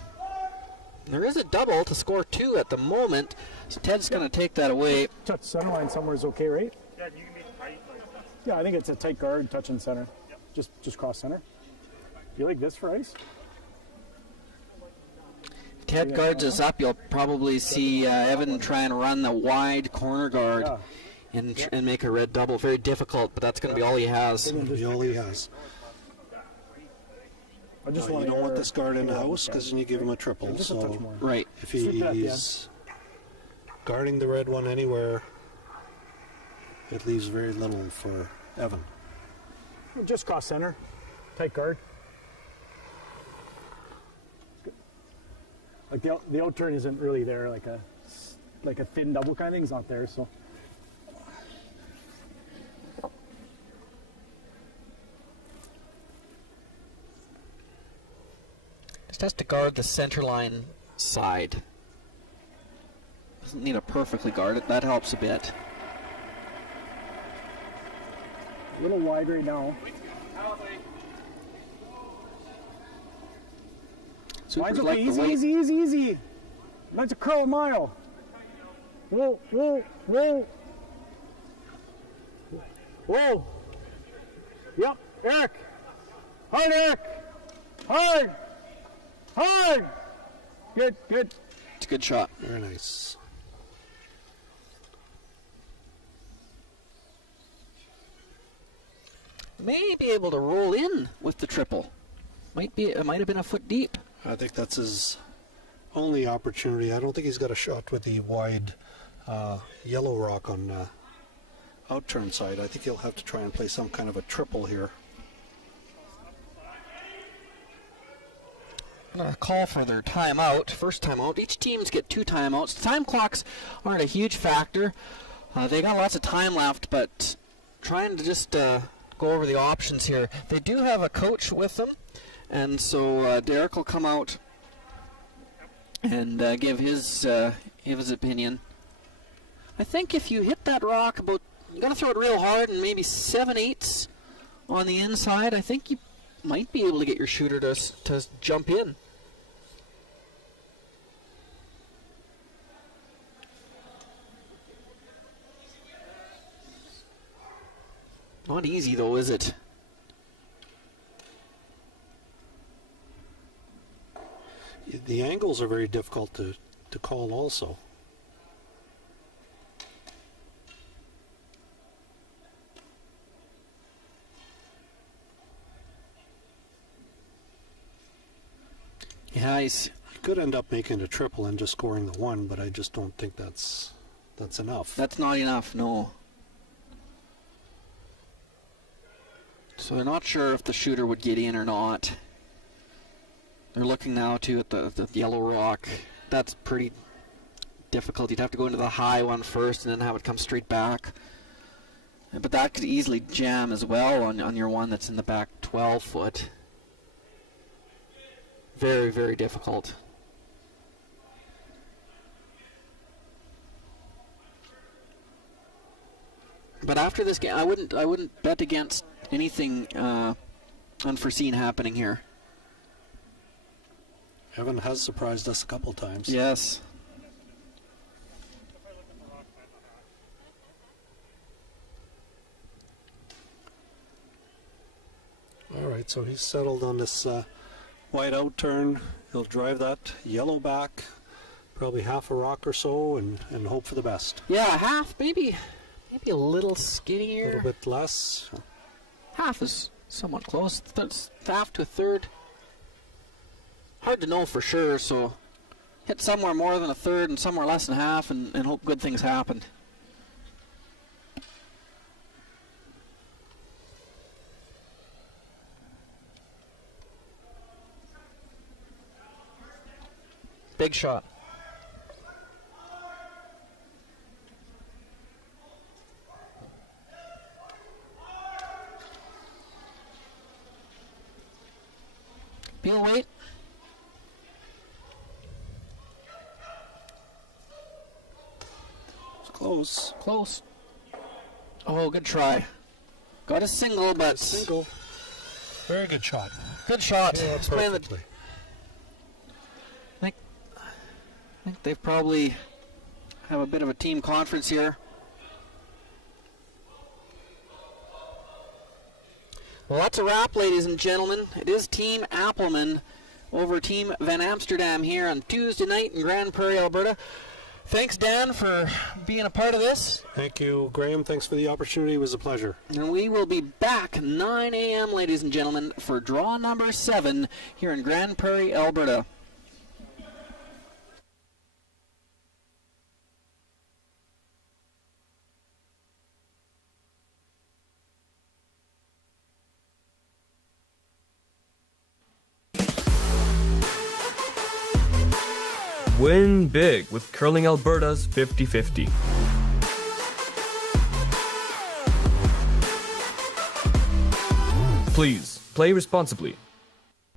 There is a double to score 2 at the moment, so Ted's going to take that away. Touch center line somewhere is okay, right? Yeah, you can be tight. Yeah, I think it's a tight guard, touching center. Yep. Just cross center. You like this for ice? Ted guards us up. You'll probably see Evan try and run the wide corner guard and make a red double. Very difficult, but that's going to be all he has. Be all he has. I just You don't want this guard in the house because then you give him a triple. So right. If he's guarding the red one anywhere, it leaves very little for Evan. Just cross center, tight guard. Like the out turn isn't really there, like a thin double kind of thing is not there, so. Just has to guard the center line side. Doesn't need to perfectly guard it. That helps a bit. A little wide right now. Mine's okay. Easy. That's a Crowe mile. Whoa. Yep, Eric. Hard, Eric. Hard. Good. It's a good shot. Very nice. May be able to roll in with the triple. It might have been a foot deep. I think that's his only opportunity. I don't think he's got a shot with the wide yellow rock on out turn side. I think he'll have to try and play some kind of a triple here. I'm going to call for their timeout. First timeout. Each teams get 2 timeouts. Time clocks aren't a huge factor. They got lots of time left, but trying to just go over the options here. They do have a coach with them, and so Derek will come out and give his opinion. I think if you hit that rock you got to throw it real hard and maybe 7/8 on the inside. I think you might be able to get your shooter to jump in. Not easy though, is it? The angles are very difficult to call also. Yeah, he could end up making a triple and just scoring the 1, but I just don't think that's enough. That's not enough, no. So they're not sure if the shooter would get in or not. They're looking now too at the yellow rock. That's pretty difficult. You'd have to go into the high one first and then have it come straight back. But that could easily jam as well on your one that's in the back 12 foot. Very, very difficult. But after this game, I wouldn't bet against anything unforeseen happening here. Evan has surprised us a couple times. Yes. All right, so he's settled on this wide out turn. He'll drive that yellow back, probably half a rock or so, and hope for the best. Yeah, half, maybe a little skinnier. A little bit less. Half is somewhat close. That's half to a third. Hard to know for sure, so hit somewhere more than a third and somewhere less than half and hope good things happen. Big shot. Close. Close. Oh, good try. Got a single, but Single. Very good shot. good shot. Yeah, He's playing the- perfectly. I think they probably have a bit of a team conference here. Well, that's a wrap, ladies and gentlemen. It is Team Appleman over Team Van Amsterdam here on Tuesday night in Grand Prairie, Alberta. Thanks, Dan, for being a part of this. Thank you, Graham. Thanks for the opportunity. It was a pleasure. And we will be back 9 a.m., ladies and gentlemen, for draw number 7 here in Grand Prairie, Alberta. Win big with Curling Alberta's 50-50. Please play responsibly.